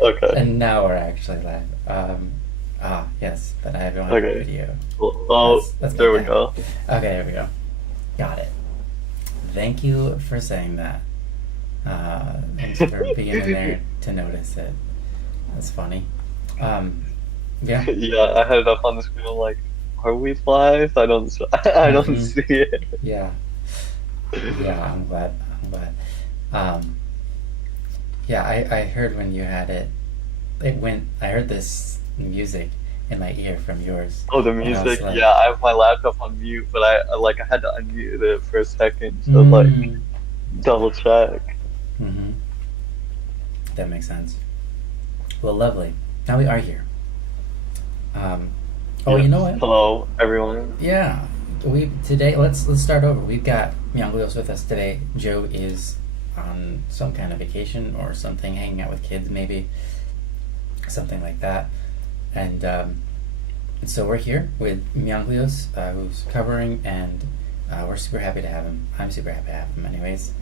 Okay. And now we're actually live. Yes, but I have on Okay. video. Cool. Oh, Let's there get we that. go. Okay, there we go. Got it. Thank you for saying that. Thanks for being in there to notice it. That's funny. Um, yeah. Yeah, I had it up on the screen. I'm like, are we live? I don't Mm-hmm. see it. Yeah. Yeah. I'm glad. I'm glad. Um, yeah. I heard when you had it. It went. I heard this music in my ear from yours, Oh, the and I was music. like, Yeah, I have my laptop on mute, but I had to unmute it for a second to like mm. double check. Mm-hmm. That makes sense. Well, lovely. Now we are here. Um, oh, you know Yes. what? Hello, everyone. Yeah, we today. Let's start over. We've got Mianglios with us today. Joe is on some kind of vacation or something, hanging out with kids, maybe something like that. And so we're here with Mianglios, who's covering, and we're super happy to have him. I'm super happy to have him, anyways,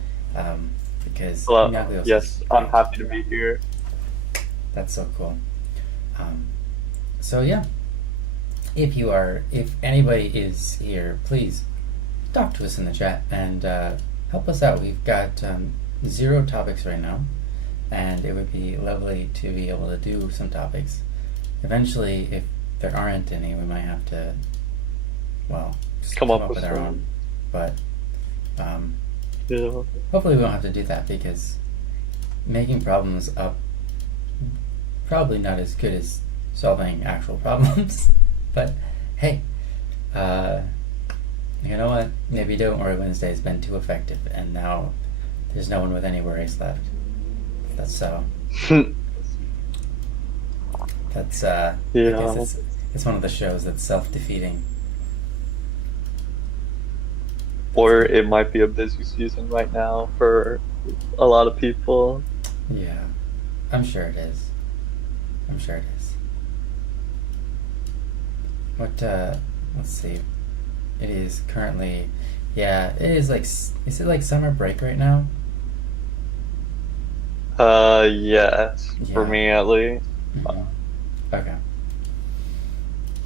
because Hello. Mianglios is Yes, I'm great. happy to be here. That's so cool. Um, so yeah, if anybody is here, please talk to us in the chat and help us out. We've got 0 topics right now, and it would be lovely to be able to do some topics. Eventually, if there aren't any, we might have to, well, just Come come up up with with our own. some. But um, Yeah. hopefully, we won't have to do that because making problems up probably not as good as solving actual problems. But hey, uh, you know what? Maybe Don't Worry Wednesday has been too effective, and now there's no one with any worries left. That's so. That's I guess Yeah. it's one of the shows that's self-defeating. That's Or good. it might be a busy season right now for a lot of people. Yeah, I'm sure it is. I'm sure it is. What? Let's see. It is currently. Yeah, it is like. Is it like summer break right now? Yes, for Yeah. me at least. Hmm. Okay.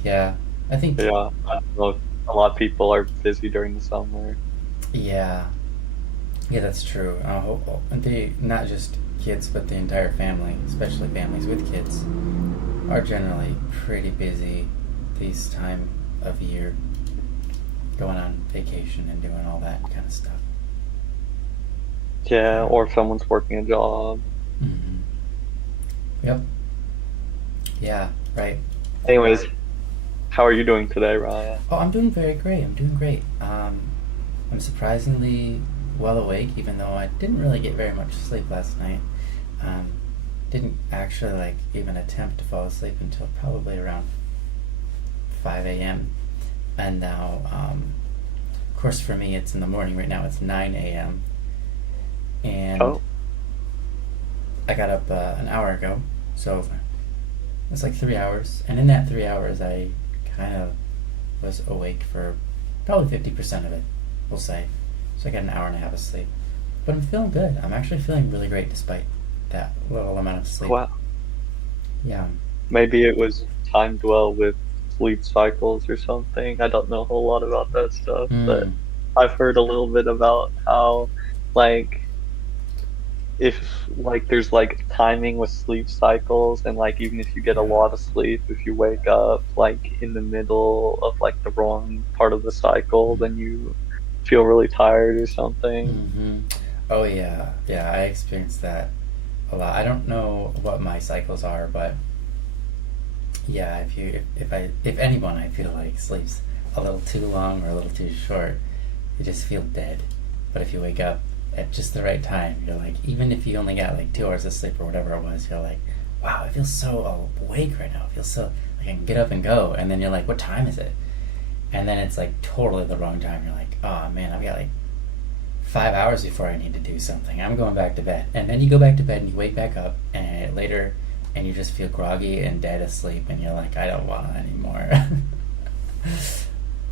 Yeah, I think. Yeah, I know a lot of people are busy during the summer. Yeah, yeah, that's true. And not just kids, but the entire family, especially families with kids, are generally pretty busy this time of year, going on vacation and doing all that kind of stuff. Yeah, Yeah. or if someone's working a job. Hmm. Yep. Yeah. Right. Anyways, how are you doing today, Ryan? Oh, I'm doing very great. I'm doing great. I'm surprisingly well awake, even though I didn't really get very much sleep last night. Um, didn't actually like even attempt to fall asleep until probably around 5 a.m. And now, of course, for me, it's in the morning right now. It's 9 a.m. And Oh, I got up an hour ago, so it's like 3 hours. And in that 3 hours, I kind of was awake for probably 50% of it, we'll say. So I got an hour and a half of sleep. But I'm feeling good. I'm actually feeling really great despite that little amount of sleep. wow. Yeah. Maybe it was timed well with sleep cycles or something. I don't know a whole lot about that stuff, but Hmm. I've heard a little bit about how, like, if like there's like timing with sleep cycles and like even if you get a Yeah. lot of sleep, if you wake up like in the middle of like the wrong part of the cycle, then you feel really tired or something. Mm-hmm. Oh yeah, yeah. I experienced that a lot. I don't know what my cycles are, but yeah, if anyone I feel like sleeps a little too long or a little too short, you just feel dead. But if you wake up at just the right time, you're like, even if you only got like 2 hours of sleep or whatever it was, you're like, wow, I feel so awake right now. I feel so like I can get up and go. And then you're like, what time is it? And then it's like totally the wrong time. You're like, oh man, I've got like 5 hours before I need to do something. I'm going back to bed. And then you go back to bed and you wake back up and later and you just feel groggy and dead asleep and you're like, I don't want anymore.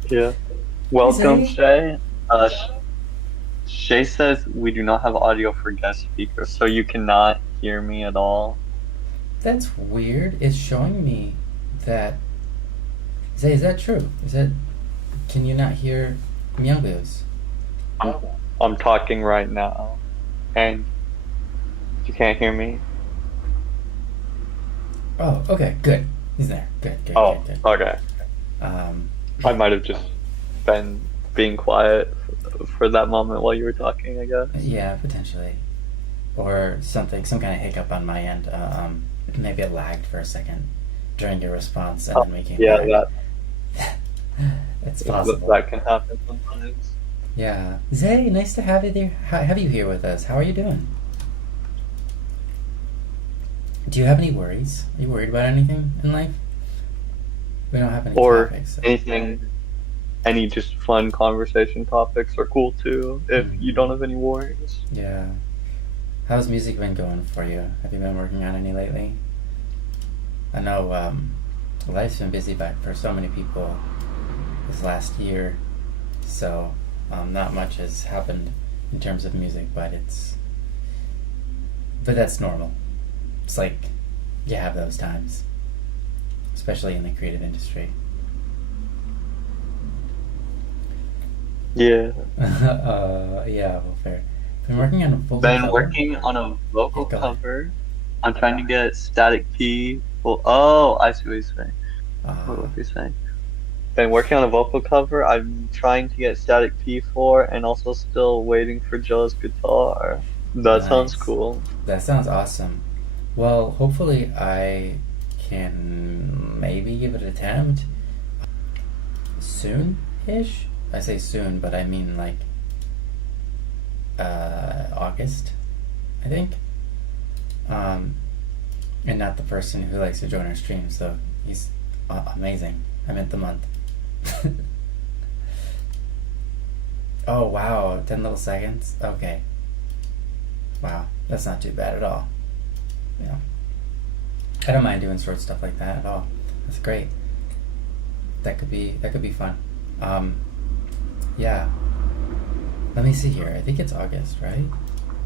Yeah. Hey, Welcome, Zay. Shay. Shay says we do not have audio for guest speakers, so you cannot hear me at all. That's weird. It's showing me that. Is that true? Is that? Can you not hear Myungbu's? I'm, I'm talking right now, and you can't hear me. Oh, okay, good. He's there. Good, good, good, Oh, good. okay. Um, I might have just been being quiet for that moment while you were talking, I guess. yeah, potentially, or something, some kind of hiccup on my end. Maybe it lagged for a second during your response, and Oh, then we came yeah, back. that It's possible. that can happen sometimes. Yeah, Zay, nice to have you there. Have you here with us? How are you doing? Do you have any worries? Are you worried about anything in life? We don't have any Or topics. So. anything, any just fun conversation topics are cool too, if you don't Mm, have any worries. yeah. How's music been going for you? Have you been working on any lately? I know life's been busy for so many people this last year, so not much has happened in terms of music, but that's normal. It's like you have those times, especially in the creative industry. Yeah. Yeah, well, fair. Been working on a vocal Been cover. working on a Yeah, vocal go ahead. cover. I'm trying to get Static P. Well, oh, I see what you're saying. Uh, What you're saying. Been working on a vocal cover. I'm trying to get Static P for, and also still waiting for Joe's guitar. That sounds nice. cool. That sounds awesome. Well, hopefully I can maybe give it an attempt soon-ish. I say soon, but I mean like August, I think. Um, and not the person who likes to join our stream, so he's amazing. I meant the month. Oh wow, 10 little seconds? Okay. Wow, that's not too bad at all. Yeah. I don't mind doing short stuff like that at all. That's great. That could be fun. Um, yeah. Let me see here. I think it's August, right?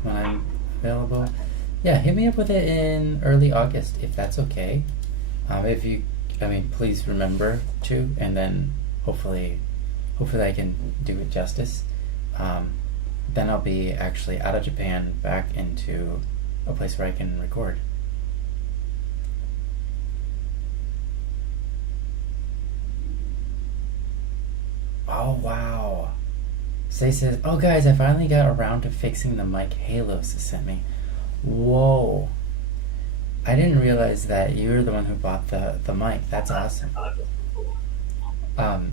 When I'm available. Yeah, hit me up with it in early August if that's okay. If you, I mean, please remember to, and then hopefully, hopefully I can do it justice. Um, then I'll be actually out of Japan, back into a place where I can record. Oh wow! Say says, "Oh guys, I finally got around to fixing the mic Halos sent me." Whoa! I didn't realize that you were the one who bought the mic. That's awesome. Um,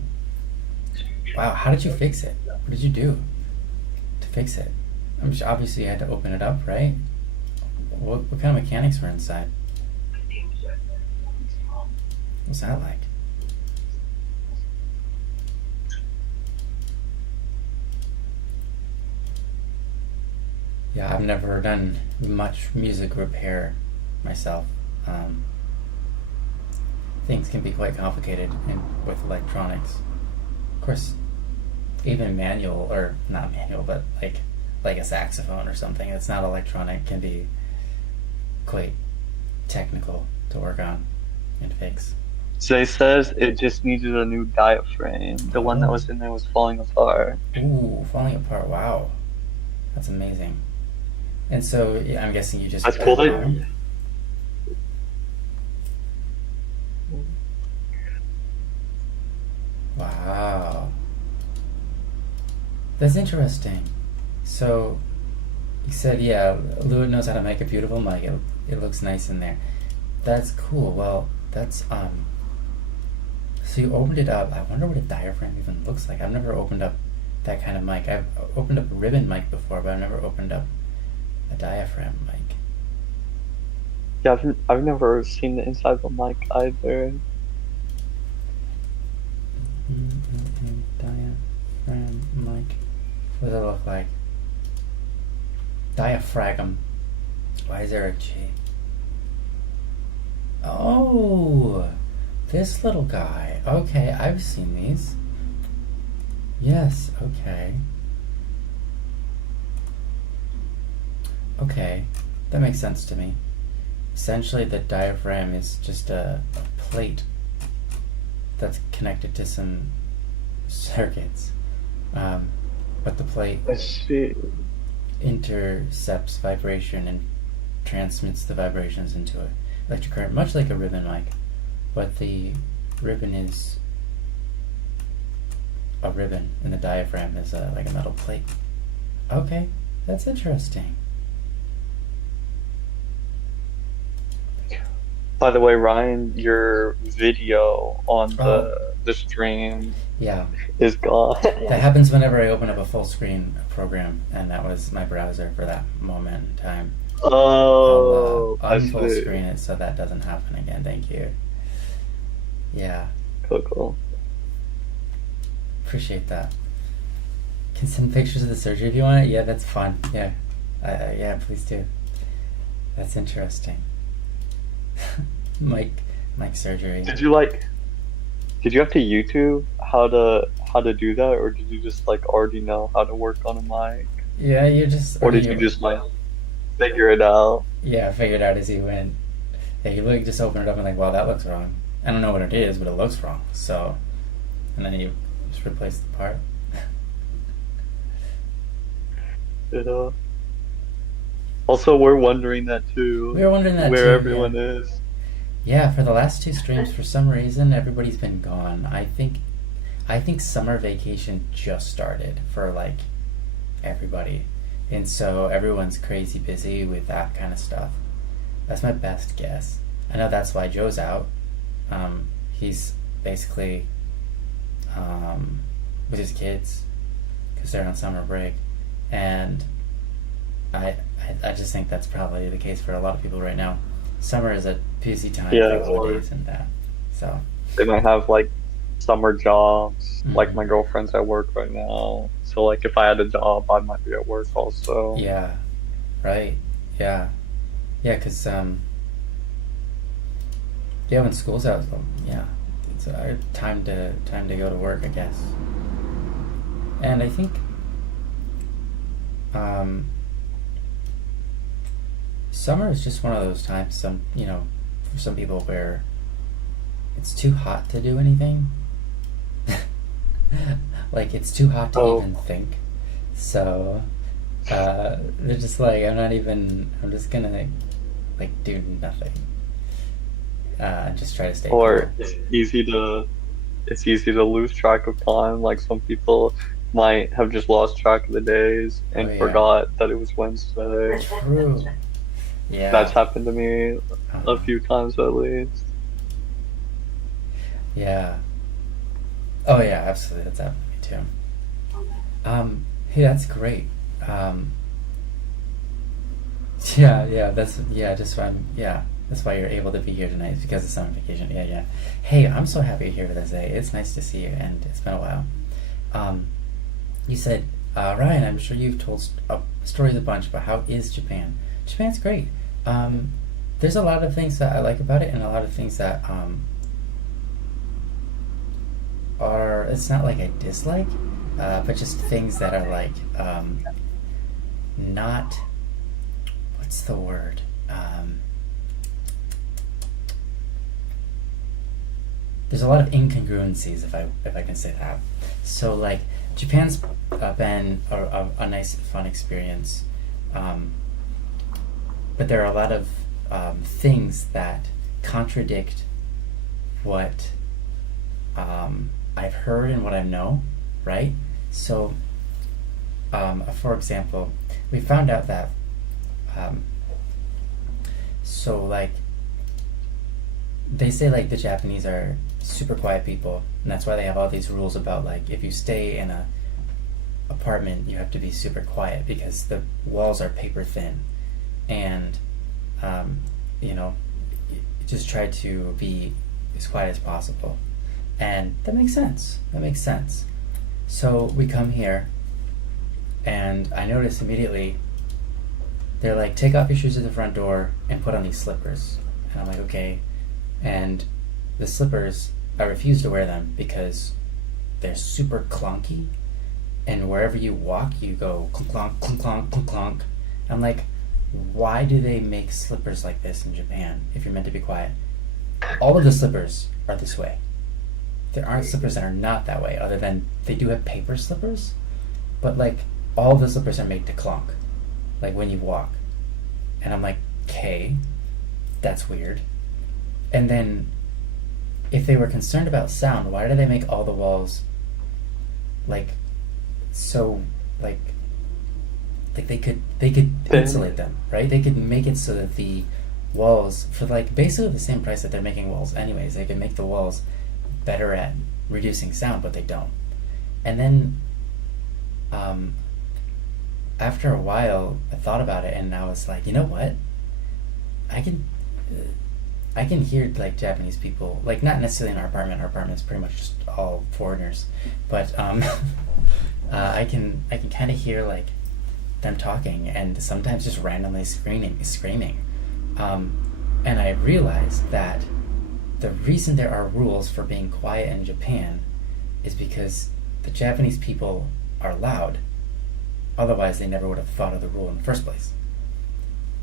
wow, how did you fix it? What did you do to fix it? I'm sure obviously you had to open it up, right? What kind of mechanics were inside? What's that like? Yeah, I've never done much music repair myself. Um, Things can be quite complicated with electronics. Of course, even manual, or not manual, but like a saxophone or something that's not electronic can be quite technical to work on and fix. Zay says it just needed a new diaphragm. The one that Oh, was in there was falling apart. ooh, falling apart. Wow, that's amazing. And so yeah, I'm guessing you just That's put cool. it on. Wow, that's interesting. So you said, yeah, Lewitt knows how to make a beautiful mic. It looks nice in there. That's cool. Well, that's so you opened it up. I wonder what a diaphragm even looks like. I've never opened up that kind of mic. I've opened up a ribbon mic before, but I've never opened up a diaphragm mic. Yeah, I've never seen the inside of a mic either. Diaphragm mic. What does it look like? Diaphragm. Why is there a G? Oh, this little guy. Okay, I've seen these. Yes, okay. Okay, that makes sense to me. essentially the diaphragm is just a plate that's connected to some circuits. Um, but the plate I see. intercepts vibration and transmits the vibrations into an electric current, much like a ribbon mic. But the ribbon is a ribbon, and the diaphragm is like a metal plate. Okay, that's interesting. By the way, Ryan, your video on Oh, the stream yeah. is gone. That happens whenever I open up a full screen program, and that was my browser for that moment in time. I'll Oh, I unfull see. screen it so that doesn't happen again. Thank you. Yeah, Cool, cool. appreciate that. Can send pictures of the surgery if you want it. Yeah, that's fun. Yeah, yeah, please do. That's interesting. Mike, Mike surgery. Did you did you have to YouTube how to do that, or did you just like already know how to work on a mic? Yeah, you just Or did you just like figure it out? yeah, figured out as you went. Yeah, you look just open it up and like, wow, that looks wrong. I don't know what it is, but it looks wrong. So, and then you just replace the part. You know? Also, we're wondering that too, We were wondering that where too. everyone Yeah. is. Yeah, for the last two streams, for some reason, everybody's been gone. I think summer vacation just started for like everybody, and so everyone's crazy busy with that kind of stuff. That's my best guess. I know that's why Joe's out. He's basically with his kids because they're on summer break, and I just think that's probably the case for a lot of people right now. Summer is a busy time Yeah, for or holidays and that. So, they might have like summer jobs. Like mhm. my girlfriend's at work right now. So like if I had a job, I might be at work also. Yeah, right. Yeah, yeah. Cause yeah, when school's out, yeah, it's time to go to work, I guess. And I think um, summer is just one of those times. For some people where it's too hot to do anything. Like it's too hot to Oh, even think. So they're just like, I'm not even. I'm just gonna like do nothing. Just try to stay or cool. it's easy to lose track of time. Like some people might have just lost track of the days Oh and yeah, forgot that it was Wednesday. true. That's Yeah. happened to me a Uh-huh. few times at least. Yeah. Oh yeah, absolutely. That's happened to me too. Hey, that's great. Um, yeah, yeah. That's yeah. Just why I'm yeah. That's why you're able to be here tonight is because of summer vacation. Yeah, yeah. Hey, I'm so happy you're here with us today. It's nice to see you, and it's been a while. Um, you said, Ryan, I'm sure you've told stories a bunch about how is Japan. Japan's great. Um, there's a lot of things that I like about it, and a lot of things that are it's not like I dislike, but just things that are like not what's the word? There's a lot of incongruencies if I can say that. So like Japan's been a nice fun experience, um, but there are a lot of things that contradict what I've heard and what I know, right? So, for example, we found out that um, so like they say like the Japanese are super quiet people, and that's why they have all these rules about like if you stay in a apartment, you have to be super quiet because the walls are paper thin, and um, you know, just try to be as quiet as possible, and that makes sense. That makes sense. So we come here, and I notice immediately they're like, take off your shoes at the front door and put on these slippers, and I'm like, okay, and the slippers I refuse to wear them because they're super clunky, and wherever you walk, you go clunk clonk clunk clunk clunk. I'm like, why do they make slippers like this in Japan if you're meant to be quiet? All of the slippers are this way. There aren't slippers that are not that way, other than they do have paper slippers, but like all the slippers are made to clunk, like when you walk. And I'm like, okay, that's weird. And then if they were concerned about sound, why do they make all the walls like so like they could insulate them, right? They could make it so that the walls, for like basically the same price that they're making walls anyways, they could make the walls better at reducing sound, but they don't. And then after a while I thought about it and I was like, you know what, I can I can hear like Japanese people, like not necessarily in our apartment. Our apartment is pretty much just all foreigners, but I can kind of hear like them talking and sometimes just randomly screaming. And I realized that the reason there are rules for being quiet in Japan is because the Japanese people are loud. Otherwise, they never would have thought of the rule in the first place.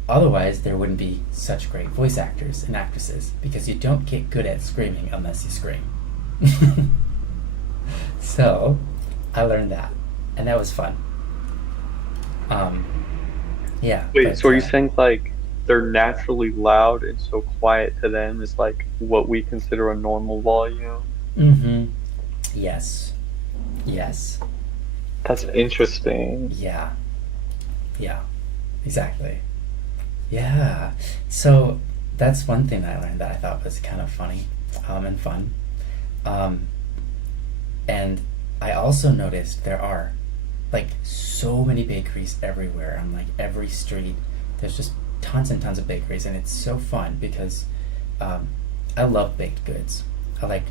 Otherwise, there wouldn't be such great voice actors and actresses because you don't get good at screaming unless you scream. So, I learned that, and that was fun. Um, yeah, Wait, but so are you saying like they're naturally loud and so quiet to them is like what we consider a normal volume? mm-hmm. Yes, yes, That's interesting. yeah, yeah, exactly. Yeah. So that's one thing that I learned that I thought was kind of funny, and fun. Um, and I also noticed there are like so many bakeries everywhere on like every street. There's just tons and tons of bakeries, and it's so fun because um, I love baked goods. I like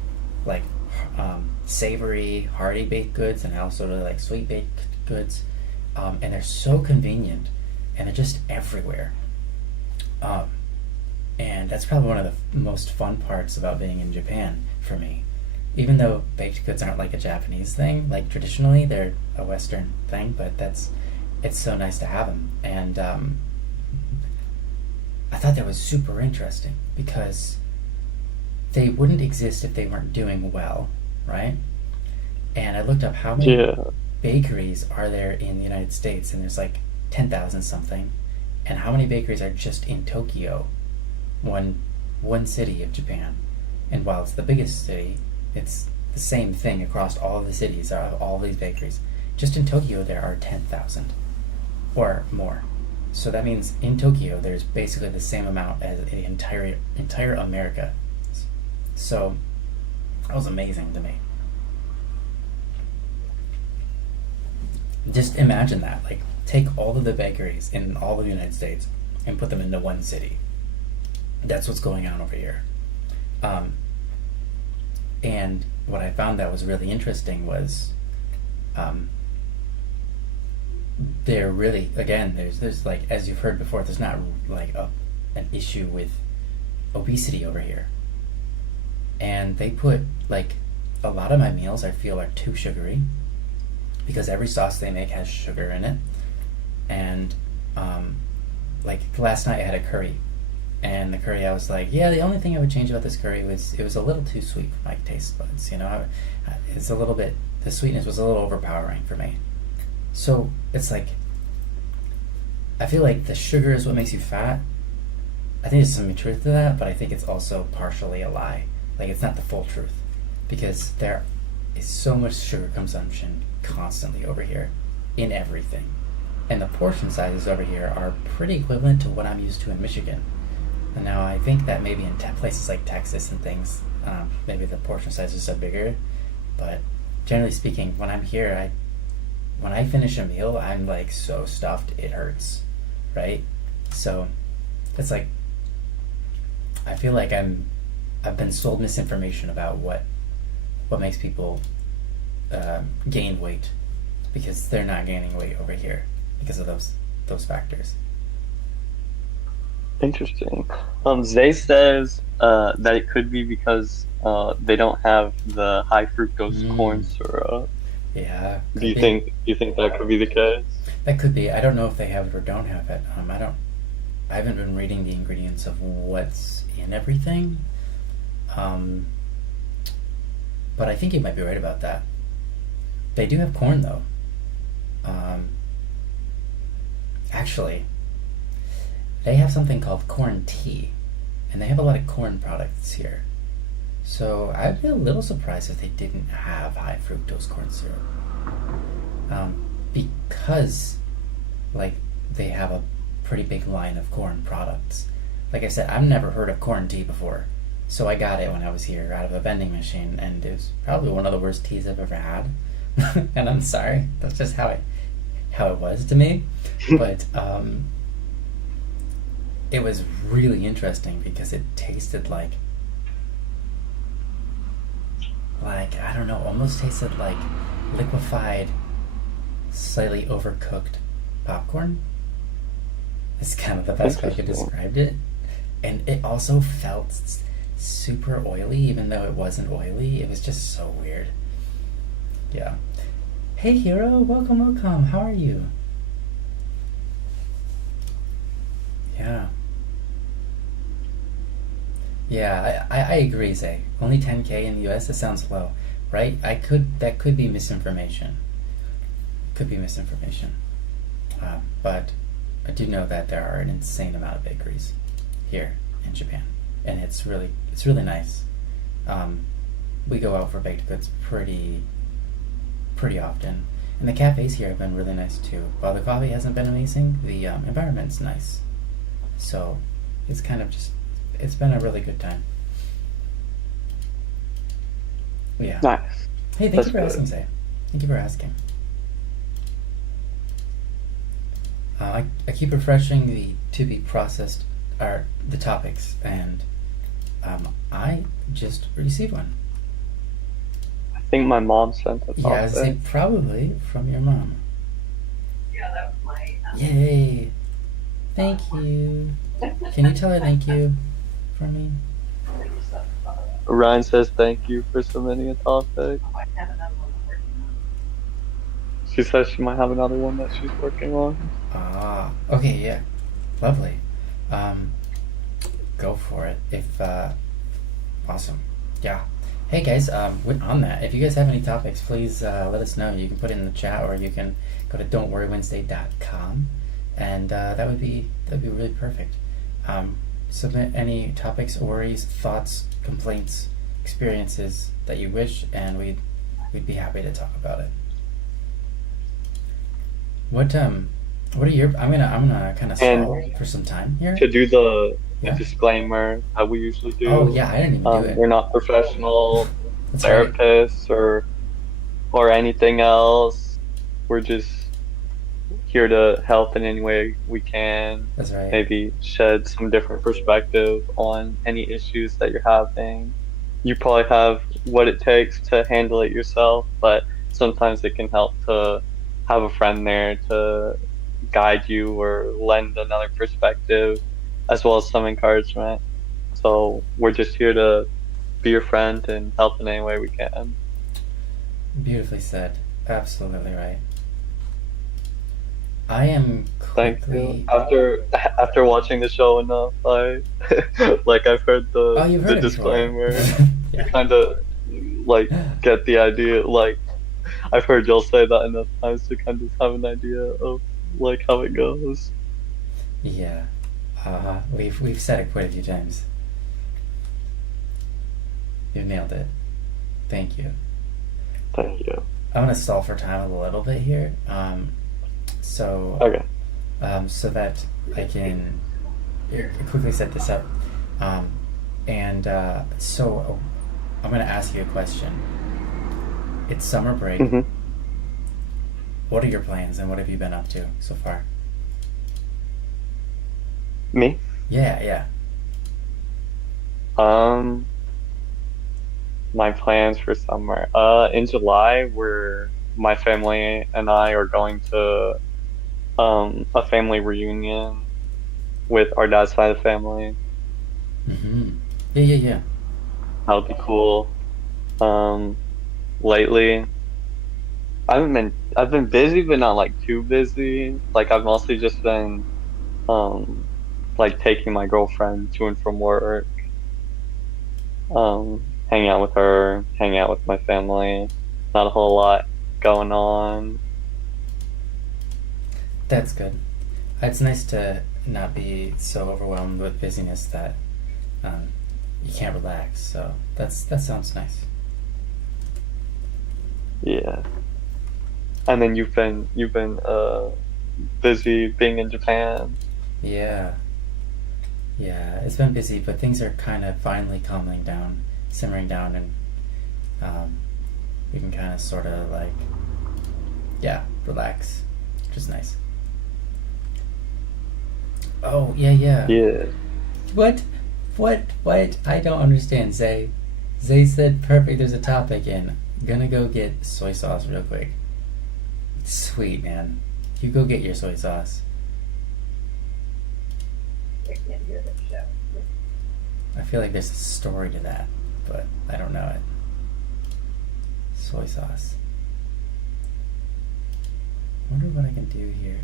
savory, hearty baked goods, and I also really like sweet baked goods. And they're so convenient, and they're just everywhere. Um, and that's probably one of the most fun parts about being in Japan for me. Even though baked goods aren't like a Japanese thing, like traditionally they're a Western thing, but it's so nice to have them. And I thought that was super interesting because they wouldn't exist if they weren't doing well, right? And I looked up how many Yeah. bakeries are there in the United States, and there's like 10,000 something. And how many bakeries are just in Tokyo, one one city of Japan? And while it's the biggest city, it's the same thing across all of the cities of all of these bakeries. Just in Tokyo, there are 10,000 or more. So that means in Tokyo, there's basically the same amount as the entire America. So that was amazing to me. Just imagine that. Like, take all of the bakeries in all of the United States and put them into one city. That's what's going on over here. Um, and what I found that was really interesting was um, they're really, again, there's like, as you've heard before, there's not like an issue with obesity over here. And they put like a lot of my meals I feel are too sugary because every sauce they make has sugar in it. And like last night I had a curry, and the curry I was like, yeah, the only thing I would change about this curry was it was a little too sweet for my taste buds. You know, it's a little bit, the sweetness was a little overpowering for me. So it's like I feel like the sugar is what makes you fat. I think there's some truth to that, but I think it's also partially a lie. Like, it's not the full truth because there is so much sugar consumption constantly over here in everything. And the portion sizes over here are pretty equivalent to what I'm used to in Michigan. And now I think that maybe in places like Texas and things, maybe the portion sizes are bigger. But generally speaking, when I'm here, when I finish a meal, I'm like so stuffed it hurts, right? So it's like I feel like I've been sold misinformation about what makes people gain weight because they're not gaining weight over here because of those factors. Interesting. Zay says that it could be because they don't have the high fructose corn Mm, syrup. yeah, Do could you be. think do you think that could be the case? That could be. I don't know if they have it or don't have it. I don't. I haven't been reading the ingredients of what's in everything. Um, but I think you might be right about that. They do have corn though. Um, Actually, they have something called corn tea, and they have a lot of corn products here. So I'd be a little surprised if they didn't have high fructose corn syrup, because like they have a pretty big line of corn products. Like I said, I've never heard of corn tea before, so I got it when I was here out of a vending machine, and it was probably one of the worst teas I've ever had. And I'm sorry, that's just how it was to me. But it was really interesting because it tasted like I don't know, almost tasted like liquefied, slightly overcooked popcorn. It's kind of the best way I could Interesting. describe it. And it also felt super oily, even though it wasn't oily. It was just so weird. Yeah. Hey, Hero, welcome, welcome. How are you? Yeah. Yeah, I agree, Zay. Only 10K in the US, that sounds low, right? That could be misinformation. Could be misinformation. But I do know that there are an insane amount of bakeries here in Japan, and it's really nice. Um, we go out for baked goods pretty often, and the cafes here have been really nice too. While the coffee hasn't been amazing, the environment's nice. So it's kind of just it's been a really good time. Yeah. Nice. Hey, thank That's you for asking, good. Zay. Thank you for asking. I keep refreshing the to be processed are the topics, and I just received one. I think my mom sent a Yeah, I was gonna say topic. probably from your mom. Yay! Thank you. Can you tell her thank you for me? Ryan says thank you for submitting a topic. She says she might have another one that she's working on. Ah, okay, yeah, lovely. Um, go for it. If awesome, yeah. Hey guys, on that, if you guys have any topics, please let us know. You can put it in the chat, or you can go to don'tworrywednesday.com, and that'd be really perfect. Submit any topics, worries, thoughts, complaints, experiences that you wish, and we'd be happy to talk about it. What are your? I'm gonna kind of And stall for some time here. to do the Yeah. disclaimer that we usually Oh do, yeah, I didn't even do it. we're not professional That's right. therapists or anything else. We're just here to help in any way we can. That's right. Maybe shed some different perspective on any issues that you're having. You probably have what it takes to handle it yourself, but sometimes it can help to have a friend there to guide you or lend another perspective, as well as some encouragement. So we're just here to be your friend and help in any way we can. Beautifully said. Absolutely right. I am Thank you. quickly. After watching the show enough, I like I've heard Oh, you've the heard it before. disclaimer to Yeah. kind of like get the idea. Like I've heard you'll say that enough times to kind of have an idea of like how it goes. Yeah. We've said it quite a few times. You nailed it. Thank you. Thank you. I'm gonna stall for time a little bit here. So Okay. so that I can quickly set this up. Um, and so I'm going to ask you a question. It's summer break. hmm What are your plans and what have you been up to so far? Me? Yeah, yeah. Um, my plans for summer. In July, my family and I are going to a family reunion with our dad's side of the family. Mm-hmm. Yeah, yeah, yeah. That'll be cool. Um, lately, I've been busy, but not like too busy. Like I've mostly just been um like taking my girlfriend to and from work, hanging out with her, hanging out with my family. Not a whole lot going on. That's good. It's nice to not be so overwhelmed with busyness that um, you can't relax. So that sounds nice. Yeah. And then you've been busy being in Japan. Yeah, yeah. It's been busy, but things are kind of finally calming down, simmering down, and um, we can kind of sort of like, yeah, relax, which is nice. Oh yeah, yeah. Yeah. What? What? I don't understand. Zay. Zay said perfect. There's a topic in. Gonna go get soy sauce real quick. Sweet man. You go get your soy sauce. I feel like there's a story to that, but I don't know it. Soy sauce. Wonder what I can do here.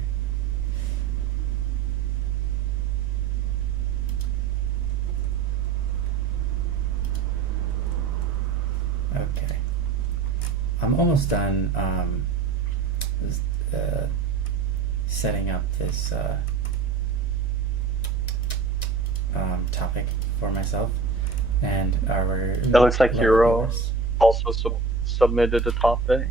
Okay. I'm almost done setting up this topic for myself and our It looks like lovely Hero viewers. also submitted a topic.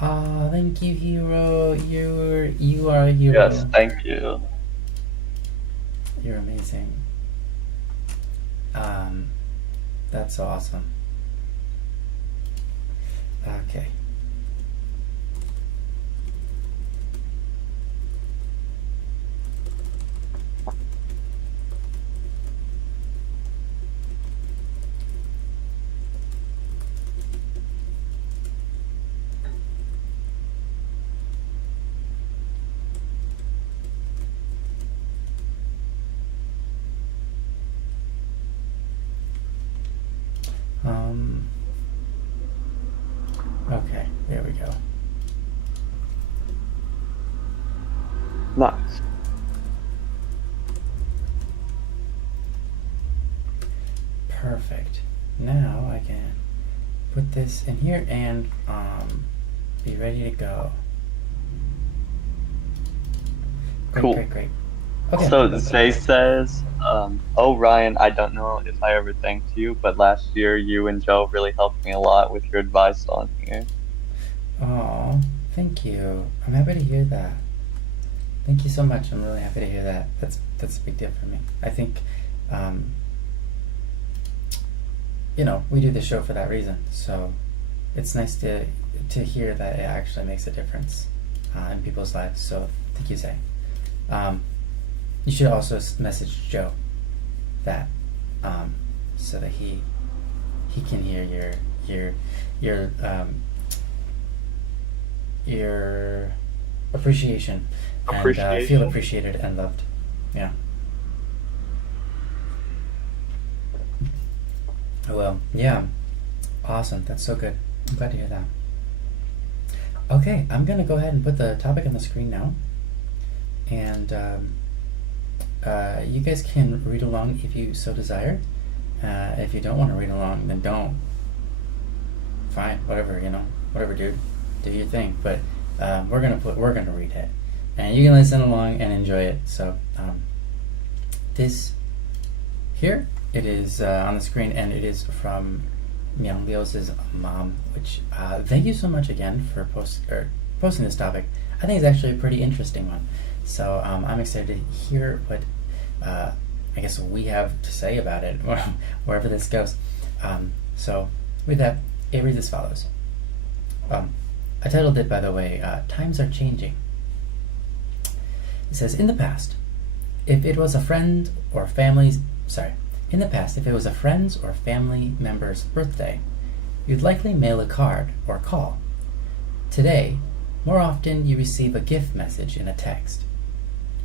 Oh, thank you, Hero. You are a hero. Yes, thank you. You're amazing. That's awesome. Okay. Okay, there we go. Nice. Perfect. Now I can put this in here and be ready to go. Great, Cool. great. Okay. So Zay says, "Oh Ryan, I don't know if I ever thanked you, but last year you and Joe really helped me a lot with your advice on here." Oh, thank you. I'm happy to hear that. Thank you so much. I'm really happy to hear that. That's a big deal for me. I think, we do the show for that reason. So it's nice to hear that it actually makes a difference in people's lives. So thank you, Zay. You should also message Joe that so that he can hear your appreciation and feel appreciated and loved. Yeah. Well, yeah. Awesome. That's so good. I'm glad to hear that. Okay, I'm gonna go ahead and put the topic on the screen now, and you guys can read along if you so desire. If you don't want to read along, then don't. Fine, whatever, whatever, dude. Do your thing. But we're gonna read it, and you can listen along and enjoy it. So this here, it is on the screen, and it is from Myung Liu's mom. Which thank you so much again for posting this topic. I think it's actually a pretty interesting one. So I'm excited to hear what I guess we have to say about it, wherever this goes. So with that, it reads as follows. I titled it, by the way, Times Are Changing. It says, in the past, if it was a friend's or family member's birthday, you'd likely mail a card or call. Today, more often you receive a gift message in a text.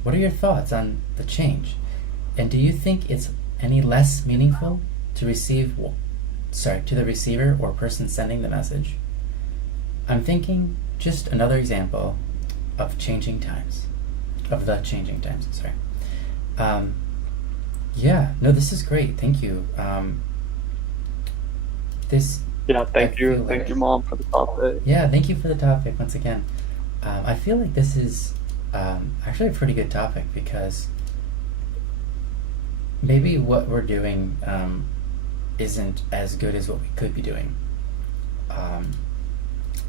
What are your thoughts on the change? And do you think it's any less meaningful to the receiver or person sending the message? I'm thinking just another example of the changing times. Yeah, no, this is great. Thank you. This, Yeah, I feel thank like, you, Mom, for the topic. yeah, thank you for the topic once again. I feel like this is actually a pretty good topic because maybe what we're doing isn't as good as what we could be doing. Um,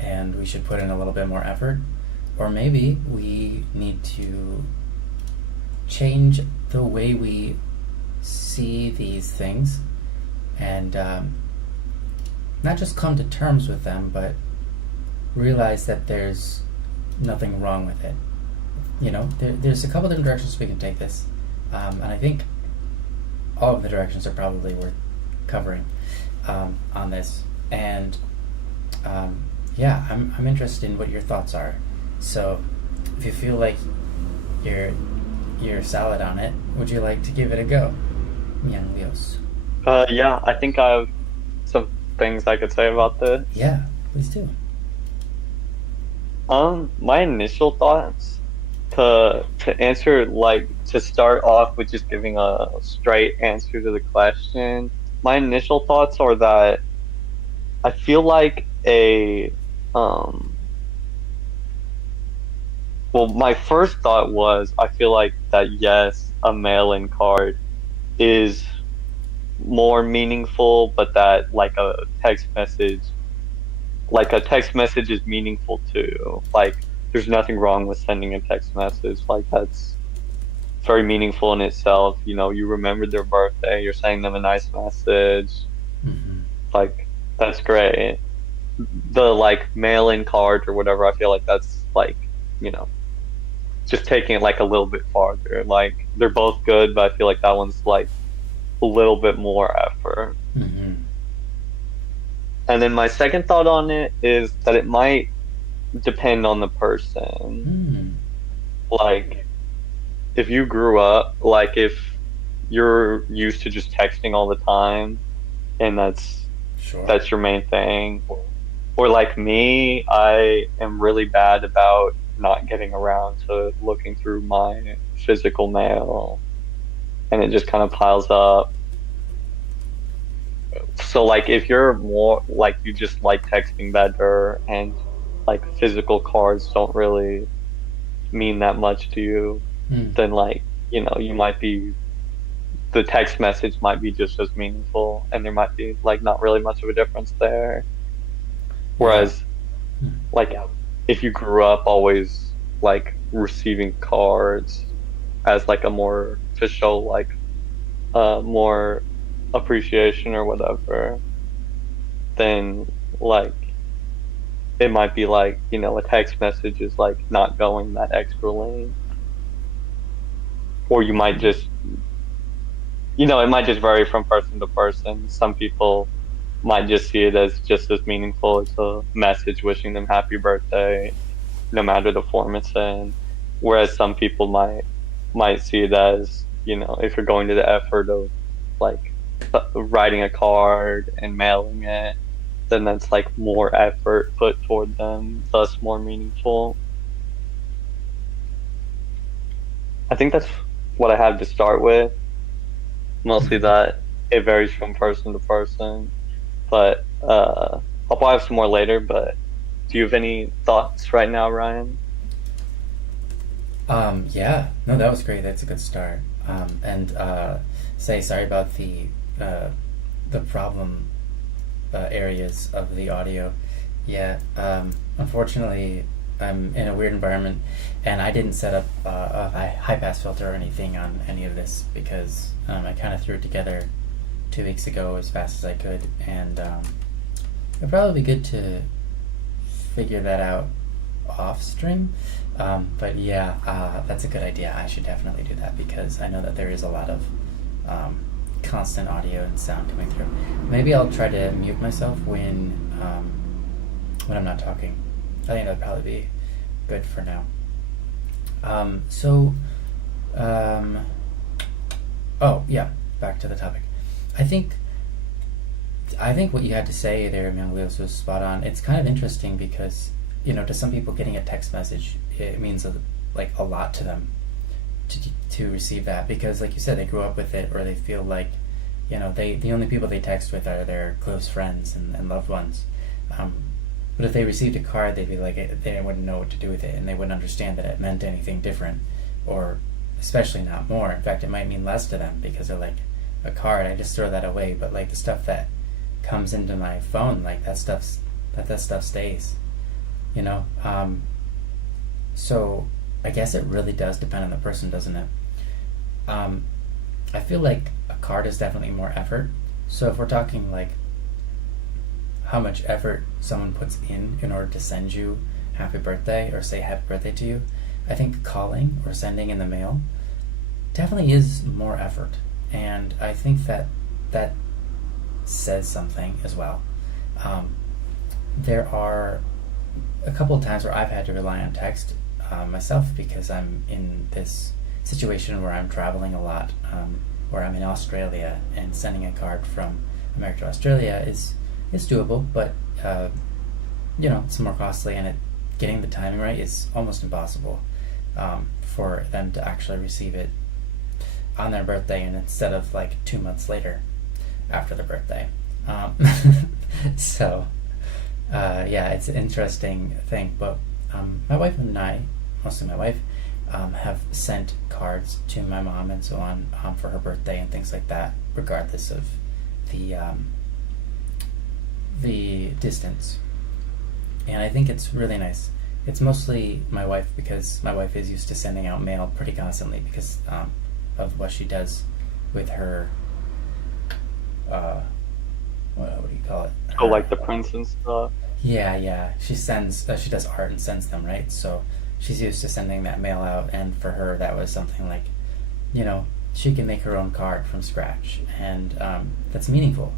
and we should put in a little bit more effort. Or maybe we need to change the way we see these things and not just come to terms with them, but realize that there's nothing wrong with it. There's a couple different directions we can take this, and I think all of the directions are probably worth covering on this. And yeah, I'm interested in what your thoughts are. So, if you feel like you're solid on it, would you like to give it a go, Miang Lios? Yeah, I think I have some things I could say about this. Yeah, please do. My initial thoughts to answer, like, to start off with just giving a straight answer to the question. My initial thoughts are that I feel like um well, my first thought was I feel like that yes, a mail-in card is more meaningful, but that like a text message is meaningful too. Like there's nothing wrong with sending a text message. Like that's very meaningful in itself. You know, you remembered their birthday, you're sending them a nice message. Mm-hmm. Like that's great. The like mail-in card or whatever, I feel like that's like, you know, just taking it like a little bit farther. Like they're both good, but I feel like that one's like a little bit more effort. Mm-hmm. And then my second thought on it is that it might depend on the person. Mm. Like if you grew up, like if you're used to just texting all the time and Sure. that's your main thing. Or like me, I am really bad about not getting around to looking through my physical mail and it just kind of piles up. So like if you're more like you just like texting better and like physical cards don't really mean that much to you, Mm. then like, you know, you might be the text message might be just as meaningful and there might be like not really much of a difference there. Yeah. Whereas Mm. like if you grew up always like receiving cards as like a more to show like more appreciation or whatever, then like it might be like, you know, a text message is like not going that extra length. Or you might just, you know, it might just vary from person to person. Some people might just see it as just as meaningful as a message wishing them happy birthday, no matter the form it's in. Whereas some people might see it as, you know, if you're going to the effort of like writing a card and mailing it, then that's like more effort put toward them, thus more meaningful. I think that's what I have to start with. Mostly Mm-hmm. that it varies from person to person, but I'll probably have some more later. But do you have any thoughts right now, Ryan? Yeah, no, that was great. That's a good start. And say sorry about uh, the problem areas of the audio. Yeah, unfortunately, I'm in a weird environment, and I didn't set up a high pass filter or anything on any of this because I kind of threw it together 2 weeks ago as fast as I could, and it'd probably be good to figure that out off stream. But yeah, that's a good idea. I should definitely do that because I know that there is a lot of um, constant audio and sound coming through. Maybe I'll try to mute myself when I'm not talking. I think that'd probably be good for now. So, um, oh yeah, back to the topic. I think I think what you had to say there, Emilios, was spot on. It's kind of interesting because to some people, getting a text message, it means like a lot to them. to receive that, because like you said, they grew up with it, or they feel like, the only people they text with are their close friends and loved ones. Um, but if they received a card, they'd be like, they wouldn't know what to do with it, and they wouldn't understand that it meant anything different, or especially not more. In fact, it might mean less to them, because they're like, a card, I just throw that away. But like the stuff that comes into my phone, like that stuff stays. You know. So I guess it really does depend on the person, doesn't it? I feel like a card is definitely more effort. So if we're talking like how much effort someone puts in order to send you happy birthday or say happy birthday to you, I think calling or sending in the mail definitely is more effort. And I think that says something as well. There are a couple of times where I've had to rely on text myself, because I'm in this situation where I'm traveling a lot, where I'm in Australia, and sending a card from America to Australia is doable, but it's more costly, and getting the timing right is almost impossible for them to actually receive it on their birthday, and instead of like 2 months later after their birthday. So it's an interesting thing. But my wife and I, mostly my wife, have sent cards to my mom and so on, for her birthday and things like that, regardless of the distance. And I think it's really nice. It's mostly my wife, because my wife is used to sending out mail pretty constantly, because of what she does with her what do you call it? Oh, like the prints and stuff. Yeah. She does art and sends them, right? So she's used to sending that mail out, and for her that was something like, she can make her own card from scratch, and that's meaningful.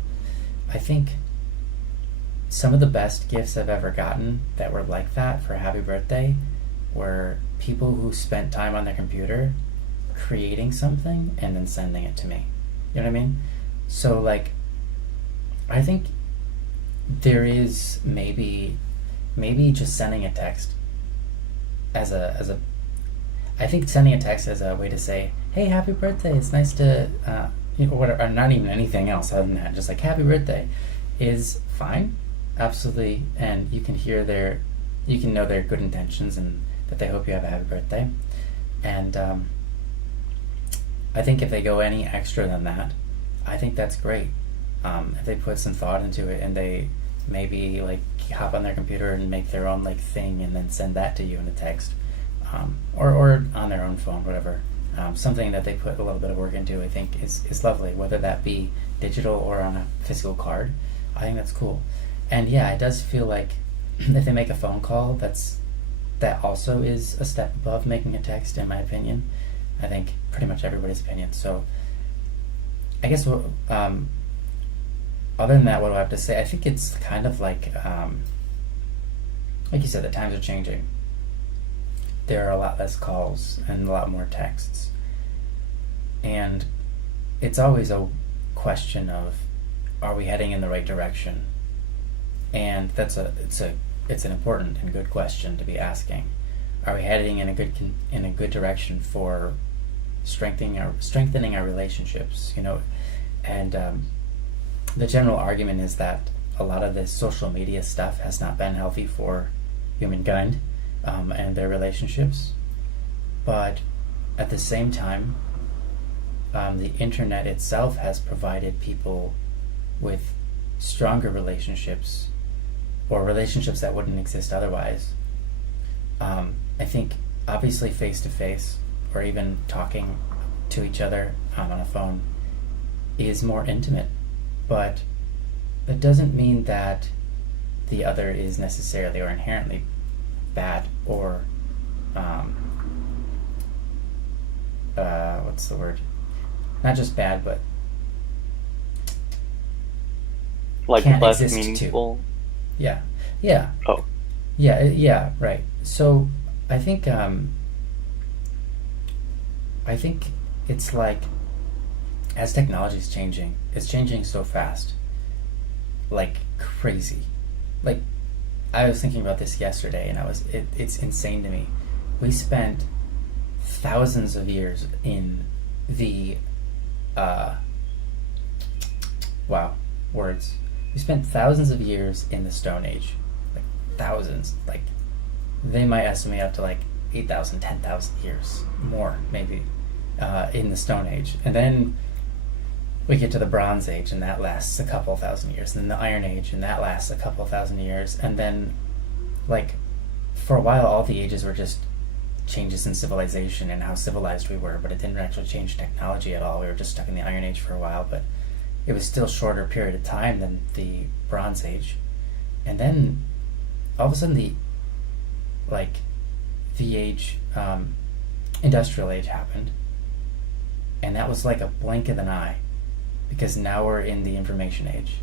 I think some of the best gifts I've ever gotten that were like that for a happy birthday were people who spent time on their computer creating something and then sending it to me. You know what I mean? So like, I think there is maybe just sending a text as a I think sending a text as a way to say, hey, happy birthday, it's nice to whatever, or not even anything else other than that, just like happy birthday, is fine, absolutely. And you can know their good intentions, and that they hope you have a happy birthday. And I think if they go any extra than that, I think that's great. If they put some thought into it, and they maybe like hop on their computer and make their own like thing, and then send that to you in a text, or on their own phone, whatever. Something that they put a little bit of work into, I think is lovely, whether that be digital or on a physical card. I think that's cool. And yeah, it does feel like if they make a phone call, that also is a step above making a text, in my opinion. I think pretty much everybody's opinion. So I guess other than that, what do I have to say? I think it's kind of like you said, the times are changing. There are a lot less calls and a lot more texts. And it's always a question of, are we heading in the right direction? And it's an important and good question to be asking. Are we heading in a good direction for strengthening our relationships? And the general argument is that a lot of this social media stuff has not been healthy for humankind and their relationships. But at the same time, the internet itself has provided people with stronger relationships, or relationships that wouldn't exist otherwise. I think obviously face-to-face, or even talking to each other on a phone, is more intimate, but it doesn't mean that the other is necessarily or inherently bad, or what's the word? Not just bad, but Like can't less exist meaningful. too. Yeah. Oh, Yeah, right. So I think it's like, as technology is changing, it's changing so fast, like crazy. Like, I was thinking about this yesterday, and it's insane to me. We spent thousands of years in the uh, wow, words. We spent thousands of years in the Stone Age, like thousands. Like they might estimate up to like 8,000, 10,000 years more, maybe, in the Stone Age, and then we get to the Bronze Age, and that lasts a couple thousand years, and then the Iron Age, and that lasts a couple thousand years, and then, like, for a while, all the ages were just changes in civilization and how civilized we were, but it didn't actually change technology at all. We were just stuck in the Iron Age for a while, but it was still a shorter period of time than the Bronze Age. And then, all of a sudden, the age, Industrial Age happened, and that was like a blink of an eye, because now we're in the Information Age.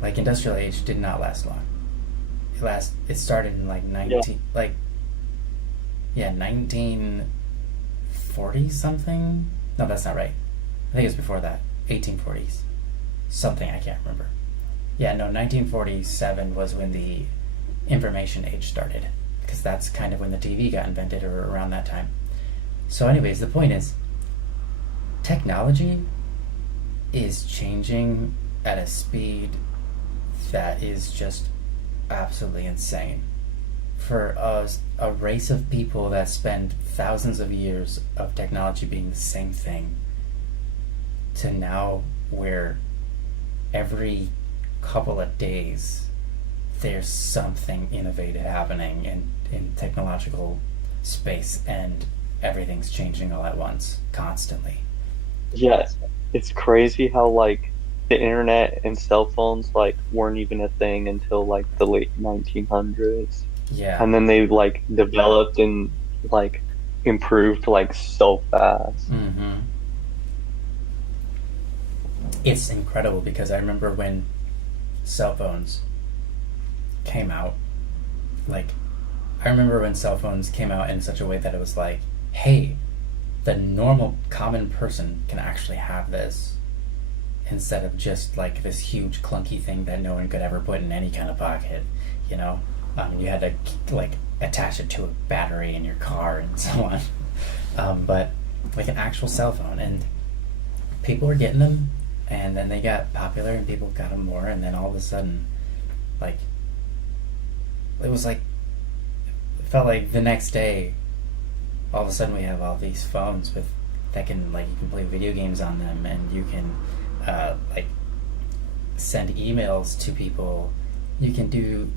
Like Industrial Age did not last long. It started in like 1940 something. No, that's not right. I think it was before that. 1840s. Something, I can't remember. Yeah, no, 1947 was when the Information Age started, because that's kind of when the TV got invented, or around that time. So anyways, the point is, technology is changing at a speed that is just absolutely insane. For us, a race of people that spend thousands of years of technology being the same thing, to now where every couple of days there's something innovative happening in technological space, and everything's changing all at once, constantly. Yes, it's crazy how like the internet and cell phones like weren't even a thing until like the late 1900s, Yeah. and then they like developed and like improved like so fast. Mm-hmm. It's incredible, because I remember when cell phones came out, like, I remember when cell phones came out in such a way that it was like, hey, the normal common person can actually have this, instead of just like this huge clunky thing that no one could ever put in any kind of pocket, you know. You had to like attach it to a battery in your car and so on. But like an actual cell phone, and people were getting them, and then they got popular and people got them more, and then all of a sudden, like, it was like, it felt like the next day, all of a sudden we have all these phones that can, like, you can play video games on them, and you can like send emails to people. You can do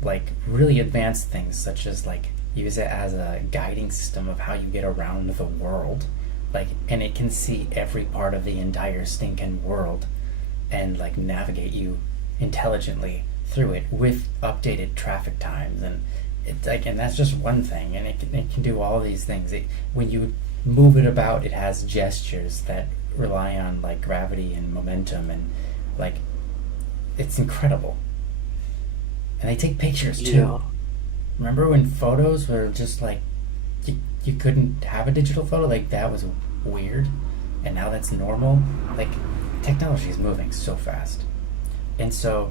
like really advanced things, such as like use it as a guiding system of how you get around the world, like, and it can see every part of the entire stinking world, and like navigate you intelligently through it with updated traffic times. And it's like, and that's just one thing, and it can do all these things. When you move it about, it has gestures that rely on like gravity and momentum, and like, it's incredible. And they take pictures too. Yeah. Remember when photos were just like, you couldn't have a digital photo? Like, that was weird, and now that's normal. Like, technology is moving so fast. And so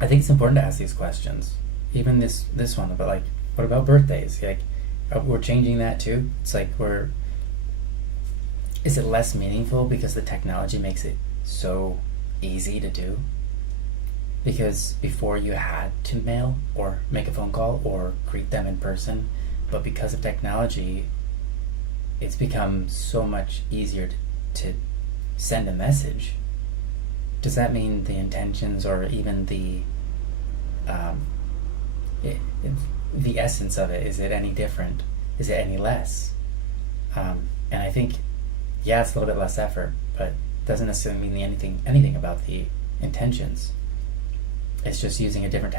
I think it's important to ask these questions. Even this one about like, what about birthdays? Like, we're changing that too. It's like, is it less meaningful because the technology makes it so easy to do? Because before you had to mail or make a phone call or greet them in person, but because of technology, it's become so much easier to send a message. Does that mean the intentions, or even the essence of it, is it any different? Is it any less? And I think, yeah, it's a little bit less effort, but it doesn't necessarily mean anything about the intentions. It's just using a different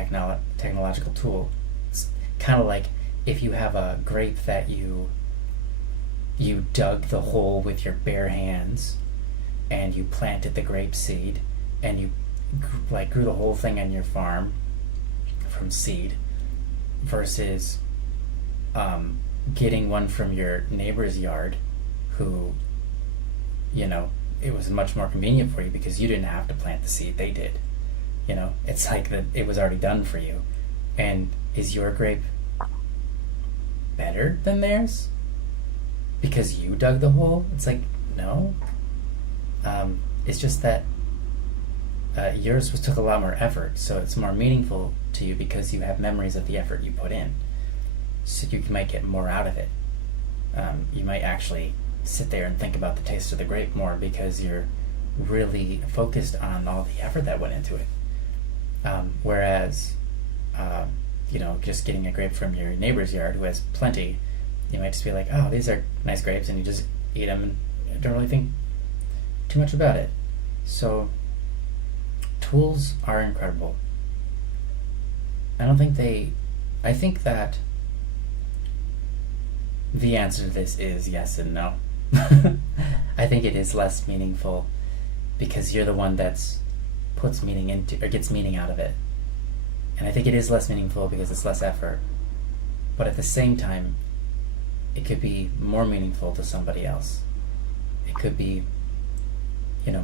technological tool. It's kind of like if you have a grape that you dug the hole with your bare hands, and you planted the grape seed, and you like grew the whole thing on your farm from seed, versus getting one from your neighbor's yard, who, you know, it was much more convenient for you because you didn't have to plant the seed, they did. You know, it's like that it was already done for you. And is your grape better than theirs because you dug the hole. It's like, no. It's just that yours took a lot more effort, so it's more meaningful to you because you have memories of the effort you put in. So you might get more out of it. You might actually sit there and think about the taste of the grape more because you're really focused on all the effort that went into it. Whereas, just getting a grape from your neighbor's yard who has plenty, you might just be like, oh, these are nice grapes, and you just eat them and don't really think too much about it. So, tools are incredible. I think that the answer to this is yes and no. I think it is less meaningful because you're the one that's puts meaning into or gets meaning out of it. And I think it is less meaningful because it's less effort. But at the same time, it could be more meaningful to somebody else. It could be,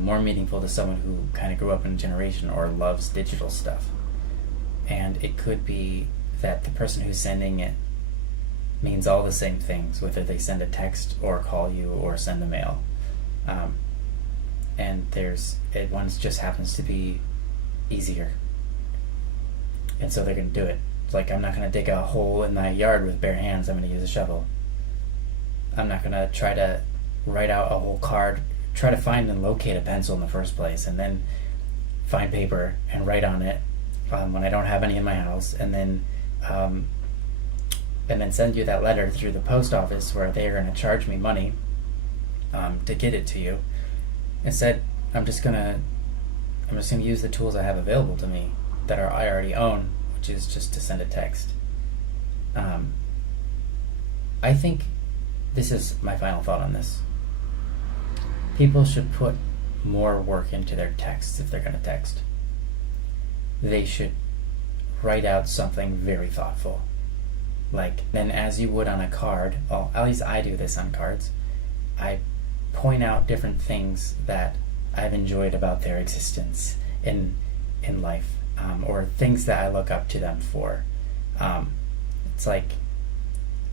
more meaningful to someone who kind of grew up in a generation or loves digital stuff. And it could be that the person who's sending it means all the same things, whether they send a text or call you or send a mail. And one just happens to be easier. And so they're going to do it. It's like, I'm not going to dig a hole in my yard with bare hands. I'm going to use a shovel. I'm not going to try to write out a whole card, try to find and locate a pencil in the first place, and then find paper and write on it when I don't have any in my house, and then send you that letter through the post office where they're going to charge me money to get it to you. Instead, I'm just gonna use the tools I have available to me that I already own, which is just to send a text. I think this is my final thought on this. People should put more work into their texts if they're going to text. They should write out something very thoughtful. Then as you would on a card, at least I do this on cards, I point out different things that I've enjoyed about their existence in life, or things that I look up to them for. It's like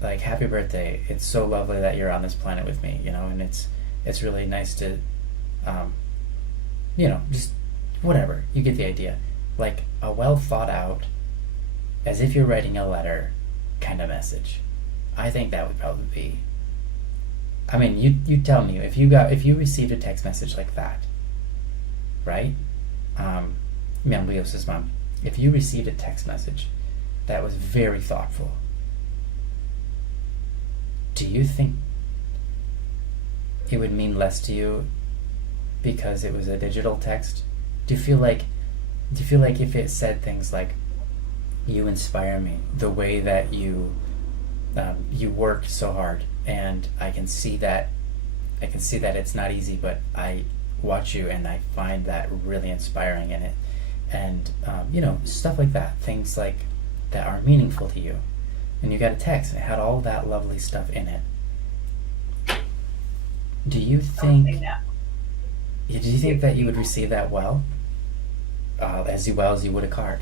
happy birthday, it's so lovely that you're on this planet with me, and it's really nice to just whatever, you get the idea. Like a well thought out, as if you're writing a letter kind of message. I think that would probably be, you tell me if you received a text message like that, right? Leos's mom, if you received a text message that was very thoughtful, do you think it would mean less to you because it was a digital text? Do you feel like if it said things like, you inspire me, the way that you worked so hard, and I can see that it's not easy, but I watch you and I find that really inspiring in it, and stuff like that, things like that are meaningful to you, and you got a text and it had all that lovely stuff in it. Do you think that you would receive that as well as you would a card?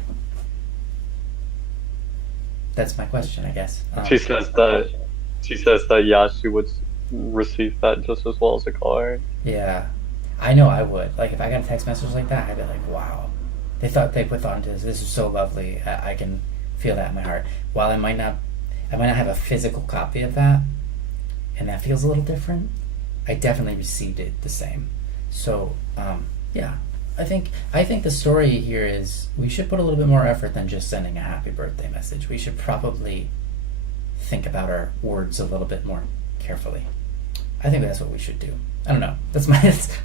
That's my question, I guess. She says that yeah, she would receive that just as well as a card. Yeah, I know I would. Like if I got a text message like that, I'd be like, wow, they put thought into this. This is so lovely. I can feel that in my heart. While I might not have a physical copy of that, and that feels a little different, I definitely received it the same. So yeah, I think the story here is we should put a little bit more effort than just sending a happy birthday message. We should probably think about our words a little bit more carefully. I think that's what we should do. I don't know.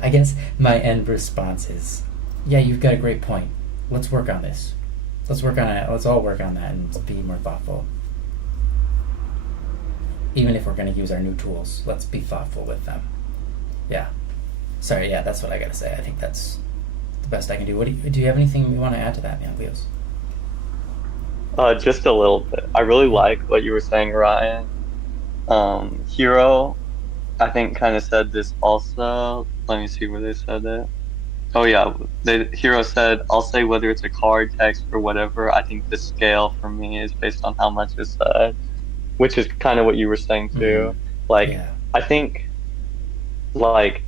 I guess my end response is, yeah, you've got a great point. Let's work on this. Let's work on it. Let's all work on that and be more thoughtful. Even if we're going to use our new tools, let's be thoughtful with them. Yeah. Sorry, yeah, that's what I got to say. I think that's the best I can do. Do you have anything you want to add to that, man, Leos? Just a little bit. I really like what you were saying, Ryan. Hero, I think, kind of said this also. Let me see where they said it. Oh yeah, Hero said, I'll say whether it's a card, text, or whatever, I think the scale for me is based on how much is said. which is kind of what you were saying Mm-hmm. too. Like, Yeah. I think, like,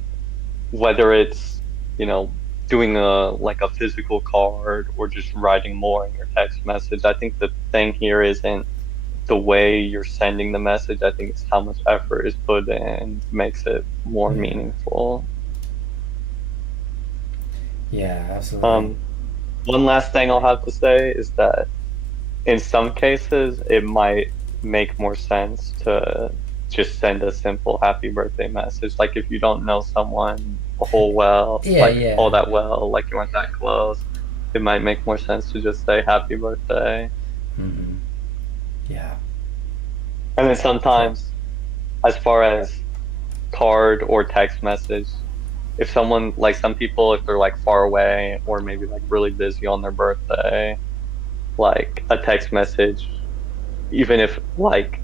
whether it's, you know, doing a physical card or just writing more in your text message, I think the thing here isn't the way you're sending the message. I think it's how much effort is put in makes it more Yeah. meaningful. Yeah. Absolutely. Um, One last thing I'll have to say is that in some cases, it might make more sense to just send a simple happy birthday message. Like if you don't know someone a whole well, Yeah. like all Yeah. that well, like you weren't that close, it might make more sense to just say happy birthday. Mm-hmm. Yeah. And then So. sometimes, as far as card or text message, if someone, like some people, if they're like far away or maybe like really busy on their birthday, like a text message, even if like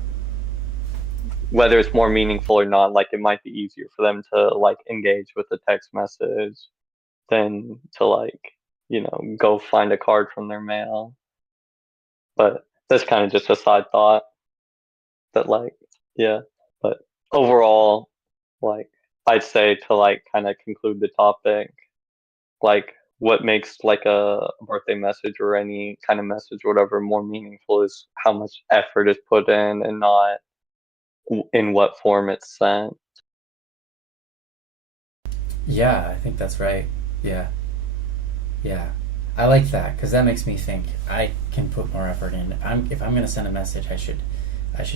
whether it's more meaningful or not, like it might be easier for them to like engage with the text message than to like, go find a card from their mail. But that's kind of just a side thought that like, yeah. But overall, like I'd say to like kind of conclude the topic, like what makes like a birthday message or any kind of message or whatever more meaningful is how much effort is put in and not in what form it's sent. Yeah. I think that's right. Yeah. Yeah. I like that because that makes me think I can put more effort in. If I'm gonna send a message, I should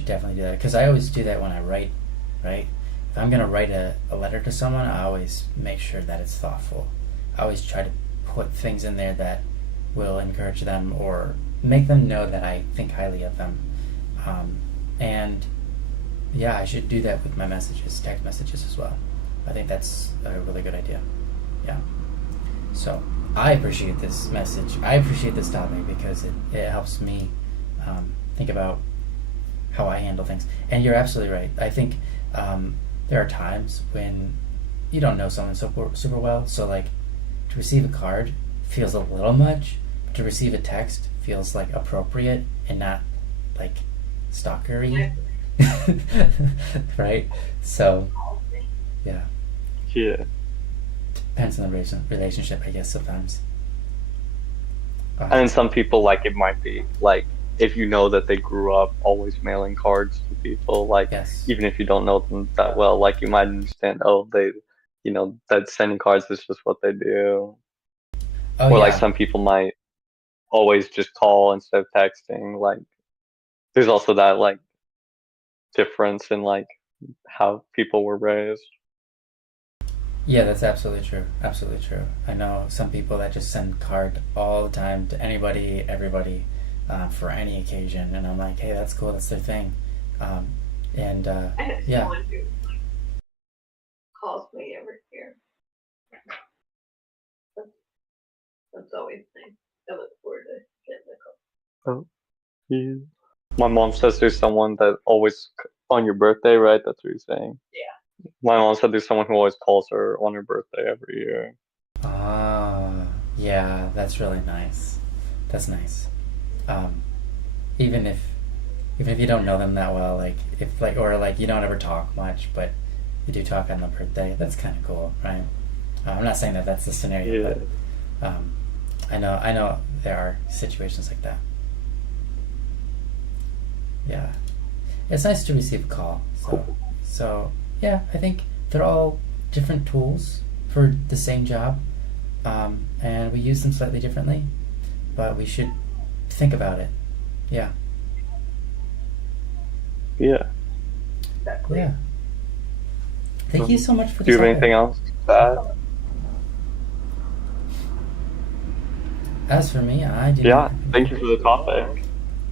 definitely do that because I always do that when I write, right? If I'm gonna write a letter to someone, I always make sure that it's thoughtful. I always try to put things in there that will encourage them or make them know that I think highly of them. Um, and yeah, I should do that with my messages, text messages as well. I think that's a really good idea. Yeah. So I appreciate this message. I appreciate this topic because it helps me think about how I handle things. And you're absolutely right. I think there are times when you don't know someone super well. So, like, to receive a card feels a little much, but to receive a text feels like appropriate and not like stalkery. Right? So, yeah. Yeah. Depends on the relationship, I guess, sometimes. And then some people, like, it might be like if you know that they grew up always mailing cards to people, like Yes. even if you don't know them that well, like you might understand, oh, that sending cards is just what they do. Oh, Or like yeah. some people might always just call instead of texting. Like there's also that like difference in like how people were raised. Yeah, that's absolutely true. Absolutely true. I know some people that just send card all the time to anybody, everybody, for any occasion, and I'm like, hey, that's cool. That's their thing. Um, and I have yeah, someone who calls me every year. That's, that's always nice. I look forward to getting the call. Oh, yeah. My mom says there's someone that always on your birthday, right? That's what you're saying. Yeah. My mom said there's someone who always calls her on her birthday every year. ah, yeah, that's really nice. That's nice. Um, even if even if you don't know them that well, like if like or like you don't ever talk much, but you do talk on the birthday, that's kind of cool, right? I'm not saying that that's the scenario, Yeah. but I know there are situations like that. Yeah, it's nice to receive a call. Cool. So yeah, I think they're all different tools for the same job, and we use them slightly differently, but we should think about it. Yeah, Yeah. Exactly. yeah. Thank you so much for Do you this have topic. anything else to add? As for me, I do Yeah. not. Thank you for the topic.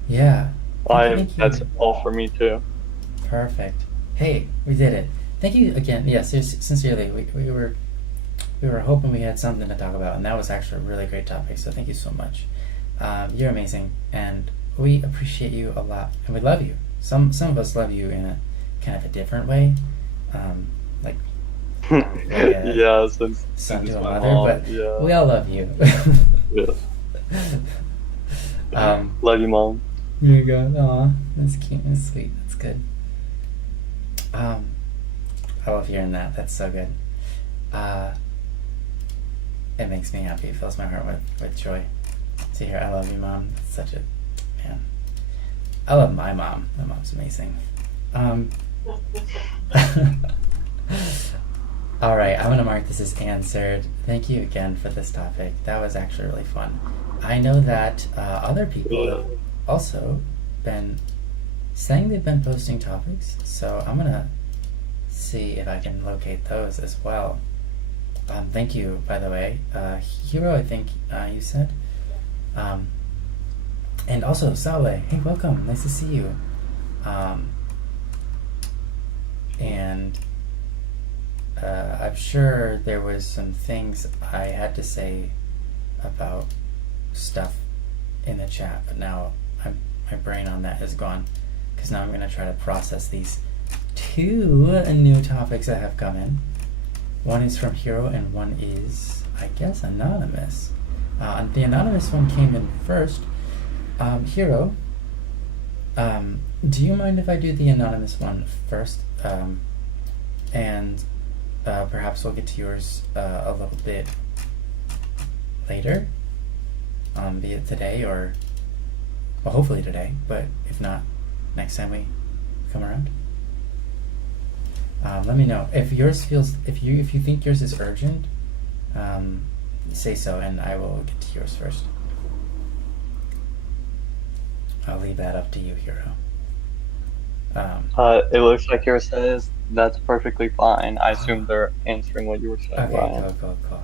Yeah. Thank That's you. all for me too. Perfect. Hey, we did it. Thank you again. Yes, sincerely. We were hoping we had something to talk about, and that was actually a really great topic. So thank you so much. You're amazing, and we appreciate you a lot, and we love you. Some of us love you in a kind of a different way, like like a Yeah, since son it's to a my mother, mom. but Yeah. we all love you. Yeah. um, Love you, mom. Here you go. Aw, that's cute. That's sweet. That's good. I love hearing that. That's so good. Uh, it makes me happy. It fills my heart with joy to hear I love you, Mom. It's such a, man. I love my mom. My mom's amazing. All right, I'm going to mark this as answered. Thank you again for this topic. That was actually really fun. I know that other people have also been saying they've been posting topics, so I'm going to see if I can locate those as well. Thank you, by the way. Hero, I think you said. And also, Saleh, hey, welcome. Nice to see you. And I'm sure there was some things I had to say about stuff in the chat, but now my brain on that is gone, because now I'm going to try to process these two new topics that have come in. One is from Hero and one is, I guess, anonymous. The anonymous one came in first. Hero, do you mind if I do the anonymous one first? And perhaps we'll get to yours a little bit later, be it today or, well, hopefully today, but if not, next time we come around. Let me know if yours feels, if you think yours is urgent, say so and I will get to yours first. I'll leave that up to you, Hero. It looks like yours says that's perfectly fine. I assume they're answering what you were saying. Okay, Ryan. cool.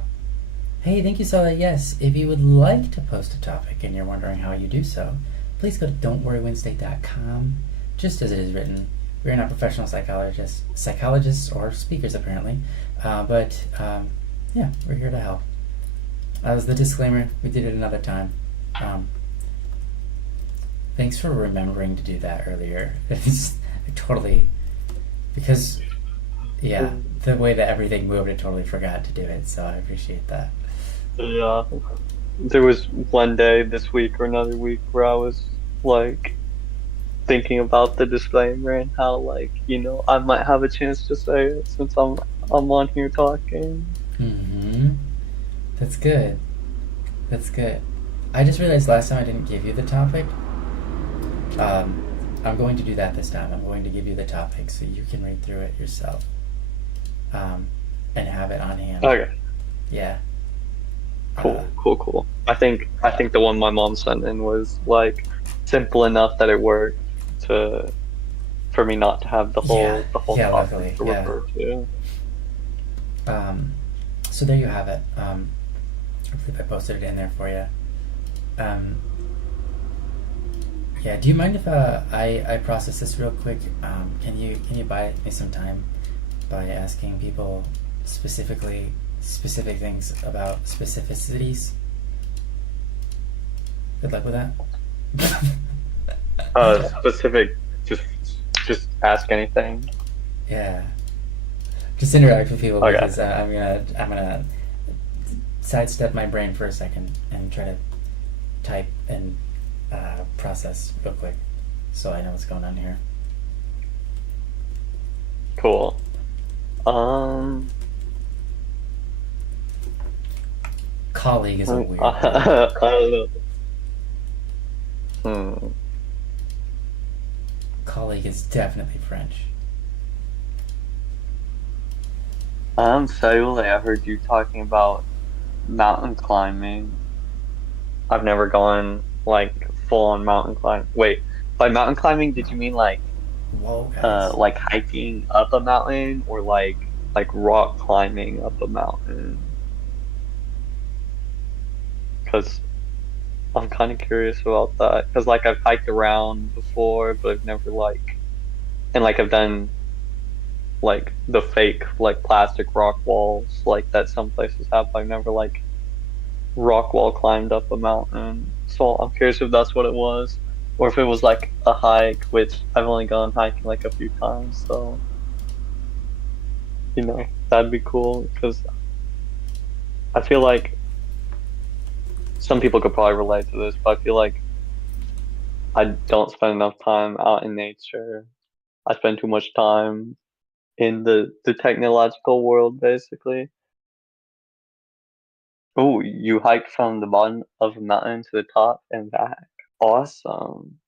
Hey, thank you, Sala. Yes, if you would like to post a topic and you're wondering how you do so, please go to don'tworrywednesday.com, just as it is written. We're not professional psychologists or speakers apparently, but yeah, we're here to help. That was the disclaimer. We did it another time. Thanks for remembering to do that earlier. It's totally, because yeah, the way that everything moved, I totally forgot to do it. So I appreciate that. Yeah, there was one day this week or another week where I was like thinking about the disclaimer and how, like, you know, I might have a chance to say it since I'm on here talking. That's good. That's good. I just realized last time I didn't give you the topic. I'm going to do that this time. I'm going to give you the topic so you can read through it yourself, and have it on hand. Okay. Yeah. Cool. I think the one my mom sent in was like simple enough that it worked for me not to have the whole yeah, topic luckily, to refer to. So there you have it. I believe I posted it in there for you. Yeah, do you mind if I process this real quick? Can you buy me some time by asking people specific things about specificities? Good luck with that. Specific, just ask anything. Yeah, just interact with people, Okay. because I'm gonna sidestep my brain for a second and try to type and process real quick so I know what's going on here. Cool. Colleague is a weird word. I don't know. Colleague is definitely French. Sayule, I heard you talking about mountain climbing. I've never gone like full on mountain climb. Wait, by mountain climbing, did you mean like Whoa, guys. like hiking up a mountain or like rock climbing up a mountain? Because I'm kind of curious about that. Because like I've hiked around before, but I've never and like I've done like the fake like plastic rock walls like that some places have. I've never like rock wall climbed up a mountain. So I'm curious if that's what it was, or if it was like a hike, which I've only gone hiking like a few times. So, you know, that'd be cool because I feel like some people could probably relate to this, but I feel like I don't spend enough time out in nature I spend too much time in the technological world, basically. Oh, you hiked from the bottom of a mountain to the top and back. Awesome.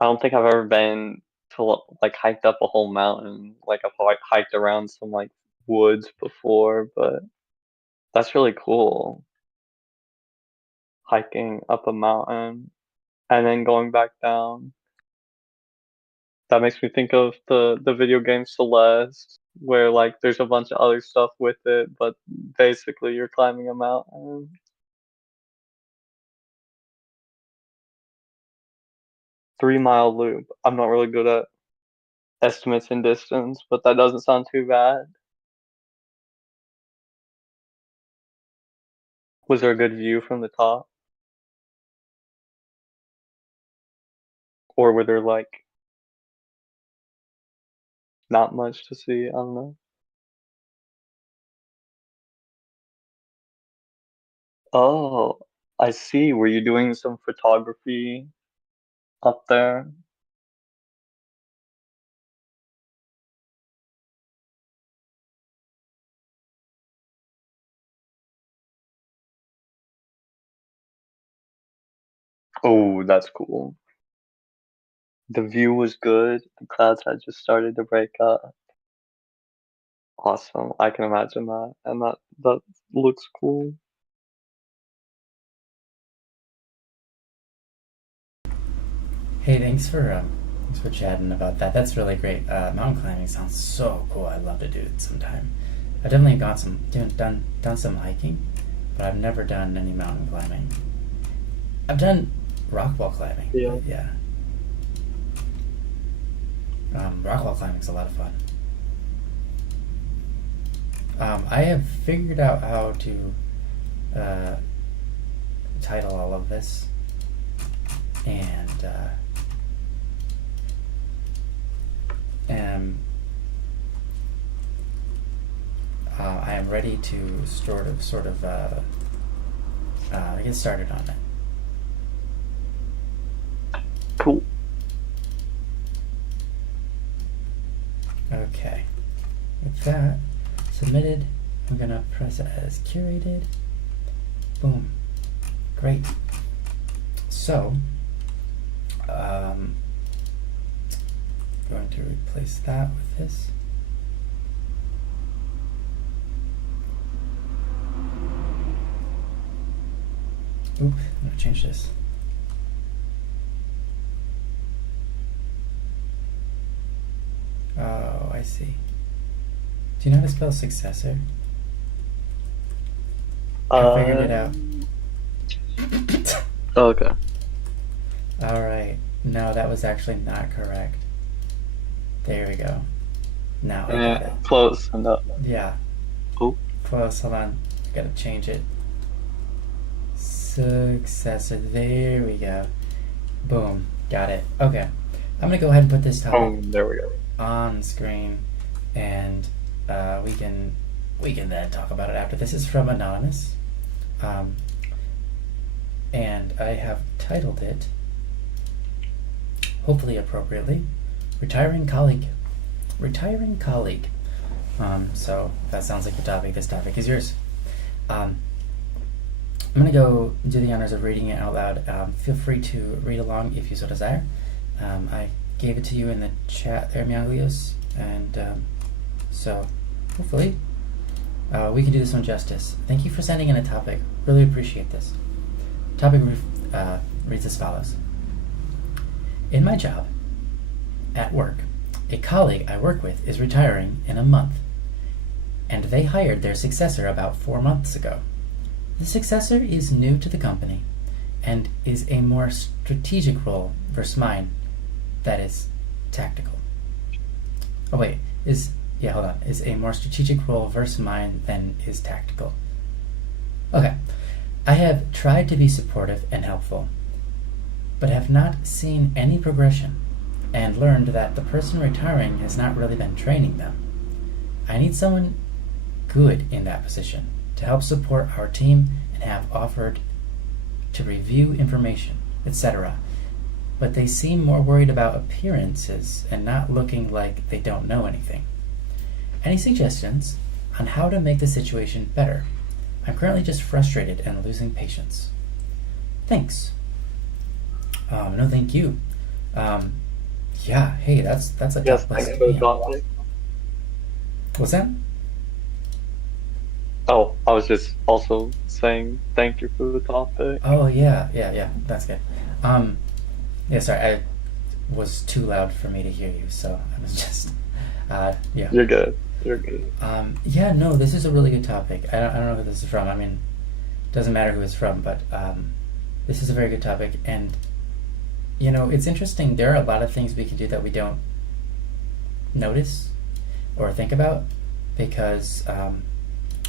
I don't think I've ever been to like hiked up a whole mountain. Like I've like hiked around some like woods before, but that's really cool. Hiking up a mountain and then going back down. That makes me think of the video game Celeste, where like there's a bunch of other stuff with it, but basically you're climbing a mountain. 3 mile loop. I'm not really good at estimates in distance, but that doesn't sound too bad. Was there a good view from the top? Or were there like not much to see? I don't know. Oh, I see. Were you doing some photography up there? Oh, that's cool. The view was good. The clouds had just started to break up. Awesome. I can imagine that. And that looks cool. Hey, thanks for chatting about that. That's really great. Mountain climbing sounds so cool. I'd love to do it sometime. I've definitely done some hiking, but I've never done any mountain climbing. I've done rock wall climbing. Yeah. But yeah. Rock wall climbing's a lot of fun. I have figured out how to title all of this, and I am ready to sort of get started on it. Cool. Okay, with that submitted, I'm gonna press it as curated. Boom. Great. So, going to replace that with this. Oop, I'm gonna change this. Oh, I see. Do you know how to spell successor? I figured it out. Okay. Alright. No, that was actually not correct. There we go. Now I got it. Close enough. Yeah. Oh. Close, hold on. Gotta change it. Successor. There we go. Boom. Got it. Okay. I'm gonna go ahead and put this topic There we go. on screen, and we can then talk about it after. This is from Anonymous, and I have titled it, hopefully appropriately, Retiring Colleague. Retiring Colleague. So that sounds like the topic. This topic is yours. I'm gonna go do the honors of reading it out loud. Feel free to read along if you so desire. I gave it to you in the chat there, Miaglios, and so hopefully we can do this one justice. Thank you for sending in a topic. Really appreciate this. Topic reads as follows. In my job, at work, a colleague I work with is retiring in a month, and they hired their successor about 4 months ago. The successor is new to the company and is a more strategic role versus mine that is tactical. Oh wait, is a more strategic role versus mine than is tactical. Okay, I have tried to be supportive and helpful, but have not seen any progression and learned that the person retiring has not really been training them. I need someone good in that position to help support our team and have offered to review information, etc. but they seem more worried about appearances and not looking like they don't know anything. Any suggestions on how to make the situation better? I'm currently just frustrated and losing patience. Thanks. No, thank you. Yeah, hey, that's a Yes, tough place thanks to for be the in. topic. What's that? Oh, I was just also saying thank you for the topic. Oh yeah. That's good. Um, yeah, sorry, I was too loud for me to hear you, so I was just, yeah. You're good. You're good. Yeah, no, this is a really good topic. I don't know who this is from. I mean, doesn't matter who it's from, but this is a very good topic. And, you know, it's interesting. There are a lot of things we can do that we don't notice or think about because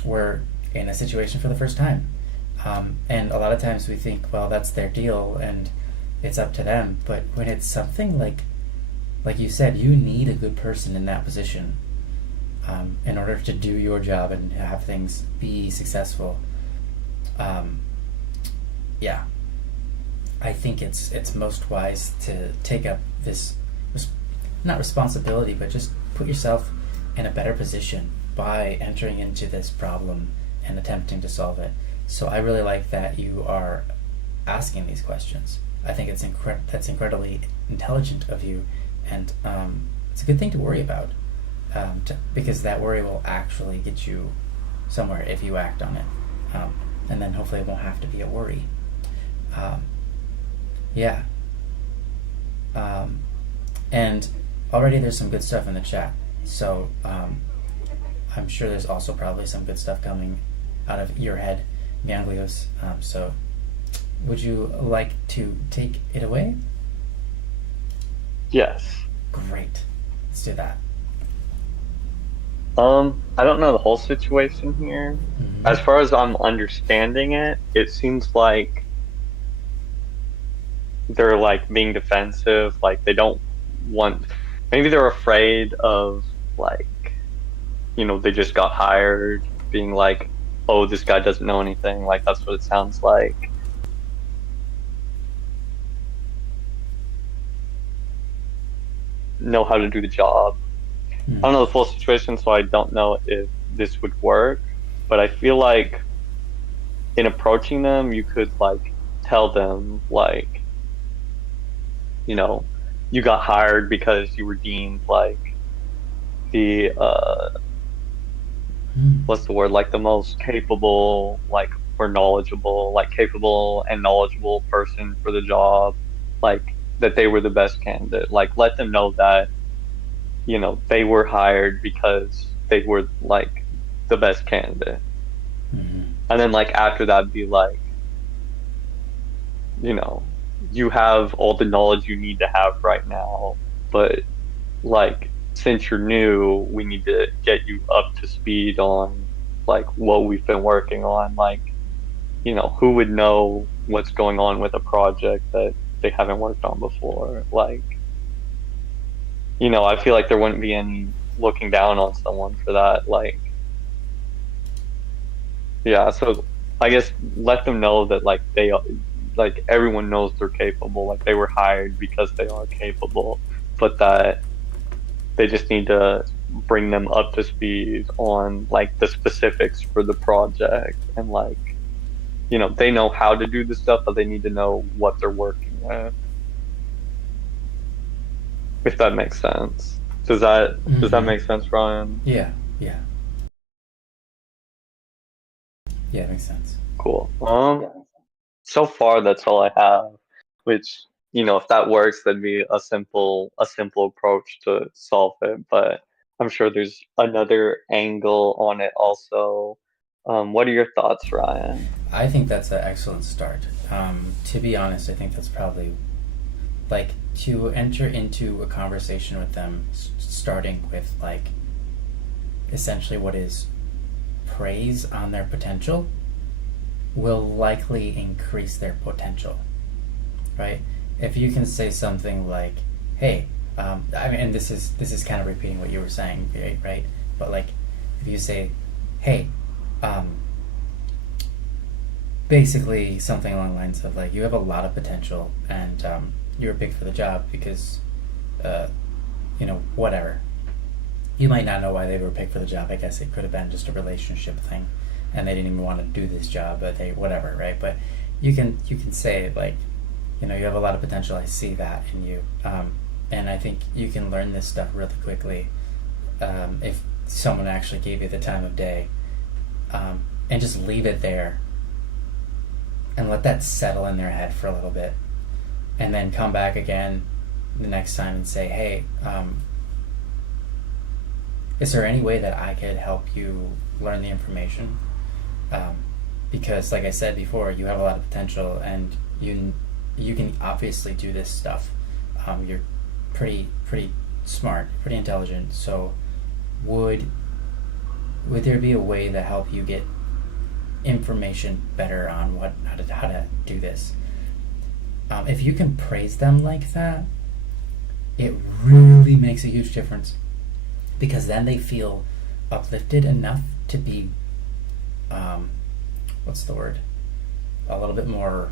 we're in a situation for the first time. And a lot of times we think, well, that's their deal and it's up to them. But when it's something like you said, you need a good person in that position in order to do your job and have things be successful. Yeah, I think it's most wise to take up this, not responsibility, but just put yourself in a better position by entering into this problem and attempting to solve it. So I really like that you are asking these questions. I think that's incredibly intelligent of you, and it's a good thing to worry about because that worry will actually get you somewhere if you act on it, and then hopefully it won't have to be a worry. Yeah. And already there's some good stuff in the chat, so I'm sure there's also probably some good stuff coming out of your head, Ganglios. So would you like to take it away? Yes. Great. Let's do that. I don't know the whole situation here. Mm-hmm. As far as I'm understanding it, it seems like they're like being defensive, like they don't want, maybe they're afraid of like, they just got hired, being like, oh, this guy doesn't know anything. Like that's what it sounds like. Know how to do the job. Mm-hmm. I don't know the full situation, so I don't know if this would work, but I feel like in approaching them, you could like tell them like, you got hired because you were deemed like the what's the word, like the most capable, like, or knowledgeable, like capable and knowledgeable person for the job, like that they were the best candidate. Like let them know that they were hired because they were like the best candidate. Mm-hmm. And then like after that be like, you have all the knowledge you need to have right now, but like since you're new, we need to get you up to speed on like what we've been working on. Like, who would know what's going on with a project that they haven't worked on before? Like, I feel like there wouldn't be any looking down on someone for that. Like, yeah, so I guess let them know that like like everyone knows they're capable, like they were hired because they are capable, but that they just need to bring them up to speed on like the specifics for the project, and like, they know how to do the stuff, but they need to know what they're working with. If that makes sense. Does that make sense, Ryan? Yeah. Yeah, it makes sense. Cool. So far that's all I have, which, if that works, that'd be a simple approach to solve it, but I'm sure there's another angle on it also. What are your thoughts, Ryan? I think that's an excellent start. To be honest, I think that's probably like to enter into a conversation with them, starting with like essentially what is praise on their potential will likely increase their potential, right? If you can say something like, "Hey," I mean, and this is kind of repeating what you were saying, right? But like, if you say, "Hey," basically something along the lines of like, "You have a lot of potential, and you were picked for the job because, whatever. You might not know why they were picked for the job. I guess it could have been just a relationship thing, and they didn't even want to do this job, but they whatever, right? But you can say like, you have a lot of potential. I see that in you, and I think you can learn this stuff really quickly if someone actually gave you the time of day, and just leave it there and let that settle in their head for a little bit, and then come back again the next time and say, hey, is there any way that I could help you learn the information? Because like I said before, you have a lot of potential, and you can obviously do this stuff. You're pretty smart, pretty intelligent. So would there be a way to help you get information better on how to do this? If you can praise them like that, it really makes a huge difference, because then they feel uplifted enough to be what's the word, a little bit more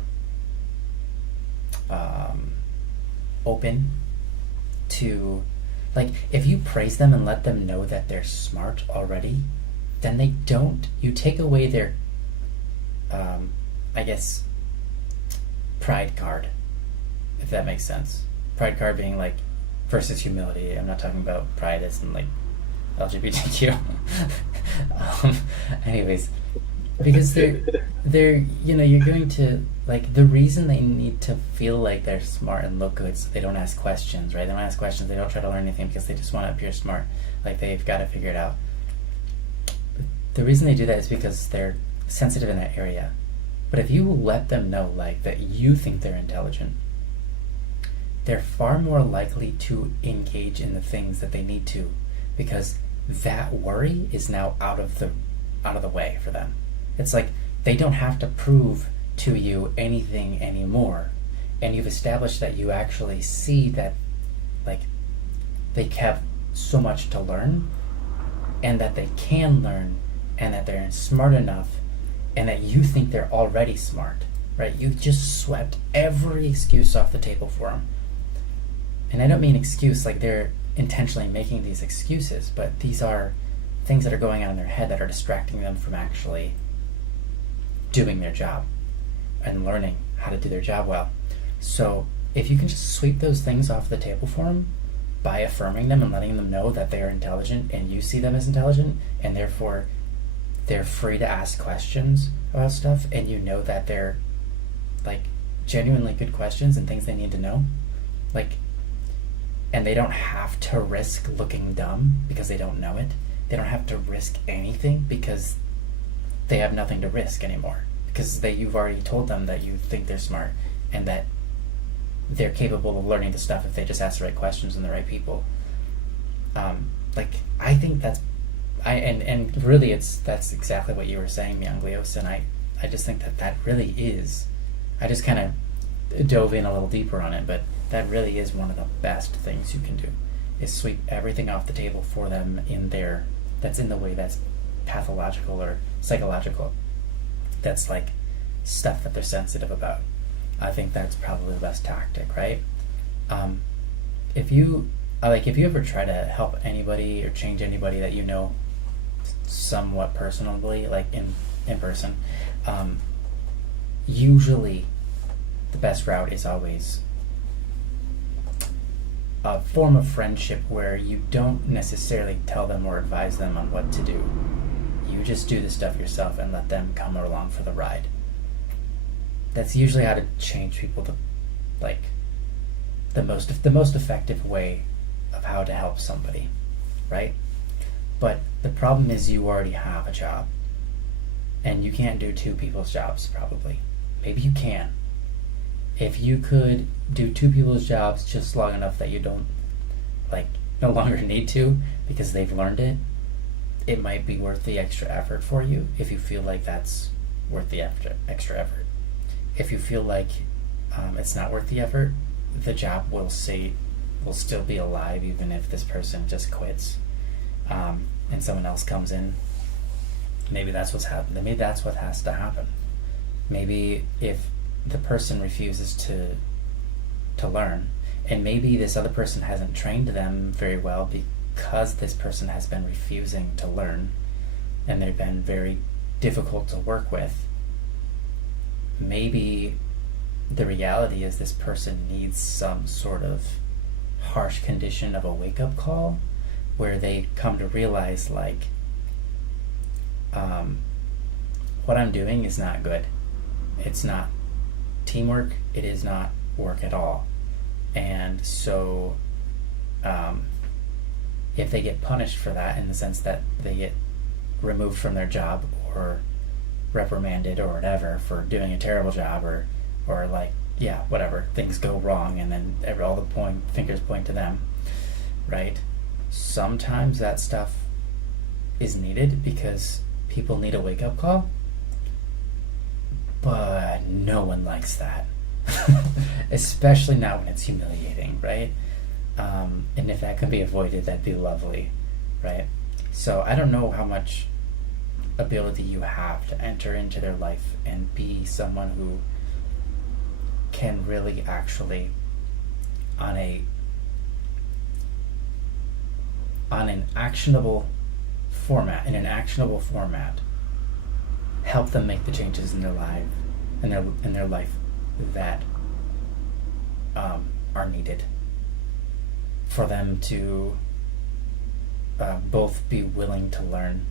open to, like, if you praise them and let them know that they're smart already, then you take away their I guess pride card, if that makes sense. Pride card being like versus humility. I'm not talking about pride as in like LGBTQ. Anyways, because they're you're going to, like, the reason they need to feel like they're smart and look good, so they don't ask questions, right? They don't ask questions, they don't try to learn anything, because they just want to appear smart, like they've got to figure it out. The reason they do that is because they're sensitive in that area. But if you let them know, like, that you think they're intelligent, they're far more likely to engage in the things that they need to, because that worry is now out of the way for them. It's like they don't have to prove to you anything anymore, and you've established that you actually see that, like, they have so much to learn, and that they can learn, and that they're smart enough, and that you think they're already smart, right? You've just swept every excuse off the table for them. And I don't mean excuse like they're intentionally making these excuses, but these are things that are going on in their head that are distracting them from actually doing their job and learning how to do their job well. So if you can just sweep those things off the table for them by affirming them and letting them know that they are intelligent and you see them as intelligent, and therefore they're free to ask questions about stuff, and you know that they're, like, genuinely good questions and things they need to know, like, and they don't have to risk looking dumb because they don't know it. They don't have to risk anything because they have nothing to risk anymore, because you've already told them that you think they're smart and that they're capable of learning the stuff if they just ask the right questions and the right people. I think and really that's exactly what you were saying, Mianglios, and I just think that really is, I just kind of dove in a little deeper on it, but that really is one of the best things you can do, is sweep everything off the table for them that's in the way that's pathological or psychological, that's like stuff that they're sensitive about. I think that's probably the best tactic, right? If you ever try to help anybody or change anybody that you know somewhat personally, like in person, usually the best route is always a form of friendship where you don't necessarily tell them or advise them on what to do. You just do the stuff yourself and let them come along for the ride. That's usually how to change people to, like, the most effective way of how to help somebody, right? But the problem is you already have a job, and you can't do two people's jobs, probably. Maybe you can. If you could do two people's jobs just long enough that you don't, like, no longer need to because they've learned it, it might be worth the extra effort for you if you feel like that's worth the extra effort. If you feel like it's not worth the effort, the job will still be alive even if this person just quits and someone else comes in. Maybe that's what's happened. Maybe that's what has to happen. Maybe if the person refuses to to learn. And maybe this other person hasn't trained them very well because this person has been refusing to learn and they've been very difficult to work with. Maybe the reality is this person needs some sort of harsh condition of a wake-up call where they come to realize, like, what I'm doing is not good. It's not teamwork. It is not work at all. And so if they get punished for that, in the sense that they get removed from their job or reprimanded or whatever for doing a terrible job, or like, yeah, whatever, things go wrong, and then all the fingers point to them, right? Sometimes that stuff is needed because people need a wake-up call, but no one likes that. Especially not when it's humiliating, right? And if that can be avoided, that'd be lovely, right? So I don't know how much ability you have to enter into their life and be someone who can really actually, on an actionable format, help them make the changes in their life that are needed for them to both be willing to learn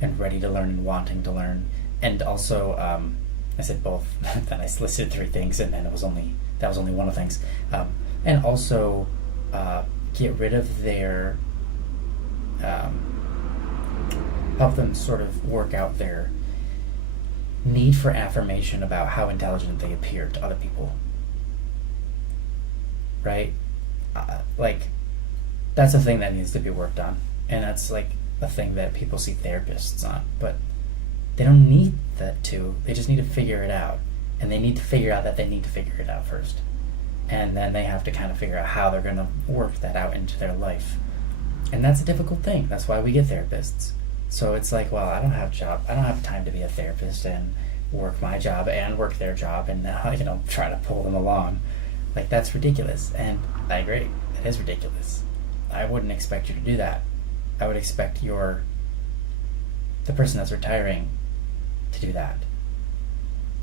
and ready to learn and wanting to learn. And also, I said both, then I listed 3 things, and then that was only one of the things. And also get rid of their, help them sort of work out their need for affirmation about how intelligent they appear to other people, right? Like, that's a thing that needs to be worked on, and that's like a thing that people see therapists on, but they don't need that too. They just need to figure it out, and they need to figure out that they need to figure it out first, and then they have to kind of figure out how they're going to work that out into their life. And that's a difficult thing. That's why we get therapists. So it's like, well, I don't have time to be a therapist and work my job and work their job and try to pull them along. Like, that's ridiculous. And I agree, it is ridiculous. I wouldn't expect you to do that. I would expect the person that's retiring to do that,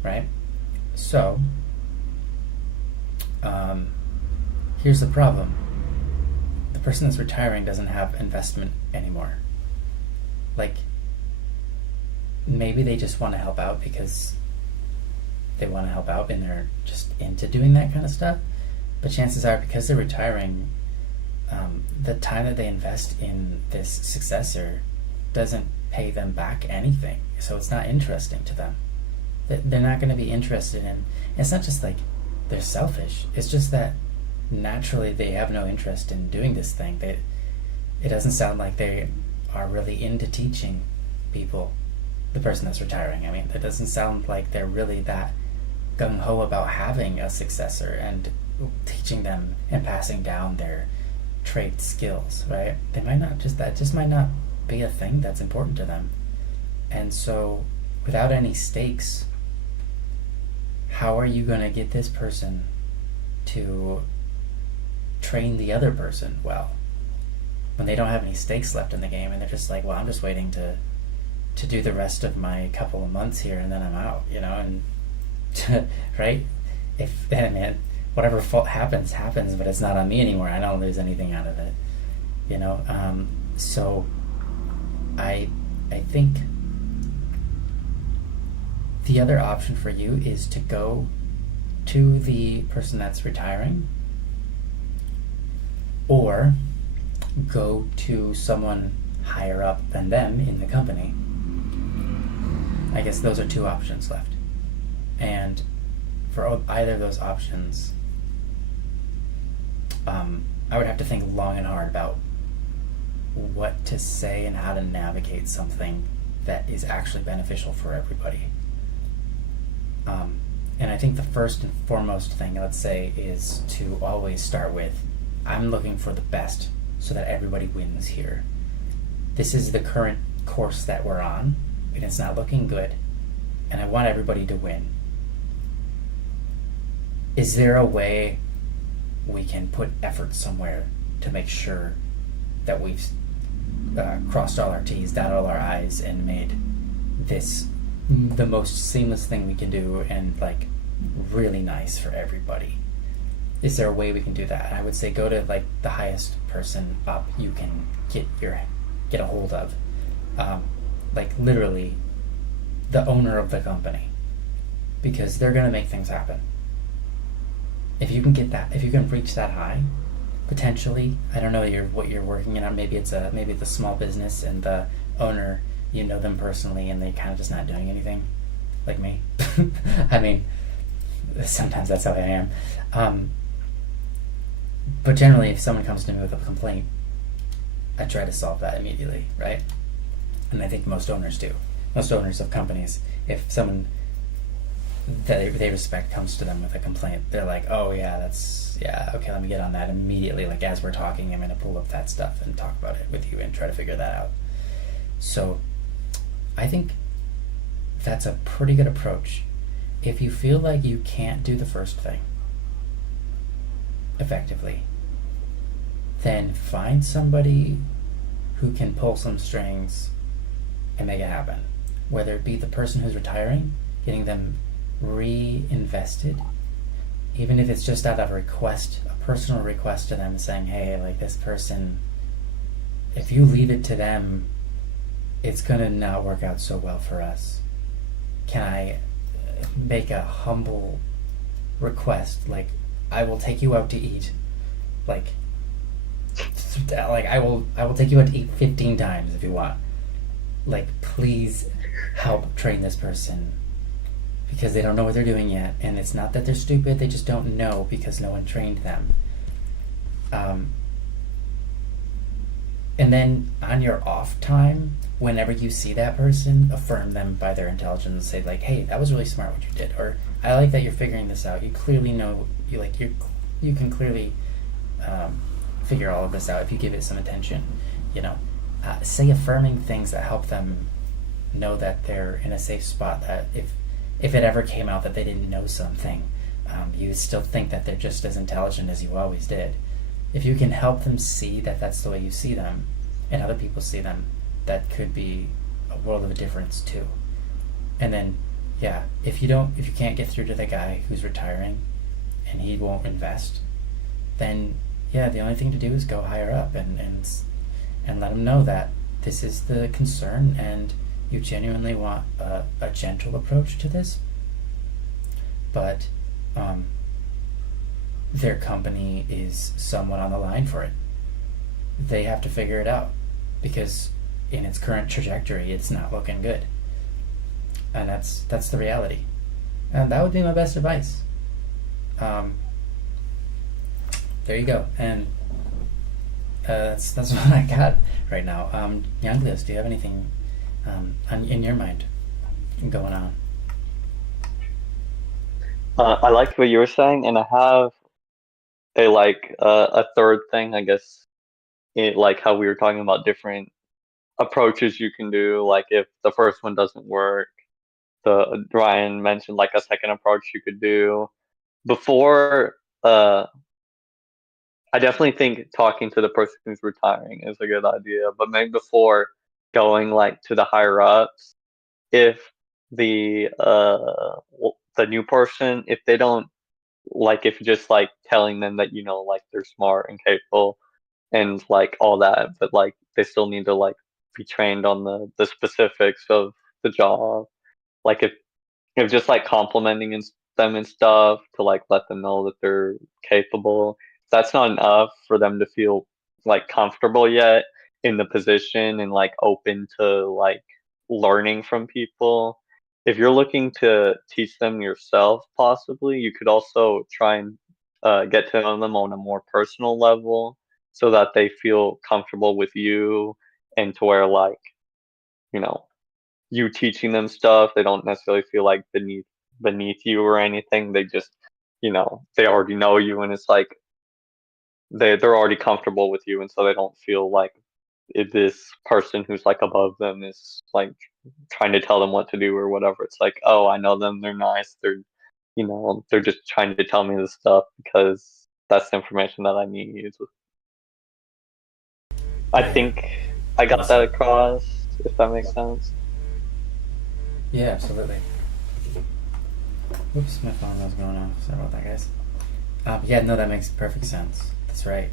right? So here's the problem. The person that's retiring doesn't have investment anymore. Like, maybe they just want to help out because they want to help out and they're just into doing that kind of stuff. But chances are, because they're retiring, the time that they invest in this successor doesn't pay them back anything. So it's not interesting to them. They're not going to be interested in. It's not just like they're selfish. It's just that naturally they have no interest in doing this thing. It doesn't sound like they are really into teaching people, the person that's retiring. I mean, it doesn't sound like they're really that gung-ho about having a successor and teaching them and passing down their trade skills, right? That just might not be a thing that's important to them. And so, without any stakes, how are you going to get this person to train the other person well when they don't have any stakes left in the game, and they're just like, well, I'm just waiting to do the rest of my couple of months here and then I'm out, and right? Whatever fault happens, but it's not on me anymore. I don't lose anything out of it, so I think the other option for you is to go to the person that's retiring, or go to someone higher up than them in the company. I guess those are 2 options left. And for either of those options, I would have to think long and hard about what to say and how to navigate something that is actually beneficial for everybody. And I think the first and foremost thing, let's say, is to always start with, I'm looking for the best so that everybody wins here. This is the current course that we're on, and it's not looking good, and I want everybody to win. is there a way we can put effort somewhere to make sure that we've crossed all our T's, dotted all our I's, and made this the most seamless thing we can do and like really nice for everybody? Is there a way we can do that? And I would say go to like the highest person up you can get a hold of, like literally the owner of the company, because they're gonna make things happen. If you can get that, if you can reach that high, potentially, I don't know what you're working in on. Maybe it's a small business and the owner, you know them personally, and they kind of just not doing anything, like me. I mean, sometimes that's how I am. But generally, if someone comes to me with a complaint, I try to solve that immediately, right? And I think most owners do. Most owners of companies, if someone that they respect comes to them with a complaint, they're like, oh yeah, okay, let me get on that immediately. Like as we're talking, I'm going to pull up that stuff and talk about it with you and try to figure that out. So I think that's a pretty good approach. If you feel like you can't do the first thing effectively, then find somebody who can pull some strings and make it happen. Whether it be the person who's retiring, getting them reinvested, even if it's just out of a personal request to them, saying, hey, like this person, if you leave it to them, it's gonna not work out so well for us. Can I make a humble request? Like, I will take you out to eat. Like I will take you out to eat 15 times if you want. Like, please help train this person, because they don't know what they're doing yet, and it's not that they're stupid, they just don't know because no one trained them. And then on your off time, whenever you see that person, affirm them by their intelligence and say like, hey, that was really smart what you did, or I like that you're figuring this out. You clearly know, you can clearly figure all of this out if you give it some attention. Say affirming things that help them know that they're in a safe spot, that if it ever came out that they didn't know something, you still think that they're just as intelligent as you always did. If you can help them see that that's the way you see them and other people see them, that could be a world of a difference too. And then, yeah, if you can't get through to the guy who's retiring and he won't invest, then yeah, the only thing to do is go higher up and let him know that this is the concern and you genuinely want a gentle approach to this, but their company is somewhat on the line for it. They have to figure it out, because in its current trajectory, it's not looking good, and that's the reality. And that would be my best advice. There you go, and that's what I got right now. Yanglios, do you have anything in your mind going on? I liked what you were saying, and I have a third thing, I guess. Like how we were talking about different approaches you can do. Like if the first one doesn't work, the Ryan mentioned like a second approach you could do before. I definitely think talking to the person who's retiring is a good idea, but maybe before going like to the higher ups, if the new person, if they don't like, if you're just like telling them that like they're smart and capable and like all that, but like they still need to like be trained on the specifics of the job. Like if just like complimenting them and stuff to like let them know that they're capable, that's not enough for them to feel like comfortable yet in the position and like open to like learning from people. If you're looking to teach them yourself, possibly you could also try and get to know them on a more personal level so that they feel comfortable with you, and to where like, you know, you teaching them stuff, they don't necessarily feel like beneath you or anything. They just, they already know you, and it's like they're already comfortable with you, and so they don't feel like this person who's like above them is like trying to tell them what to do or whatever. It's like, oh, I know them, they're nice, they're they're just trying to tell me this stuff because that's the information that I need. I Right. think I got that across, if that makes sense. Yeah, absolutely. Oops, my phone was going off. Sorry about that, guys. Yeah, no, that makes perfect sense. That's right.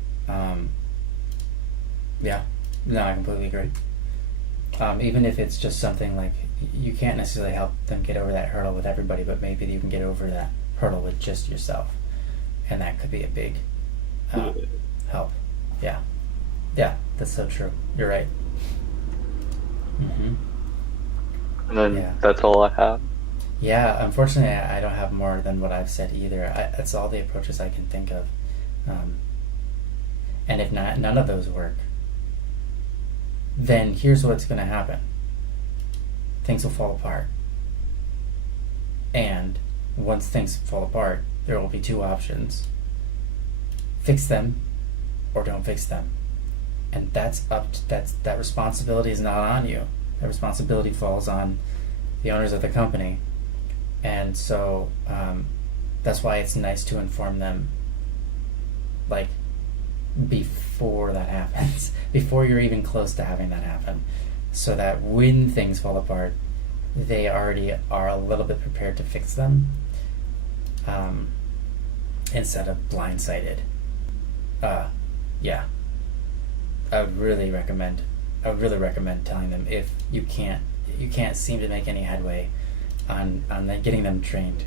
Yeah, no, I completely agree. Even if it's just something like you can't necessarily help them get over that hurdle with everybody, but maybe you can get over that hurdle with just yourself, and that could be a big help. Yeah, yeah, that's so true. You're right. Mm-hmm. And then Yeah. that's all I have. Yeah, unfortunately, I don't have more than what I've said either. That's all the approaches I can think of. And if none of those work, then here's what's going to happen. Things will fall apart. And once things fall apart, there will be two options. Fix them or don't fix them. And that responsibility is not on you. That responsibility falls on the owners of the company. And so that's why it's nice to inform them, like, before that happens, before you're even close to having that happen, so that when things fall apart, they already are a little bit prepared to fix them, instead of blindsided. Yeah, I would really recommend telling them if you can't seem to make any headway on getting them trained,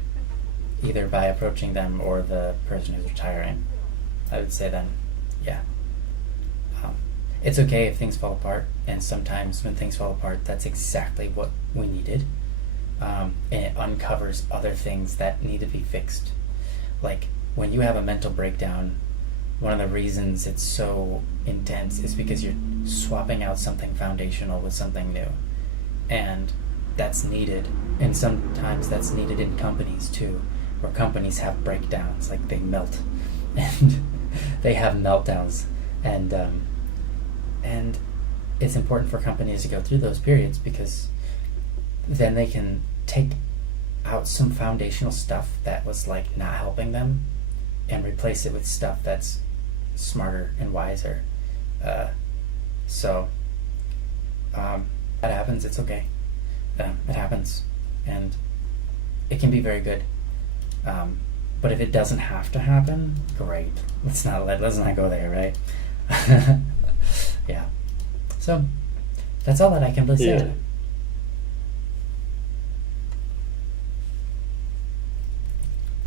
either by approaching them or the person who's retiring. I would say then, yeah, it's okay if things fall apart, and sometimes when things fall apart, that's exactly what we needed, and it uncovers other things that need to be fixed. Like when you have a mental breakdown, one of the reasons it's so intense is because you're swapping out something foundational with something new, and that's needed. And sometimes that's needed in companies too, where companies have breakdowns, like they melt and they have meltdowns, and it's important for companies to go through those periods, because then they can take out some foundational stuff that was like not helping them and replace it with stuff that's smarter and wiser. So that happens. It's okay. It happens, and it can be very good. But if it doesn't have to happen, great. Let's not go there, right? Yeah. So that's all that I can really say. Yeah.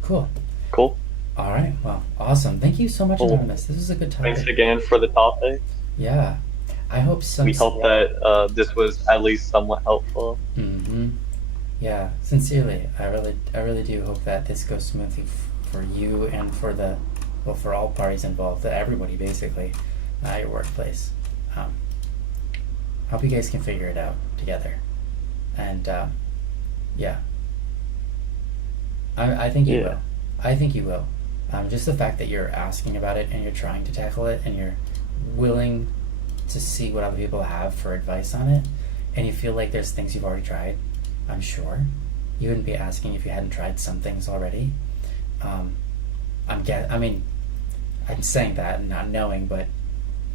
Cool. Cool. All right. Well, awesome. Thank you so much, Cool. Anonymous. This was a good topic. Thanks again for the topic. Yeah. I hope some. We hope that this was at least somewhat helpful. Mm-hmm. Yeah. Sincerely, I really do hope that this goes smoothly for you and for for all parties involved, everybody basically, at your workplace. Hope you guys can figure it out together, and yeah. I think you will. I think you will. Just the fact that you're asking about it and you're trying to tackle it and you're willing to see what other people have for advice on it, and you feel like there's things you've already tried, I'm sure. You wouldn't be asking if you hadn't tried some things already. I'm saying that and not knowing, but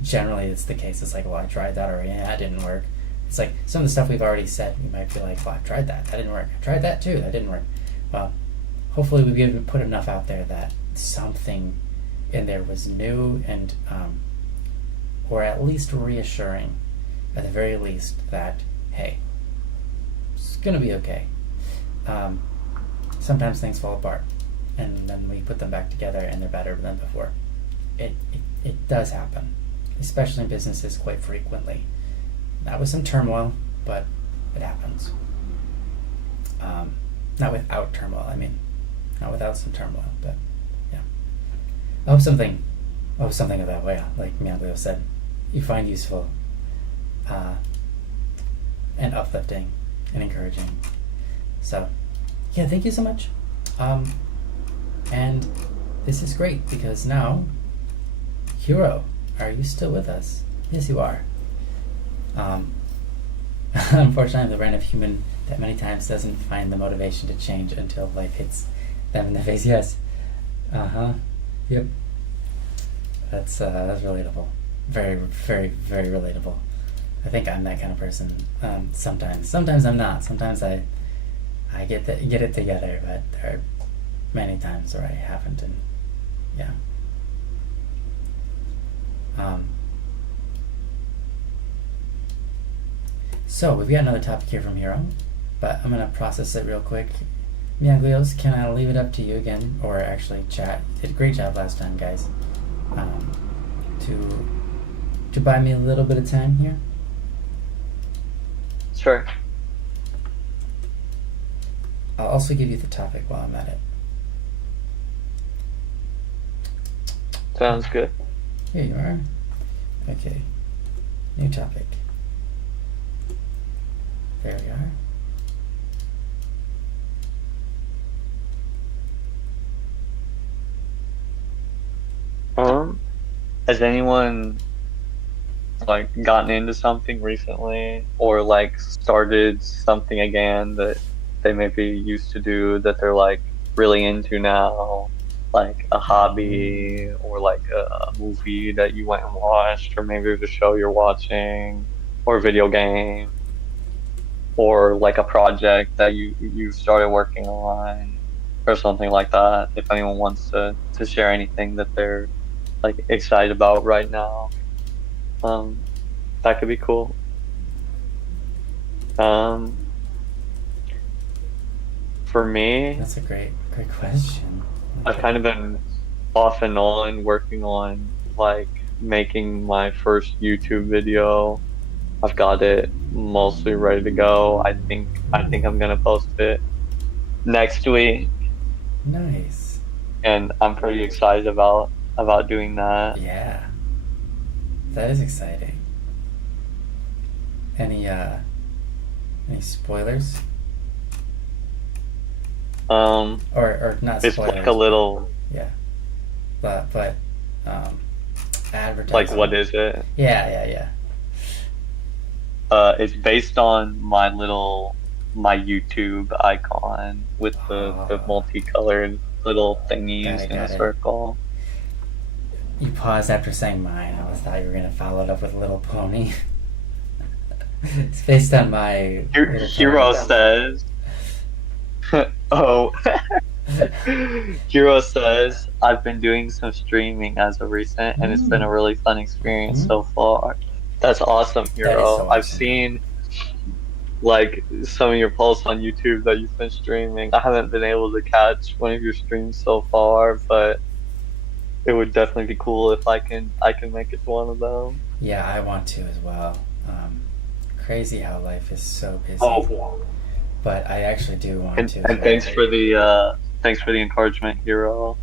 generally it's the case. It's like, well, I tried that already. Yeah, that didn't work. It's like some of the stuff we've already said, you might be like, well, I tried that. That didn't work. I tried that too. That didn't work. Well, hopefully we've put enough out there that something in there was new and or at least reassuring, at the very least, that hey, it's gonna be okay. Sometimes things fall apart, and then we put them back together and they're better than before. It does happen, especially in businesses, quite frequently. Not with some turmoil, but it happens. Not without turmoil, not without some turmoil, but yeah. I hope something of that way, like Mianglio said, you find useful, and uplifting and encouraging. So yeah, thank you so much. And this is great because now, Hiro, are you still with us? Yes, you are. Unfortunately, I'm the random human that many times doesn't find the motivation to change until life hits Them in the face, yes. Yep. That's relatable. Very, very, very relatable. I think I'm that kind of person. Sometimes I'm not. Sometimes I get it together, but there are many times where I haven't, and yeah. So we've got another topic here from Hero, but I'm gonna process it real quick. Miaglios, can I leave it up to you again, or actually chat? You did a great job last time, guys. To buy me a little bit of time here. Sure. I'll also give you the topic while I'm at it. Sounds good. Here you are. Okay. New topic. There we are. Has anyone like gotten into something recently, or like started something again that they maybe used to do that they're like really into now, like a hobby or like a movie that you went and watched, or maybe there's a show you're watching, or a video game, or like a project that you started working on, or something like that. If anyone wants to share anything that they're like excited about right now, that could be cool. For me, That's a great question. I've kind of been off and on working on like making my first YouTube video. I've got it mostly ready to go. I think I'm gonna post it next week, Nice. and I'm pretty excited about doing that. Yeah. That is exciting. Any spoilers? Or not It's spoilers. like a little Yeah. But advertising. like, what is it? Yeah. It's based on my YouTube icon with the multicolored little thingies in a Got it. circle. You paused after saying mine. I thought you were gonna follow it up with Little Pony. It's based on my Little Hero Pony. says, oh, Hero says, I've been doing some streaming as of recent, and it's been a really fun experience so far. That's awesome, Hero. That is so I've awesome. seen like some of your posts on YouTube that you've been streaming. I haven't been able to catch one of your streams so far, but it would definitely be cool if I can make it to one of them. Yeah, I want to as well. Crazy how life is so busy. Oh, But I actually do want and to. as thanks well. for the encouragement, Hero,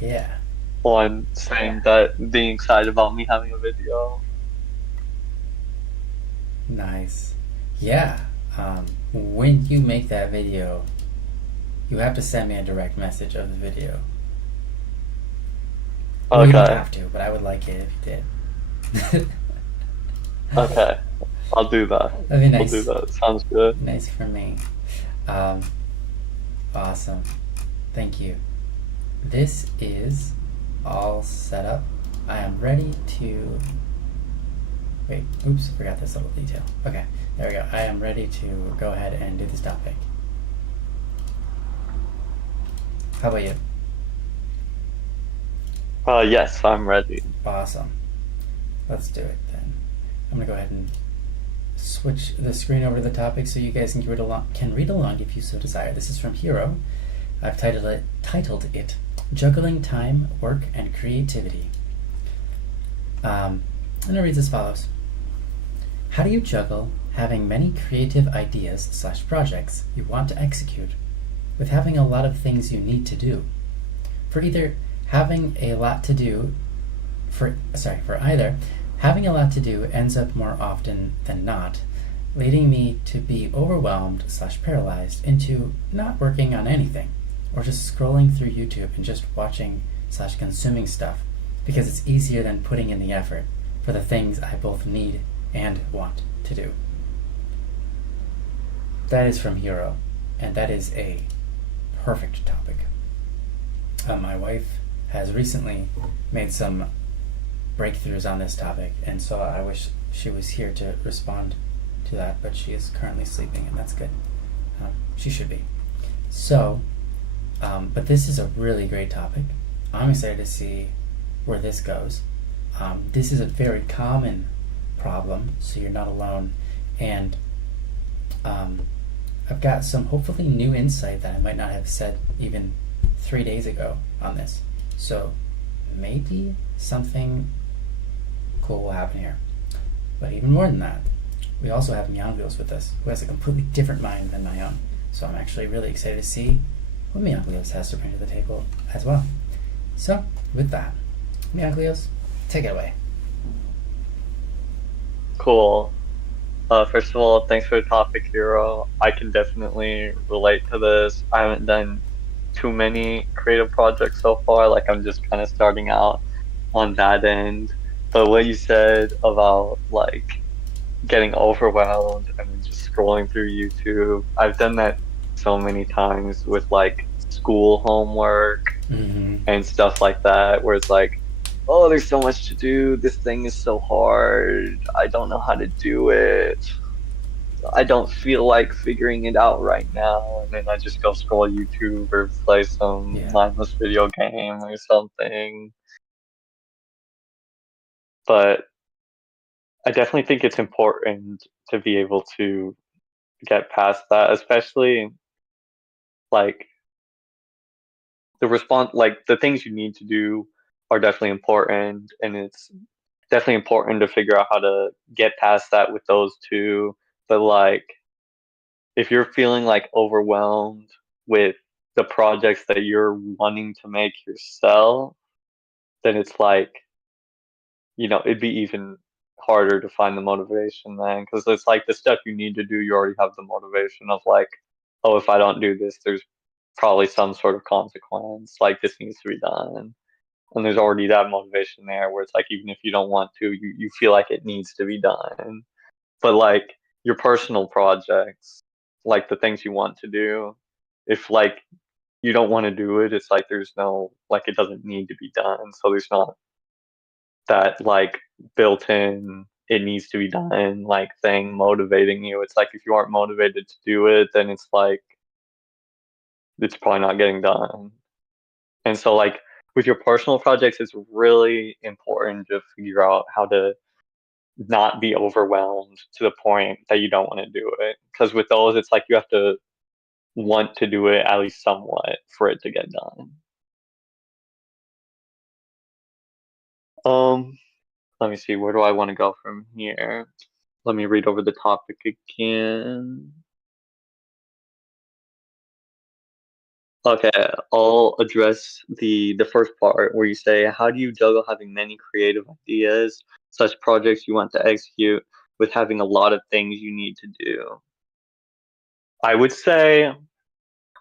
Yeah. on saying that, being excited about me having a video. Nice. Yeah. When you make that video, you have to send me a direct message of the video. Well, you don't Okay. have to, but I would like it if you did. Okay. I'll do that. That'd be I'll nice. do that. Sounds good. Nice for me. Awesome. Thank you. This is all set up. I am ready to... Wait, oops, forgot this little detail. Okay, there we go. I am ready to go ahead and do this topic. How about you? Yes, I'm ready. Awesome. Let's do it then. I'm gonna go ahead and switch the screen over to the topic so you guys can read along if you so desire. This is from Hero. I've titled it Juggling Time, Work, and Creativity. And it reads as follows. How do you juggle having many creative ideas / projects you want to execute with having a lot of things you need to do? For either having a lot to do ends up more often than not leading me to be overwhelmed / paralyzed into not working on anything, or just scrolling through YouTube and just watching / consuming stuff because it's easier than putting in the effort for the things I both need and want to do. That is from Hero, and that is a perfect topic. My wife has recently made some breakthroughs on this topic, and so I wish she was here to respond to that, but she is currently sleeping, and that's good. She should be. So, but this is a really great topic. I'm excited to see where this goes. This is a very common problem, so you're not alone. And I've got some hopefully new insight that I might not have said even 3 days ago on this. So maybe something cool will happen here. But even more than that, we also have Meonglios with us, who has a completely different mind than my own. So I'm actually really excited to see what Meonglios has to bring to the table as well. So with that, Meonglios, take it away. Cool. First of all, thanks for the topic, Hero. I can definitely relate to this. I haven't done too many creative projects so far. Like, I'm just kind of starting out on that end. But what you said about like getting overwhelmed and just scrolling through YouTube, I've done that so many times with like school homework and stuff like that, where it's like, oh, there's so much to do. This thing is so hard. I don't know how to do it. I don't feel like figuring it out right now. And then I just go scroll YouTube or play some mindless video game or something. But I definitely think it's important to be able to get past that, especially like like the things you need to do are definitely important, and it's definitely important to figure out how to get past that with those two. But like, if you're feeling like overwhelmed with the projects that you're wanting to make yourself, then it's like, it'd be even harder to find the motivation then, because it's like the stuff you need to do, you already have the motivation of like, oh, if I don't do this, there's probably some sort of consequence, like this needs to be done. And there's already that motivation there where it's like, even if you don't want to, you feel like it needs to be done. But like your personal projects, like the things you want to do, if like you don't want to do it, it's like there's no, like it doesn't need to be done. So there's not that like built in, it needs to be done like thing motivating you. It's like if you aren't motivated to do it, then it's like it's probably not getting done. And so like with your personal projects, it's really important to figure out how to not be overwhelmed to the point that you don't want to do it. Because with those, it's like you have to want to do it at least somewhat for it to get done. Let me see, where do I want to go from here? Let me read over the topic again. Okay, I'll address the first part where you say, how do you juggle having many creative ideas, such projects you want to execute, with having a lot of things you need to do? I would say,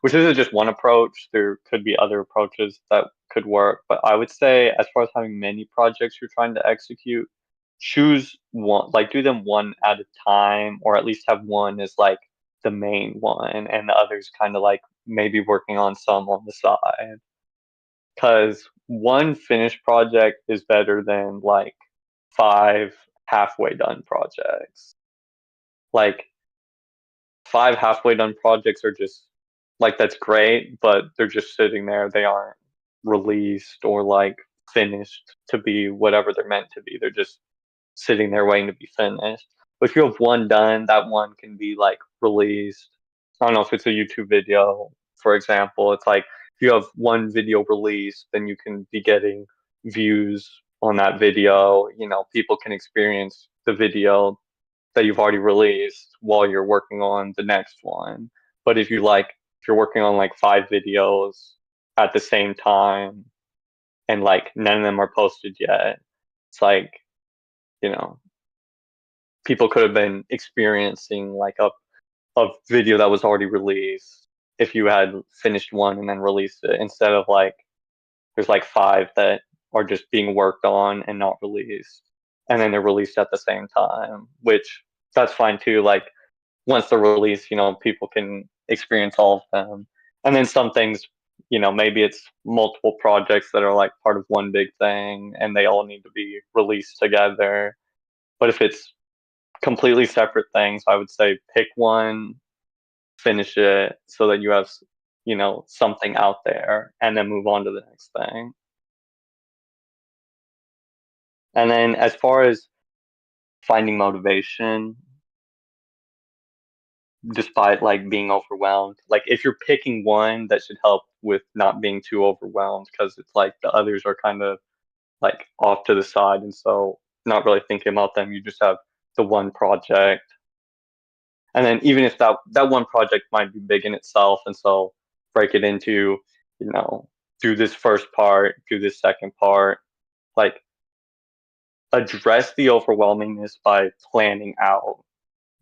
which isn't just one approach, there could be other approaches that could work, but I would say as far as having many projects you're trying to execute, choose one, like do them one at a time, or at least have one as like the main one and the others kind of like maybe working on some on the side. Because one finished project is better than like 5 halfway done projects. Like 5 halfway done projects are just like, that's great, but they're just sitting there. They aren't released or like finished to be whatever they're meant to be. They're just sitting there waiting to be finished. But if you have one done, that one can be like released. I don't know if it's a YouTube video, for example. It's like if you have one video released, then you can be getting views on that video. People can experience the video that you've already released while you're working on the next one. But if you're working on like 5 videos at the same time and like none of them are posted yet, it's like, you know, people could have been experiencing like a video that was already released if you had finished one and then released it, instead of like there's like 5 that are just being worked on and not released, and then they're released at the same time, which that's fine too. Like once they're released, people can experience all of them. And then some things, maybe it's multiple projects that are like part of one big thing and they all need to be released together. But if it's completely separate things, I would say pick one, finish it so that you have, something out there and then move on to the next thing. And then as far as finding motivation, despite like being overwhelmed, like if you're picking one that should help with not being too overwhelmed, because it's like the others are kind of like off to the side, and so not really thinking about them, you just have the one project. And then even if that one project might be big in itself, and so break it into, do this first part, do this second part, like address the overwhelmingness by planning out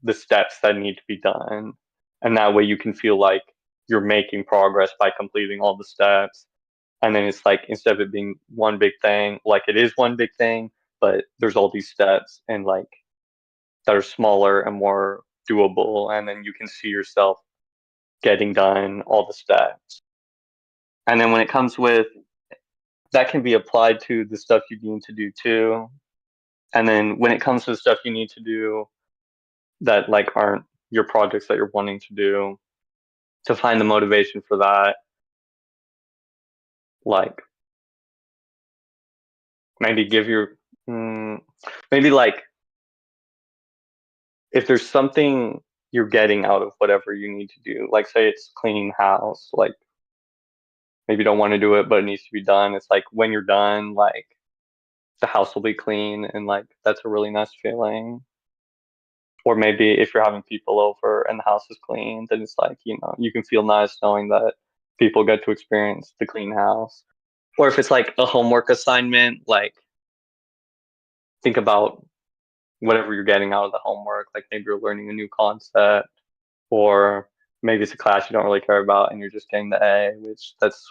the steps that need to be done. And that way you can feel like you're making progress by completing all the steps. And then it's like, instead of it being one big thing, like it is one big thing, but there's all these steps and like that are smaller and more doable. And then you can see yourself getting done all the steps. And then when it comes with, that can be applied to the stuff you need to do too. And then when it comes to the stuff you need to do that like aren't your projects that you're wanting to do, to find the motivation for that, like maybe give your maybe like if there's something you're getting out of whatever you need to do, like say it's cleaning house, like maybe you don't want to do it but it needs to be done, it's like when you're done, like the house will be clean and like that's a really nice feeling. Or maybe if you're having people over and the house is clean, then it's like, you can feel nice knowing that people get to experience the clean house. Or if it's like a homework assignment, like think about whatever you're getting out of the homework. Like maybe you're learning a new concept, or maybe it's a class you don't really care about and you're just getting the A, which that's,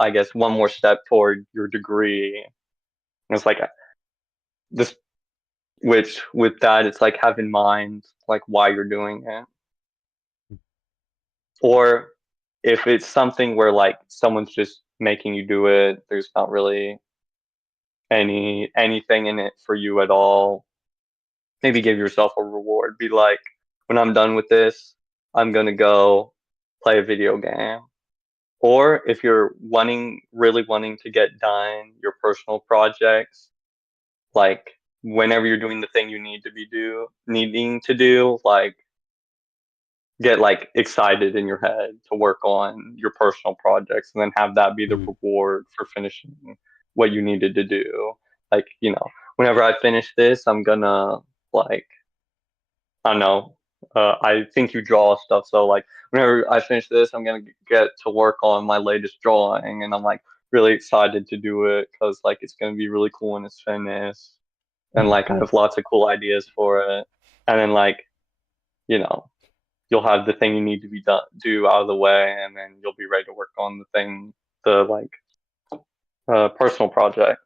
I guess, one more step toward your degree. And it's like this, which with that, it's like have in mind like why you're doing it. Or if it's something where like someone's just making you do it, there's not really anything in it for you at all, maybe give yourself a reward. Be like, when I'm done with this, I'm gonna go play a video game. Or if you're really wanting to get done your personal projects, like whenever you're doing the thing you needing to do, like get like excited in your head to work on your personal projects and then have that be the reward for finishing what you needed to do. Like, whenever I finish this, I'm gonna like, I don't know, I think you draw stuff, so like whenever I finish this, I'm gonna get to work on my latest drawing, and I'm like really excited to do it because like it's gonna be really cool when it's finished, and like I have lots of cool ideas for it. And then like, you know, you'll have the thing you need to do out of the way, and then you'll be ready to work on the like personal project.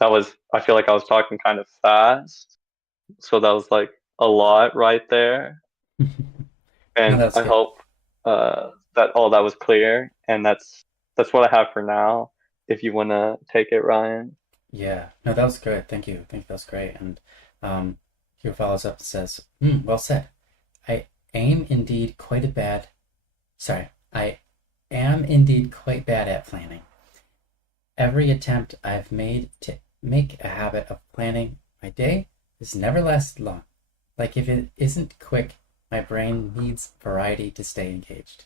I feel like I was talking kind of fast, so that was like a lot right there. And No, that's I good. hope that all that was clear, and that's what I have for now. If you want to take it, Ryan. Yeah, no, that was good. Thank you. Thank you. That was great. And Hugh follows up and says, well said. I am indeed quite a bad, sorry, I am indeed quite bad at planning. Every attempt I've made to make a habit of planning my day has never lasted long. Like if it isn't quick, my brain needs variety to stay engaged.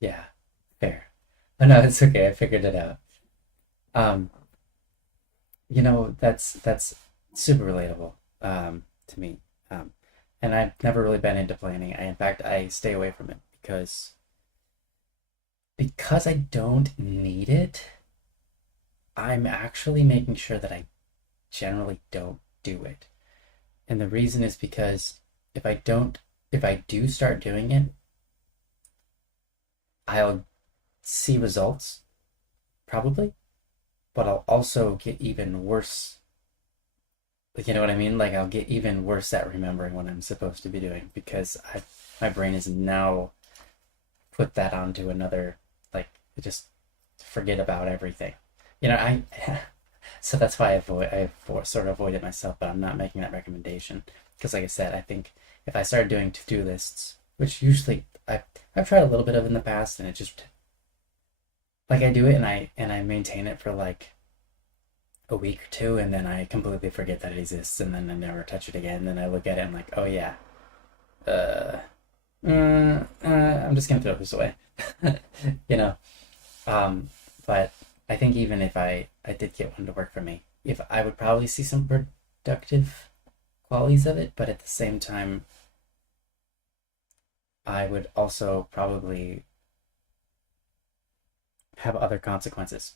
Yeah, fair. Oh no, it's okay. I figured it out. Um, that's super relatable to me. And I've never really been into planning. In fact, I stay away from it because I don't need it. I'm actually making sure that I generally don't do it. And the reason is because if I do start doing it, I'll see results, probably, but I'll also get even worse. Like, you know what I mean? Like, I'll get even worse at remembering what I'm supposed to be doing because my brain is now put that onto another, like, just forget about everything. You know, I so that's why sort of avoid it myself, but I'm not making that recommendation because, like I said, I think if I started doing to-do lists, which usually I've tried a little bit of in the past, and it just like I do it and I maintain it for like a week or two, and then I completely forget that it exists, and then I never touch it again. Then I look at it and I'm like, oh yeah, uh, I'm just gonna throw this away, you know. Um, but I think even if I did get one to work for me, if I would probably see some productive qualities of it, but at the same time, I would also probably have other consequences.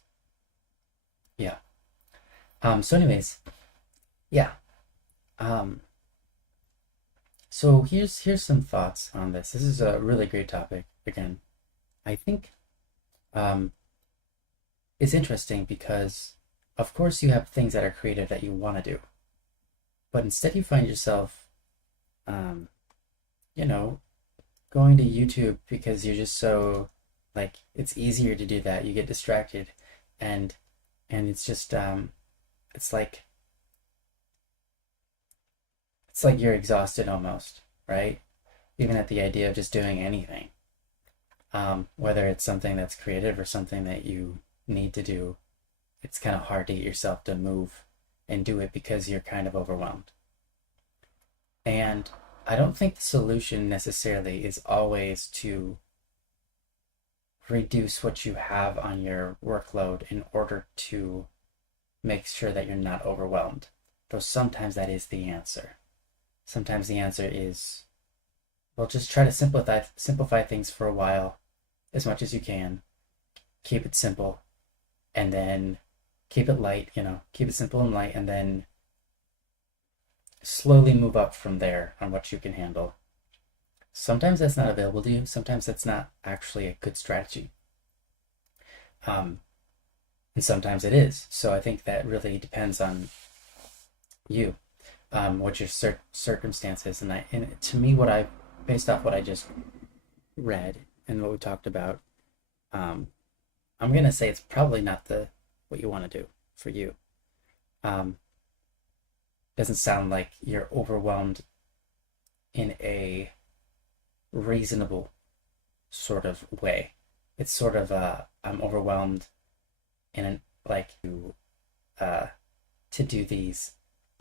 Yeah. So anyways, yeah. Um, so here's some thoughts on this. This is a really great topic. Again, I think um, it's interesting because, of course, you have things that are creative that you want to do, but instead you find yourself, um, you know, going to YouTube because you're just so like it's easier to do that. You get distracted, and it's just it's like you're exhausted almost, right? Even at the idea of just doing anything, whether it's something that's creative or something that you need to do, it's kind of hard to get yourself to move and do it because you're kind of overwhelmed. And I don't think the solution necessarily is always to reduce what you have on your workload in order to make sure that you're not overwhelmed. Though sometimes that is the answer. Sometimes the answer is, well, just try to simplify things for a while, as much as you can. Keep it simple, and then keep it light. Keep it simple and light, and then slowly move up from there on what you can handle. Sometimes that's not available to you. Sometimes that's not actually a good strategy. And sometimes it is. So I think that really depends on you, what your circumstances. And to me, based off what I just read and what we talked about, I'm gonna say it's probably not what you want to do for you. Doesn't sound like you're overwhelmed in a reasonable sort of way. It's sort of I'm overwhelmed in to do these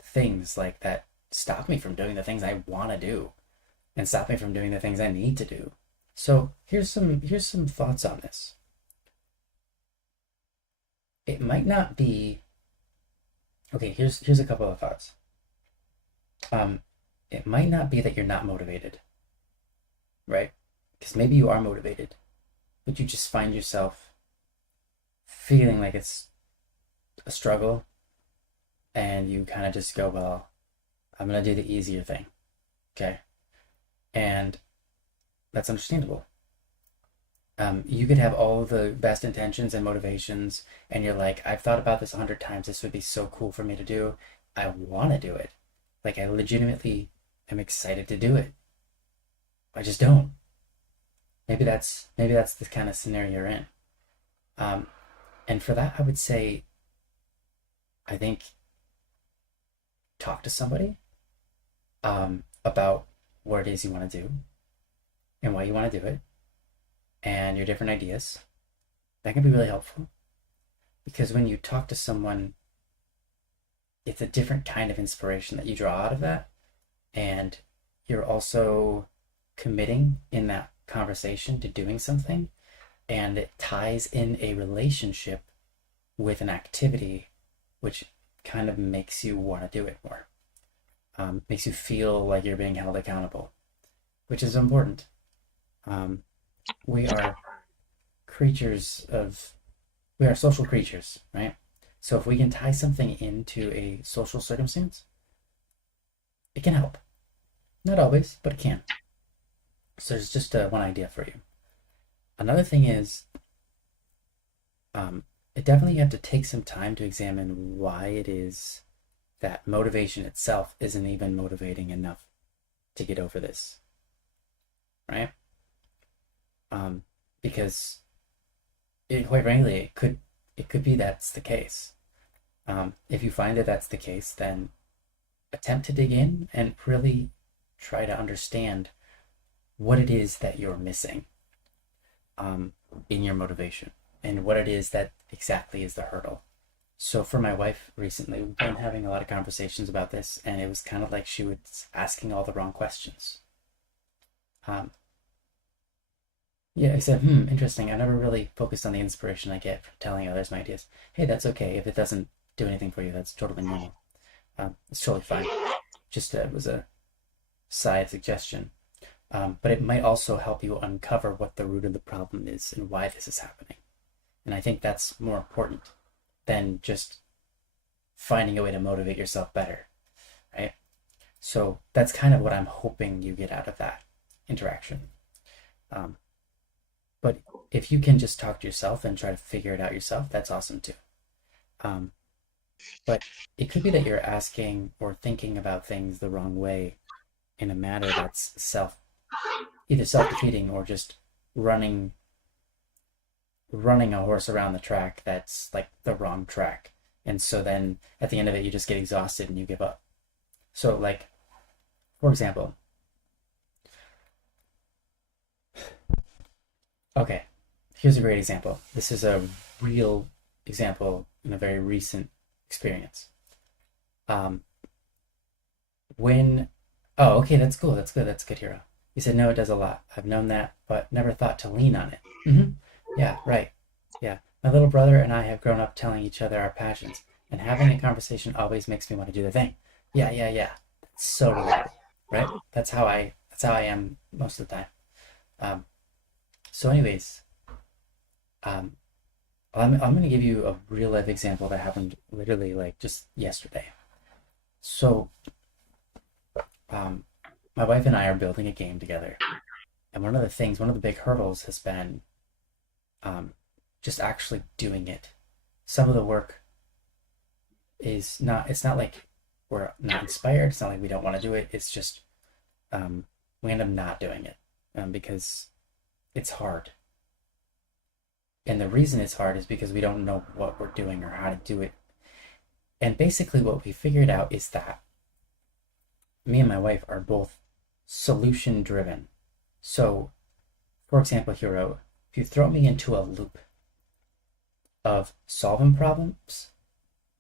things like that stop me from doing the things I want to do and stop me from doing the things I need to do. So here's some thoughts on this. It might not be okay. Here's a couple of thoughts. It might not be that you're not motivated, right? Because maybe you are motivated, but you just find yourself feeling like it's a struggle, and you kind of just go, well, I'm gonna do the easier thing, okay? And that's understandable. You could have all the best intentions and motivations, and you're like, I've thought about this 100 times. This would be so cool for me to do. I want to do it. Like, I legitimately am excited to do it. I just don't. Maybe that's the kind of scenario you're in. And for that, I would say, I think, talk to somebody about what it is you want to do and why you want to do it and your different ideas. That can be really helpful because when you talk to someone, it's a different kind of inspiration that you draw out of that, and you're also committing in that conversation to doing something, and it ties in a relationship with an activity which kind of makes you want to do it more, makes you feel like you're being held accountable, which is important. We are social creatures, right? So if we can tie something into a social circumstance, it can help. Not always, but it can. So there's just one idea for you. Another thing is, you have to take some time to examine why it is that motivation itself isn't even motivating enough to get over this, right? because quite frankly, it could be that's the case. If you find that that's the case, then attempt to dig in and really try to understand what it is that you're missing in your motivation and what it is that exactly is the hurdle. So for my wife recently, we've been having a lot of conversations about this, and it was kind of like she was asking all the wrong questions. Um, yeah, I said, interesting. I never really focused on the inspiration I get from telling others my ideas. Hey, that's okay. If it doesn't do anything for you, that's totally normal. It's totally fine. Just it was a side suggestion. But it might also help you uncover what the root of the problem is and why this is happening. And I think that's more important than just finding a way to motivate yourself better, right? So that's kind of what I'm hoping you get out of that interaction. But if you can just talk to yourself and try to figure it out yourself, that's awesome too. But it could be that you're asking or thinking about things the wrong way in a manner that's either self-defeating or just running a horse around the track that's like the wrong track. And so then at the end of it, you just get exhausted and you give up. So like, for example, okay, here's a great example. This is a real example in a very recent experience. When, oh, okay, that's cool. That's good. That's good, Hero. He said, no, it does a lot. I've known that, but never thought to lean on it. Yeah, right. Yeah. My little brother and I have grown up telling each other our passions, and having a conversation always makes me want to do the thing. Yeah. That's so relatable, right? That's how I am most of the time. So anyways, I'm going to give you a real life example that happened literally like just yesterday. So, my wife and I are building a game together, and one of the big hurdles has been just actually doing it. Some of the work is not, it's not like we're not inspired, it's not like we don't want to do it, it's just we end up not doing it because it's hard. And the reason it's hard is because we don't know what we're doing or how to do it. And basically what we figured out is that me and my wife are both solution driven. So, for example, Hero, if you throw me into a loop of solving problems,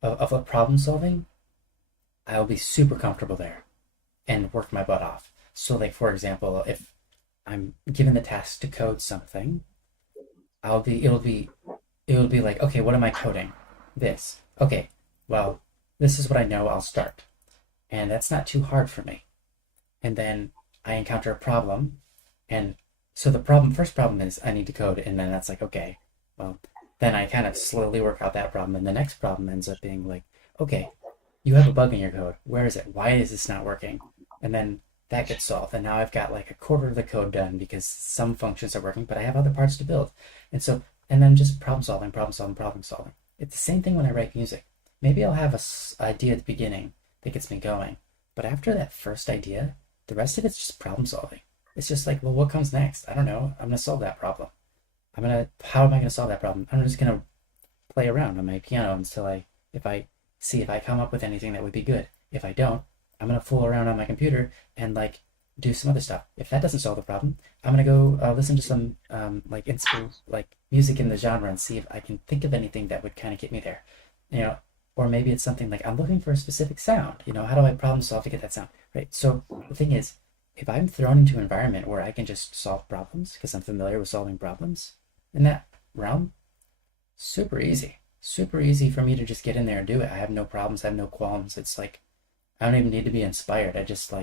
of a problem solving, I'll be super comfortable there and work my butt off. So like, for example, if I'm given the task to code something, it'll be like, okay, what am I coding? This. Okay, well, this is what I know, I'll start. And that's not too hard for me. And then I encounter a problem, and so the first problem is I need to code, and then that's like, okay, well, then I kind of slowly work out that problem, and the next problem ends up being like, okay, you have a bug in your code. Where is it? Why is this not working? And then that gets solved, and now I've got like a quarter of the code done because some functions are working, but I have other parts to build. And then just problem solving. It's the same thing when I write music. Maybe I'll have an idea at the beginning that gets me going, but after that first idea, the rest of it's just problem solving. It's just like, well, what comes next? I don't know. I'm gonna solve that problem. How am I gonna solve that problem? I'm just gonna play around on my piano until if I come up with anything that would be good. If I don't, I'm gonna fool around on my computer and like do some other stuff. If that doesn't solve the problem, I'm gonna go listen to some like music in the genre and see if I can think of anything that would kind of get me there, or maybe it's something like I'm looking for a specific sound. How do I problem solve to get that sound right? So the thing is, if I'm thrown into an environment where I can just solve problems because I'm familiar with solving problems in that realm, super easy for me to just get in there and do it. I have no problems, I have no qualms. It's like I don't even need to be inspired. I just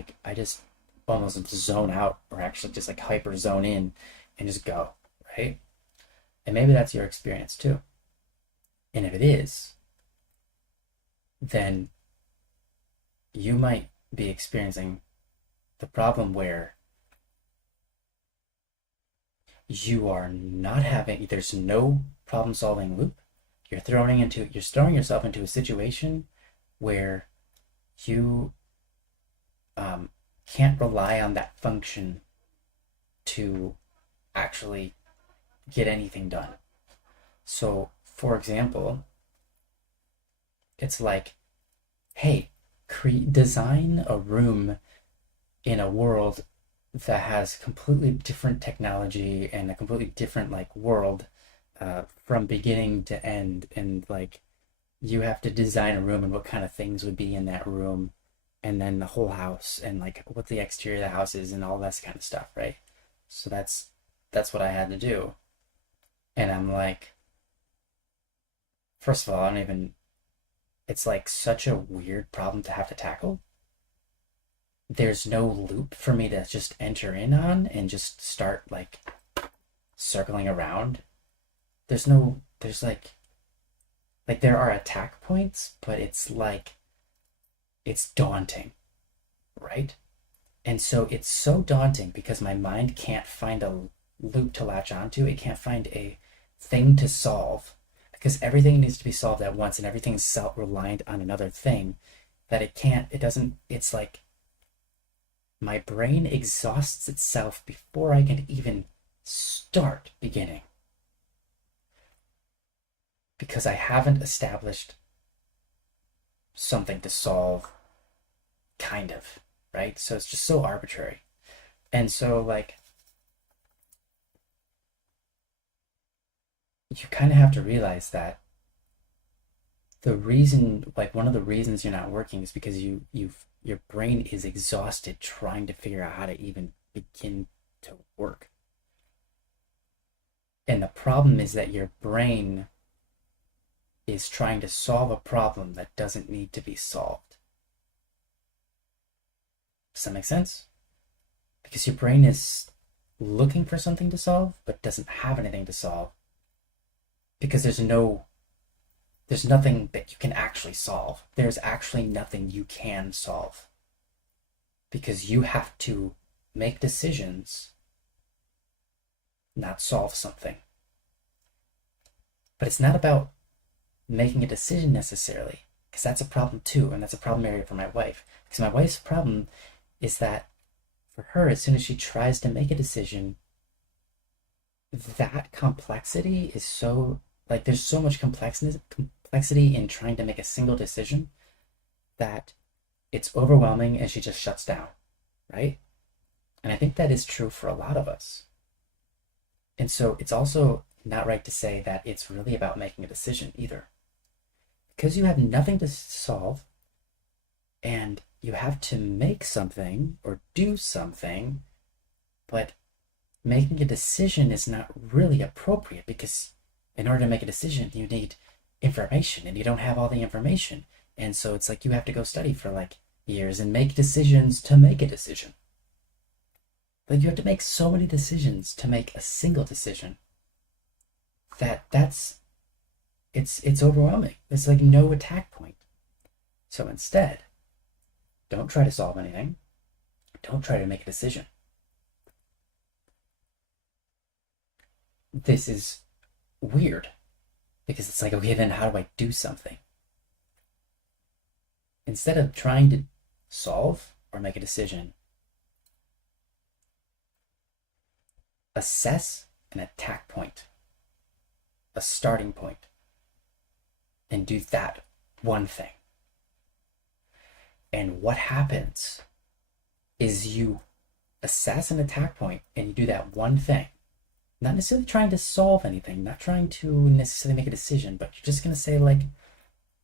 almost zone out, or actually just like hyper zone in and just go, right? And maybe that's your experience too. And if it is, then you might be experiencing the problem where there's no problem solving loop. You're throwing yourself into a situation where you can't rely on that function to actually get anything done. So, for example, it's like, hey, design a room in a world that has completely different technology and a completely different like world from beginning to end, and like you have to design a room and what kind of things would be in that room, and then the whole house and like what the exterior of the house is and all that kind of stuff, right? So that's what I had to do. And I'm like, first of all, I don't even, it's like such a weird problem to have to tackle. There's no loop for me to just enter in on and just start like circling around. There's like there are attack points, but it's like, it's daunting, right? And so it's so daunting because my mind can't find a loop to latch onto. It can't find a thing to solve because everything needs to be solved at once and everything's self-reliant on another thing that it's like my brain exhausts itself before I can even start beginning because I haven't established something to solve, kind of, right? So it's just so arbitrary. And so, like, you kind of have to realize that one of the reasons you're not working is because your brain is exhausted trying to figure out how to even begin to work. And the problem is that your brain is trying to solve a problem that doesn't need to be solved. Does that make sense? Because your brain is looking for something to solve, but doesn't have anything to solve. Because there's nothing that you can actually solve. There's actually nothing you can solve. Because you have to make decisions, not solve something. But it's not about making a decision necessarily, because that's a problem too, and that's a problem area for my wife. Because my wife's problem is that for her, as soon as she tries to make a decision, that complexity is so, like, there's so much complexity in trying to make a single decision that it's overwhelming and she just shuts down, right? And I think that is true for a lot of us. And so it's also not right to say that it's really about making a decision either. Because you have nothing to solve and you have to make something or do something, but making a decision is not really appropriate because in order to make a decision, you need information and you don't have all the information. And so it's like you have to go study for like years and make decisions to make a decision. But you have to make so many decisions to make a single decision it's overwhelming. It's like no attack point. So instead, don't try to solve anything. Don't try to make a decision. This is weird because it's like, okay, then how do I do something? Instead of trying to solve or make a decision, assess an attack point, a starting point, and do that one thing. And what happens is you assess an attack point and you do that one thing. Not necessarily trying to solve anything, not trying to necessarily make a decision, but you're just going to say like,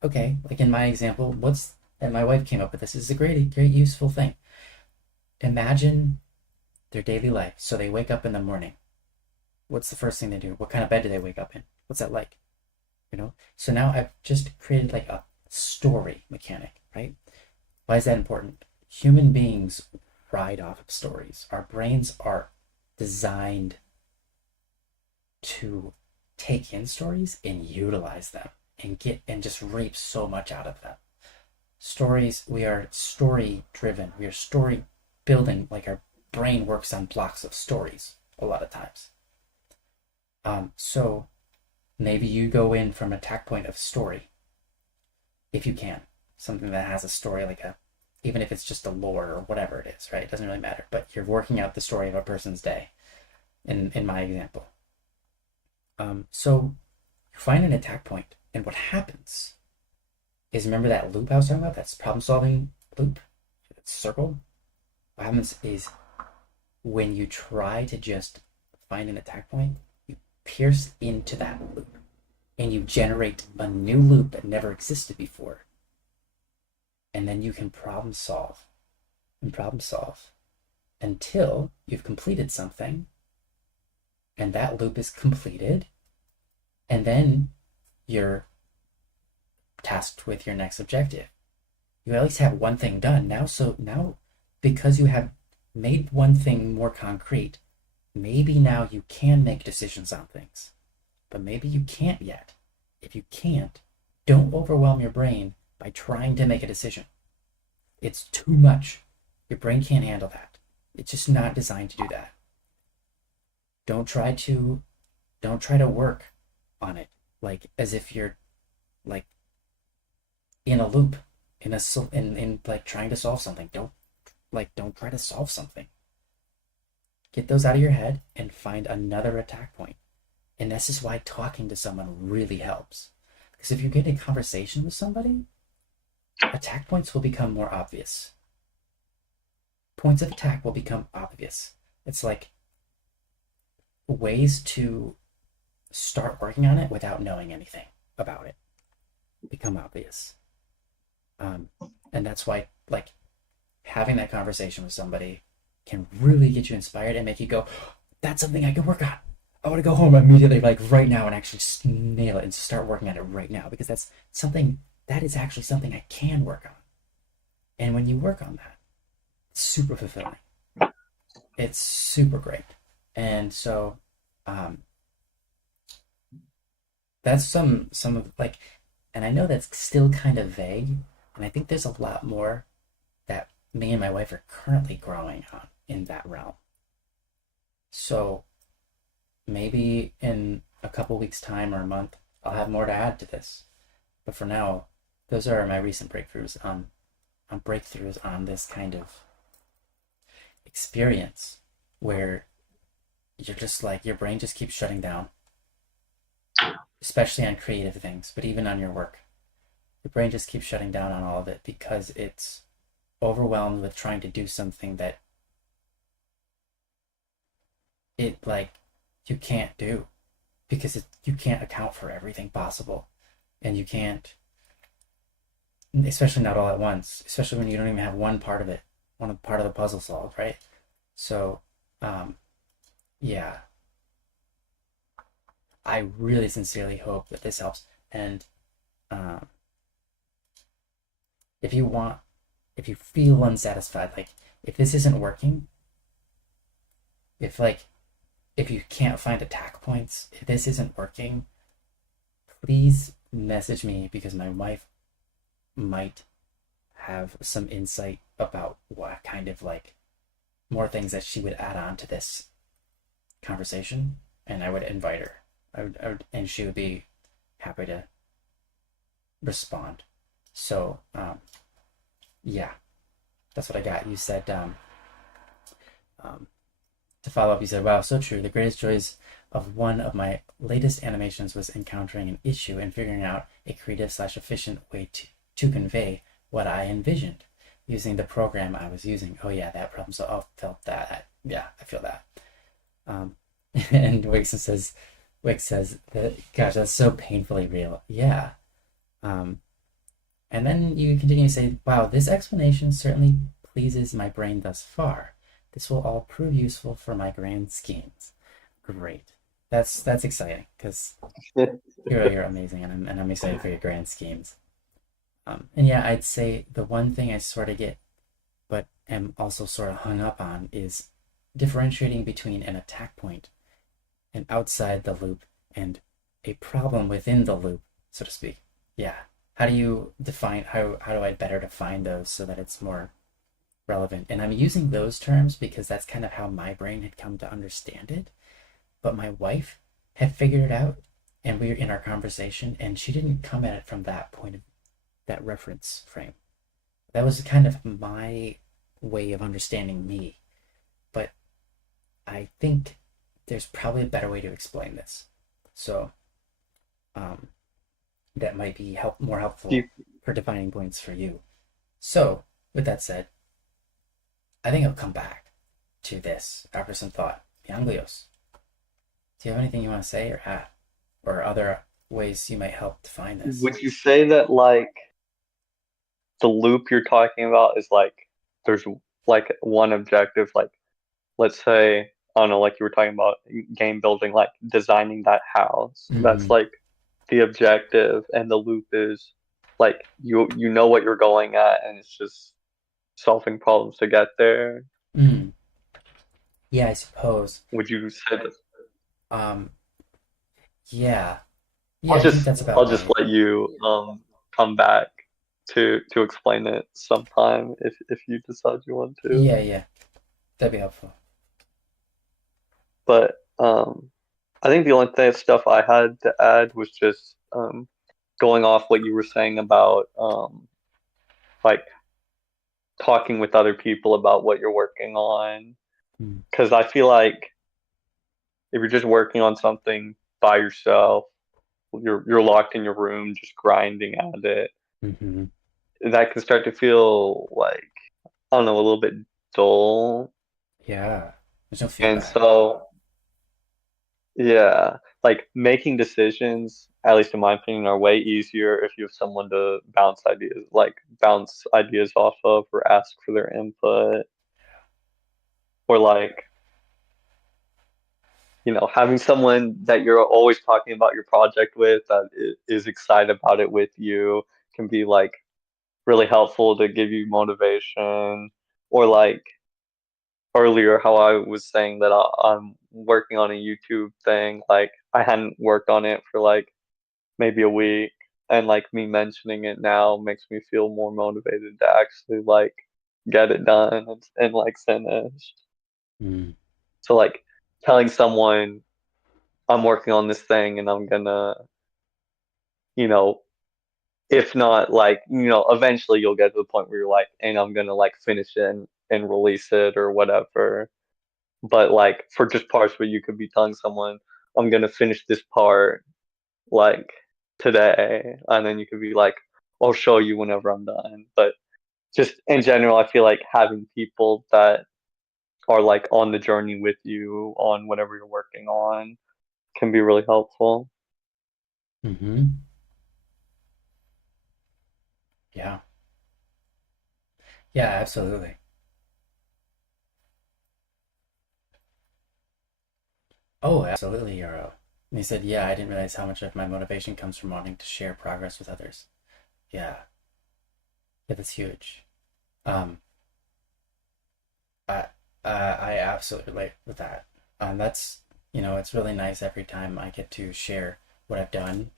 okay, like in my example, and my wife came up with this. This is a great useful thing. Imagine their daily life. So they wake up in the morning. What's the first thing they do? What kind of bed do they wake up in? What's that like? So now I've just created like a story mechanic, right? Why is that important? Human beings ride off of stories. Our brains are designed to take in stories and utilize them and just reap so much out of them. Stories, we are story driven. We are story building. Like our brain works on blocks of stories a lot of times. So maybe you go in from attack point of story, if you can, something that has a story, like even if it's just a lore or whatever it is, right? It doesn't really matter, but you're working out the story of a person's day in my example. So you find an attack point, and what happens is, remember that loop I was talking about? That's problem solving loop, that circle. What happens is when you try to just find an attack point, you pierce into that loop and you generate a new loop that never existed before. And then you can problem solve and problem solve until you've completed something, and that loop is completed, and then you're tasked with your next objective. You at least have one thing done now. So now, because you have made one thing more concrete, maybe now you can make decisions on things, but maybe you can't yet. If you can't, don't overwhelm your brain by trying to make a decision. It's too much. Your brain can't handle that. It's just not designed to do that. Don't try to work on it like as if you're like in a loop, in like trying to solve something. Don't try to solve something. Get those out of your head and find another attack point. And this is why talking to someone really helps. Because if you get in a conversation with somebody, attack points will become more obvious. Points of attack will become obvious. It's like ways to start working on it without knowing anything about it become obvious. And that's why, like, having that conversation with somebody can really get you inspired and make you go, that's something I can work on. I want to go home immediately, like right now, and actually just nail it and start working on it right now, because that is actually something I can work on. And when you work on that, it's super fulfilling. It's super great. And so that's some of, like, and I know that's still kind of vague, and I think there's a lot more that me and my wife are currently growing on in that realm. So maybe in a couple weeks' time or a month, I'll have more to add to this. But for now, those are my recent breakthroughs on this kind of experience where you're just like, your brain just keeps shutting down, especially on creative things, but even on your work. Your brain just keeps shutting down on all of it because it's overwhelmed with trying to do something that it, like, you can't do, because you can't account for everything possible, and you can't, especially not all at once, especially when you don't even have one part of the puzzle solved, right? So yeah, I really sincerely hope that this helps. And if you feel unsatisfied, like if this isn't working, if you can't find attack points, if this isn't working, please message me, because my wife might have some insight about what kind of, like, more things that she would add on to this conversation, and I would invite her. I would, and she would be happy to respond. So yeah, that's what I got. You said to follow up, you said, wow, so true. The greatest joys of one of my latest animations was encountering an issue and figuring out a creative/efficient way to convey what I envisioned using the program I was using. Oh yeah, that problem. So I felt that. Yeah, I feel that. And Wix says that, gosh, that's so painfully real. Yeah. And then you continue to say, wow, this explanation certainly pleases my brain thus far. This will all prove useful for my grand schemes. Great. That's exciting, because you're amazing, and I'm excited for your grand schemes. And yeah, I'd say the one thing I sort of get, but am also sort of hung up on, is differentiating between an attack point, and outside the loop, and a problem within the loop, so to speak. Yeah. How do you define, how do I better define those so that it's more relevant? And I'm using those terms because that's kind of how my brain had come to understand it. But my wife had figured it out, and we were in our conversation, and she didn't come at it from that point of that reference frame. That was kind of my way of understanding me. But I think there's probably a better way to explain this. So um, that might be more Do you, helpful for defining points for you. So with that said, I think I'll come back to this after some thought. Yanglios, do you have anything you want to say or add, or other ways you might help define this? would you say that like the loop you're talking about is like there's like one objective, like let's say, I don't know, like you were talking about game building, like designing that house. That's Mm-hmm. like the objective, and the loop is like you know what you're going at, and it's just solving problems to get there. Mm. Yeah, I suppose. Would you say that? Um, yeah, I'll yeah, I think just that's about I'll just right. let you come back to explain it sometime if you decide you want to. Yeah, yeah, that'd be helpful. But I think the only thing stuff I had to add was just going off what you were saying about like talking with other people about what you're working on. Mm. Because I feel like if you're just working on something by yourself, you're locked in your room just grinding at it. Mm-hmm. That can start to feel like, I don't know, a little bit dull. Yeah, there's no And feedback. so yeah, like making decisions, at least in my opinion, are way easier if you have someone to bounce ideas off of or ask for their input, or like, having someone that you're always talking about your project with that is excited about it with you can be like really helpful to give you motivation. Or like earlier, how I was saying that I'm working on a YouTube thing, like I hadn't worked on it for like maybe a week, and like me mentioning it now makes me feel more motivated to actually like get it done and like finish. Mm. So like telling someone I'm working on this thing and I'm gonna, you know, if not like, eventually you'll get to the point where you're like, and I'm gonna like finish it and release it or whatever. But like for just parts where you could be telling someone, I'm gonna finish this part like today, and then you could be like, I'll show you whenever I'm done. But just in general, I feel like having people that are like on the journey with you on whatever you're working on can be really helpful. Mm-hmm. Yeah, yeah, absolutely. Oh, absolutely, Euro. And he said, yeah, I didn't realize how much of my motivation comes from wanting to share progress with others. Yeah, yeah, that's huge. Um, I, I absolutely relate with that. That's, it's really nice every time I get to share what I've done.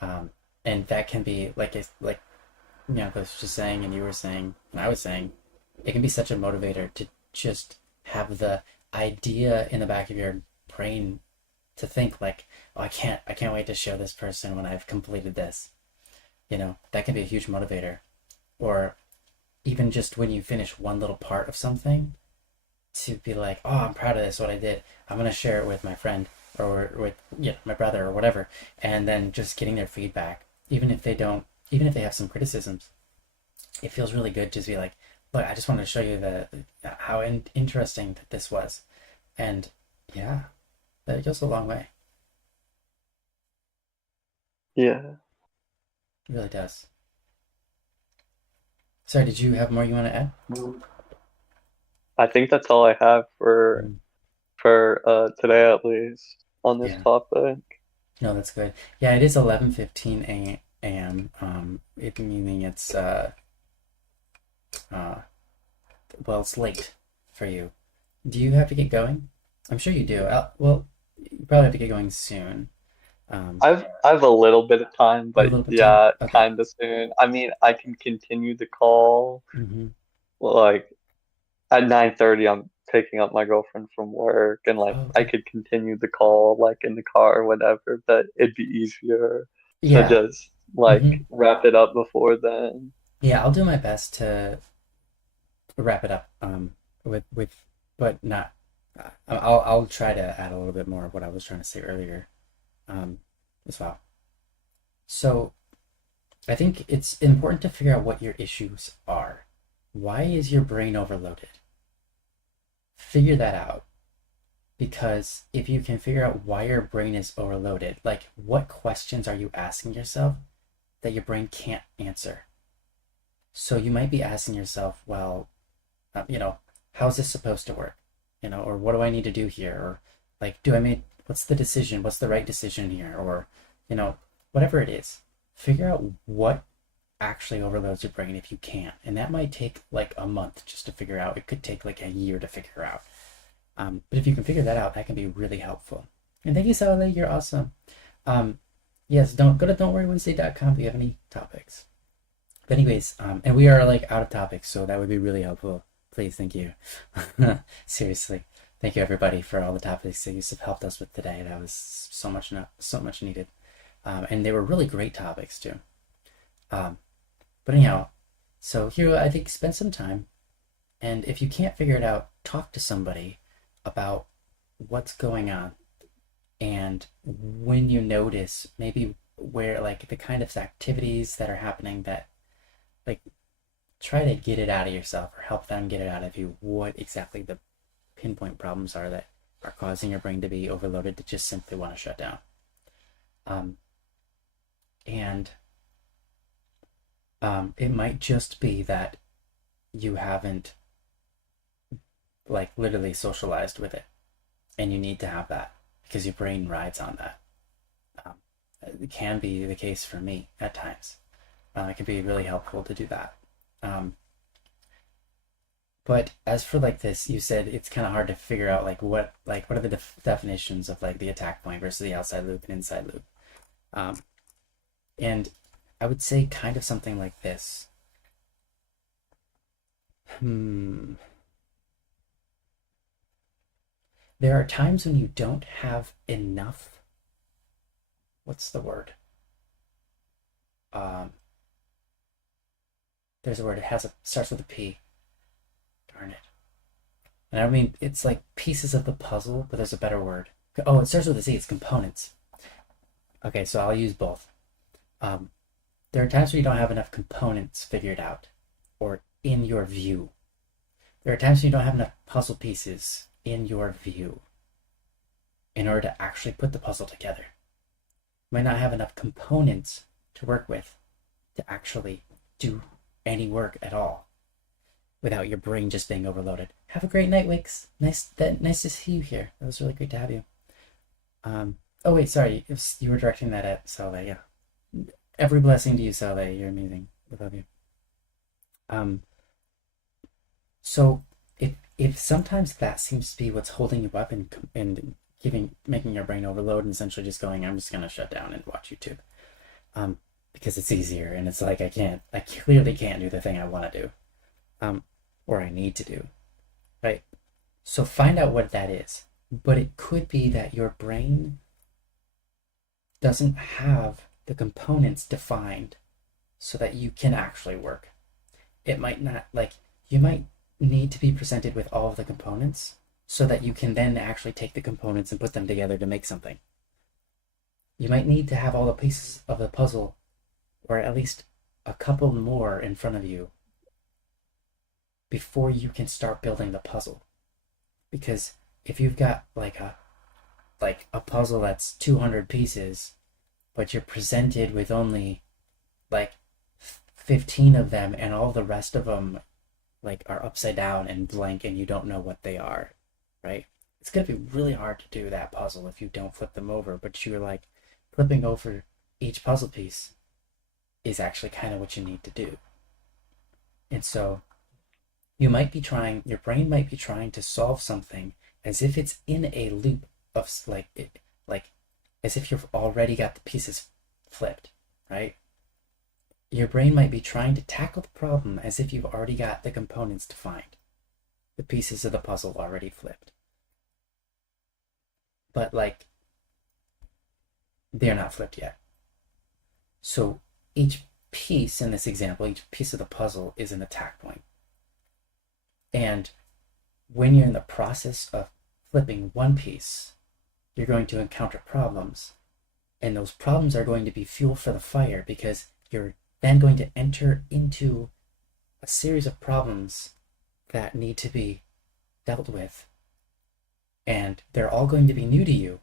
Um, and that can be like I was just saying, and you were saying, and I was saying, it can be such a motivator to just have the idea in the back of your brain to think like, oh, I can't wait to show this person when I've completed this. That can be a huge motivator. Or even just when you finish one little part of something, to be like, oh, I'm proud of this, what I did. I'm gonna share it with my friend or with my brother or whatever, and then just getting their feedback, even if they have some criticisms, it feels really good to be like, look, I just wanted to show you how interesting that this was, and yeah, that goes a long way. Yeah. It really does. Sorry, did you have more you want to add? I think that's all I have for Mm. today at least on this Yeah, topic. no, that's good. Yeah, it is 11:15 a.m. It meaning it's uh well, it's late for you. Do you have to get going? I'm sure you do. Well, you probably have to get going soon. Um, I've a little bit of time, you have but a little bit of time. yeah, Okay. kind of soon. I mean, I can continue the call Mm-hmm. like at 9:30. I'm picking up my girlfriend from work, and like Oh, I okay. could continue the call like in the car or whatever, but it'd be easier to Yeah. just like Mm-hmm. wrap it up before then. Yeah, I'll do my best to wrap it up. With, but not. I'll try to add a little bit more of what I was trying to say earlier. as well. So I think it's important to figure out what your issues are. Why is your brain overloaded? Figure that out. Because if you can figure out why your brain is overloaded, like what questions are you asking yourself that your brain can't answer? So you might be asking yourself, well, how's this supposed to work? Or what do I need to do here? Or like, what's the decision? What's the right decision here? Or, whatever it is, figure out what actually overloads your brain if you can. And that might take like a month just to figure out. It could take like a year to figure out. But if you can figure that out, that can be really helpful. And thank you, Sally. You're awesome. Yes, go to don'tworrywednesday.com if you have any topics. But anyways, and we are like out of topics, so that would be really helpful. Please, thank you. Seriously, thank you everybody for all the topics that you have helped us with today. That was so much needed, and they were really great topics too. But anyhow, so here I think spend some time, and if you can't figure it out, talk to somebody about what's going on, and when you notice maybe where like the kind of activities that are happening that like try to get it out of yourself or help them get it out of you, what exactly the pinpoint problems are that are causing your brain to be overloaded to just simply want to shut down. It might just be that you haven't like literally socialized with it, and you need to have that because your brain rides on that. It can be the case for me at times. It can be really helpful to do that. But as for like this, you said it's kind of hard to figure out like what are the definitions of like the attack point versus the outside loop and inside loop. And I would say kind of something like this. There are times when you don't have enough. What's the word? There's a word. It starts with a P. Darn it. And I mean, it's like pieces of the puzzle, but there's a better word. Oh, it starts with a C. It's components. Okay, so I'll use both. There are times when you don't have enough components figured out or in your view. There are times when you don't have enough puzzle pieces in your view in order to actually put the puzzle together. You might not have enough components to work with to actually do any work at all without your brain just being overloaded. Have a great night, Wix. Nice to see you here. That was really great to have you. Oh wait, sorry, you were directing that at Saleh. Yeah, every blessing to you, Saleh. You're amazing. I love you. So if sometimes that seems to be what's holding you up and making your brain overload and essentially just going, I'm just gonna shut down and watch YouTube, because it's easier and it's like I clearly can't do the thing I want to do, or I need to do, right? So find out what that is. But it could be that your brain doesn't have the components defined so that you can actually work. It might not, like, you might need to be presented with all of the components so that you can then actually take the components and put them together to make something. You might need to have all the pieces of the puzzle, or at least a couple more in front of you, before you can start building the puzzle. Because if you've got like a puzzle that's 200 pieces, but you're presented with only like 15 of them and all the rest of them like are upside down and blank and you don't know what they are, right? It's going to be really hard to do that puzzle if you don't flip them over, but you're like flipping over each puzzle piece is actually kind of what you need to do. And so your brain might be trying to solve something as if it's in a loop of like as if you've already got the pieces flipped, right? Your brain might be trying to tackle the problem as if you've already got the components defined, the pieces of the puzzle already flipped. But like, they're not flipped yet. So each piece in this example, each piece of the puzzle is an attack point. And when you're in the process of flipping one piece, you're going to encounter problems And those problems are going to be fuel for the fire, because you're then going to enter into a series of problems that need to be dealt with. And they're all going to be new to you,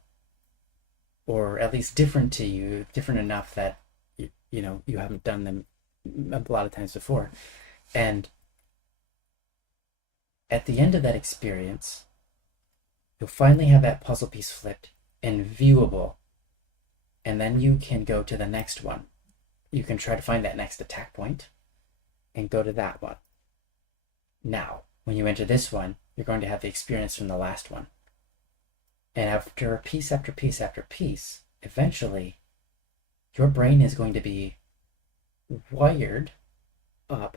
or at least different to you, different enough that you haven't done them a lot of times before. And at the end of that experience, you'll finally have that puzzle piece flipped and viewable. And then you can go to the next one. You can try to find that next attack point and go to that one. Now, when you enter this one, you're going to have the experience from the last one. And after piece after piece after piece, eventually, your brain is going to be wired up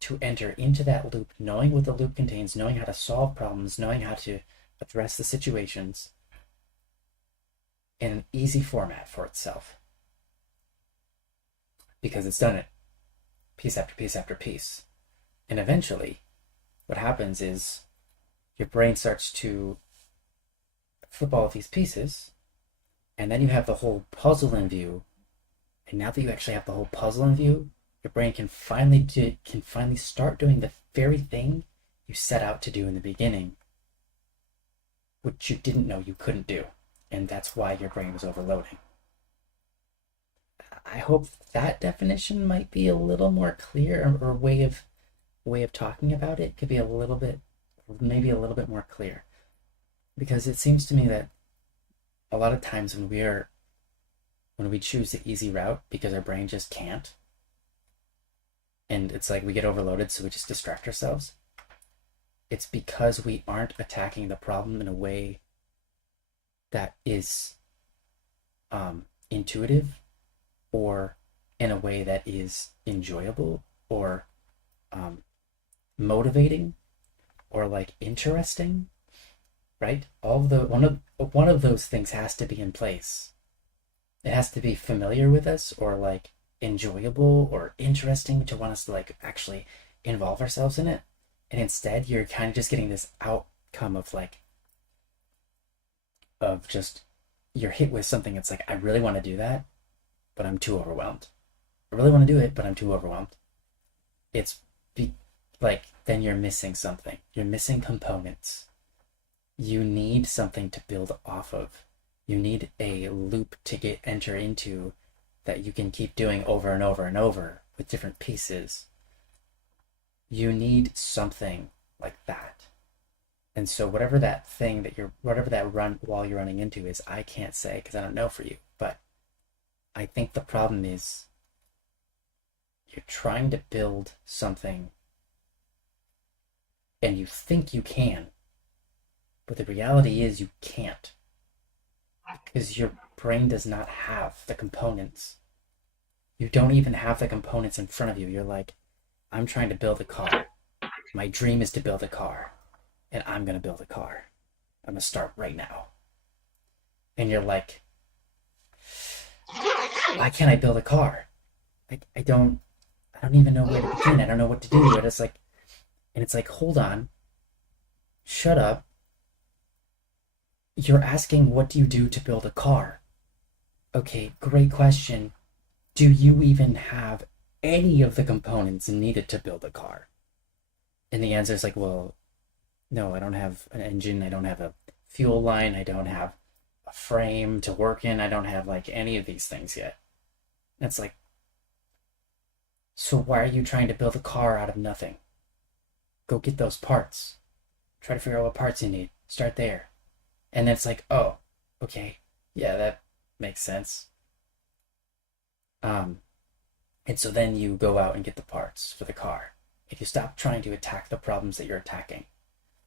to enter into that loop, knowing what the loop contains, knowing how to solve problems, knowing how to address the situations in an easy format for itself. Because it's done it piece after piece after piece. And eventually, what happens is your brain starts to flip all of these pieces, and then you have the whole puzzle in view. And now that you actually have the whole puzzle in view, your brain can finally start doing the very thing you set out to do in the beginning, which you didn't know you couldn't do. And that's why your brain was overloading. I hope that definition might be a little more clear, or way of talking about it could be maybe a little bit more clear. Because it seems to me that a lot of times when we choose the easy route because our brain just can't, and it's like we get overloaded, so we just distract ourselves, it's because we aren't attacking the problem in a way that is intuitive, or in a way that is enjoyable, or motivating, or like interesting, right? One of those things has to be in place. It has to be familiar with us, or like enjoyable or interesting to want us to like actually involve ourselves in it. And instead, you're kind of just getting this outcome of just, you're hit with something. It's like, I really want to do that, but I'm too overwhelmed. I really want to do it, but I'm too overwhelmed. Then you're missing something. You're missing components. You need something to build off of. You need a loop to enter into that you can keep doing over and over and over with different pieces. You need something like that. And so whatever that wall you're running into is, I can't say because I don't know for you. But I think the problem is you're trying to build something and you think you can, but the reality is you can't, because your brain does not have the components. You don't even have the components in front of you. You're like, I'm trying to build a car. My dream is to build a car, and I'm going to build a car. I'm going to start right now. And you're like, why can't I build a car? I don't even know where to begin. I don't know what to do. And it's like, hold on, shut up. You're asking, what do you do to build a car? Okay, great question. Do you even have any of the components needed to build a car? And the answer is like, well, no, I don't have an engine. I don't have a fuel line. I don't have a frame to work in. I don't have like any of these things yet. And it's like, so why are you trying to build a car out of nothing? Go get those parts. Try to figure out what parts you need. Start there. And then it's like, oh, okay, yeah, that makes sense. And so then you go out and get the parts for the car. If you stop trying to attack the problems that you're attacking.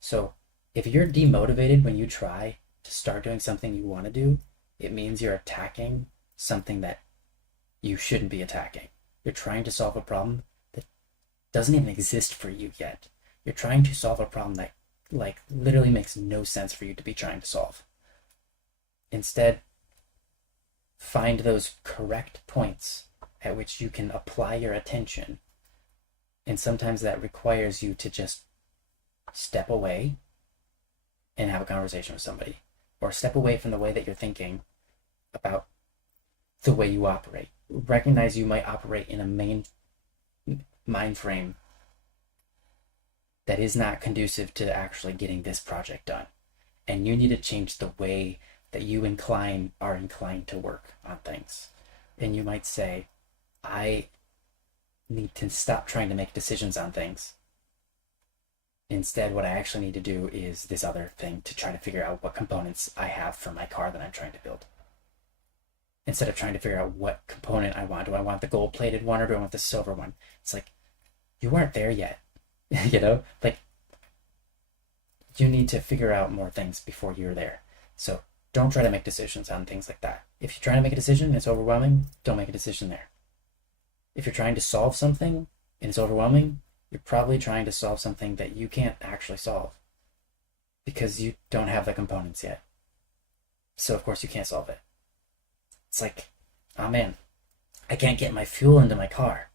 So if you're demotivated when you try to start doing something you want to do, it means you're attacking something that you shouldn't be attacking. You're trying to solve a problem that doesn't even exist for you yet. You're trying to solve a problem that like literally makes no sense for you to be trying to solve. Instead, find those correct points at which you can apply your attention. And sometimes that requires you to just step away and have a conversation with somebody, or step away from the way that you're thinking about the way you operate. Recognize you might operate in a mind frame that is not conducive to actually getting this project done. And you need to change the way that you are inclined to work on things. And you might say, I need to stop trying to make decisions on things. Instead, what I actually need to do is this other thing to try to figure out what components I have for my car that I'm trying to build. Instead of trying to figure out what component I want. Do I want the gold-plated one or do I want the silver one? It's like, you weren't there yet. You know? Like, you need to figure out more things before you're there. So don't try to make decisions on things like that. If you're trying to make a decision and it's overwhelming, don't make a decision there. If you're trying to solve something and it's overwhelming, you're probably trying to solve something that you can't actually solve because you don't have the components yet. So of course you can't solve it. It's like, oh man, I can't get my fuel into my car.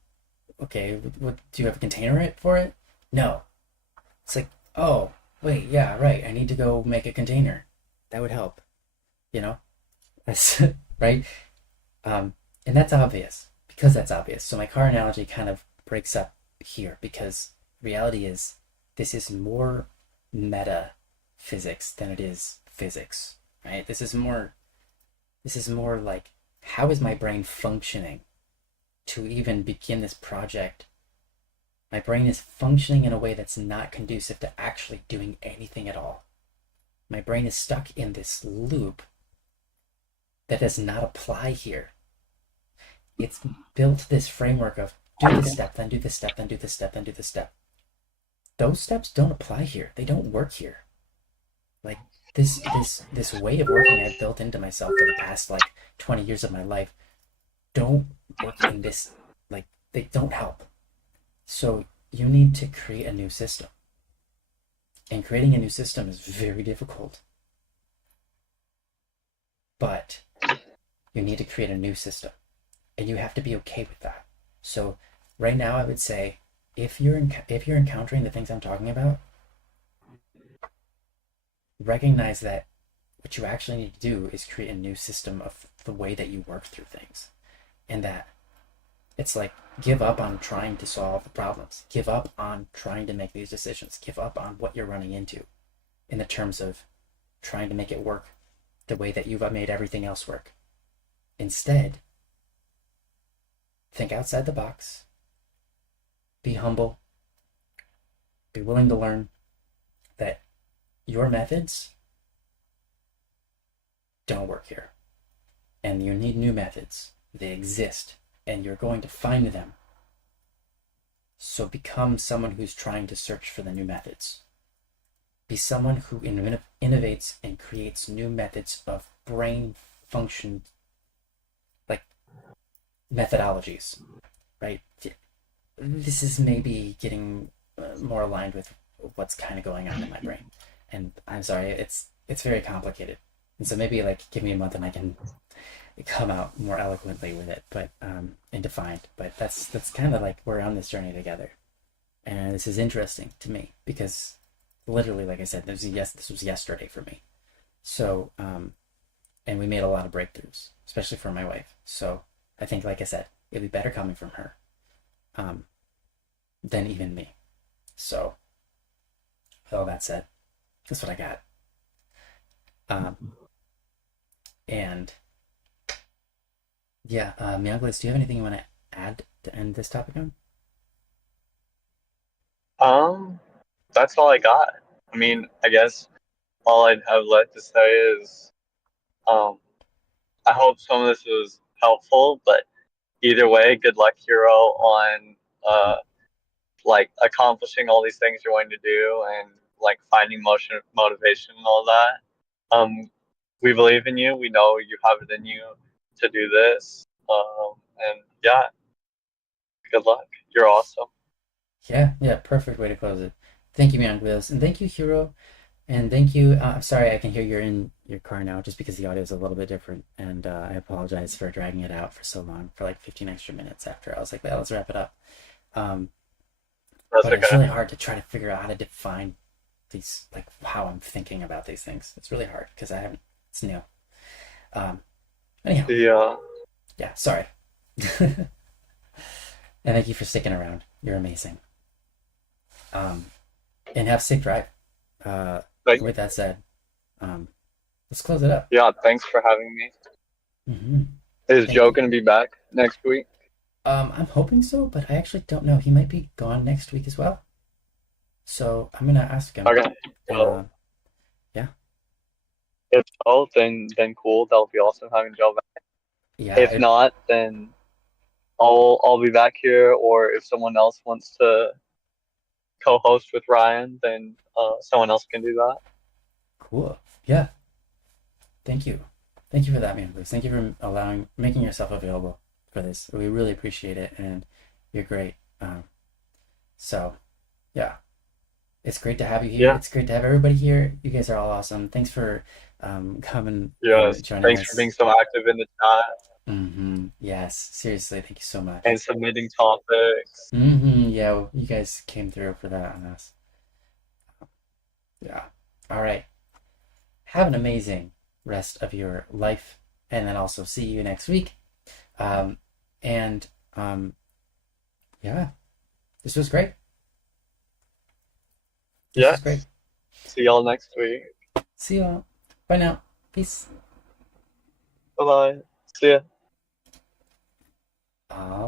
Okay, what do you have a container for it? No. It's like, oh, wait, yeah, right. I need to go make a container. That would help. You know? That's right. And that's obvious because that's obvious. So my car analogy kind of breaks up here because reality is this is more meta physics than it is physics, right? This is more like, how is my brain functioning to even begin this project? My brain is functioning in a way that's not conducive to actually doing anything at all. My brain is stuck in this loop that does not apply here. It's built this framework of do this step, then do this step, then do this step, then do this step. Those steps don't apply here. They don't work here. Like this way of working I've built into myself for the past 20 years of my life don't work in this, they don't help. So you need to create a new system. And creating a new system is very difficult. But you need to create a new system. And you have to be okay with that. So right now I would say, if you're encountering the things I'm talking about, recognize that what you actually need to do is create a new system of the way that you work through things. And that it's like, give up on trying to solve the problems. Give up on trying to make these decisions. Give up on what you're running into in the terms of trying to make it work the way that you've made everything else work. Instead, think outside the box. Be humble. Be willing to learn that your methods don't work here. And you need new methods. They exist. And you're going to find them. So become someone who's trying to search for the new methods. Be someone who innovates and creates new methods of brain function, like methodologies, right? This is maybe getting more aligned with what's kind of going on in my brain. And I'm sorry, it's very complicated. And so maybe give me a month and I can come out more eloquently with it, but and defined. But that's kind of we're on this journey together, and this is interesting to me because literally, like I said, this was yesterday for me. So and we made a lot of breakthroughs, especially for my wife. So I think, like I said, it'd be better coming from her than even me. So with all that said, that's what I got. And yeah, Mianglis, do you have anything you want to add to end this topic on? That's all I got. I mean, I guess all I'd have left to say is, I hope some of this was helpful, but either way, good luck, Hero, on accomplishing all these things you're wanting to do and finding motivation and all that. We believe in you. We know you have it in you to do this. And yeah, good luck. You're awesome. Yeah, perfect way to close it. Thank you, Mianglis, and thank you, Hero, and thank you. Sorry, I can hear you're in your car now, just because the audio is a little bit different, and I apologize for dragging it out for so long, for 15 extra minutes after. I was like, well, let's wrap it up. But it's really hard to try to figure out how to define these, how I'm thinking about these things. It's really hard because it's new. Anyhow. Yeah. Yeah, sorry. And thank you for sticking around. You're amazing. Um, and have a safe drive. Thank With that said, let's close it up. Yeah, thanks for having me. Mm-hmm. Is Thank Joe you. gonna be back next week? I'm hoping so, but I actually don't know. He might be gone next week as well. So I'm gonna ask him. Okay. And So yeah, if so, then cool. That'll be awesome having Joe back. yeah, If not, then I'll be back here. Or if someone else wants to co-host with Ryan, then someone else can do that. cool. Yeah, thank you. Thank you for that, man, Bruce. Thank you for making yourself available for this. We really appreciate it, and you're great. So, yeah, it's great to have you here. Yeah. It's great to have everybody here. You guys are all awesome. Thanks for coming Yes. and joining Thanks us. for being so active in the chat Yes, seriously, thank you so much. and submitting topics. Yeah, you guys came through for that on us. Yeah. All right. Have an amazing rest of your life, and then also see you next week. And yeah, this was great. This Yeah. was great. See y'all next week. See you all. Bye now. Peace. Bye bye. See ya. All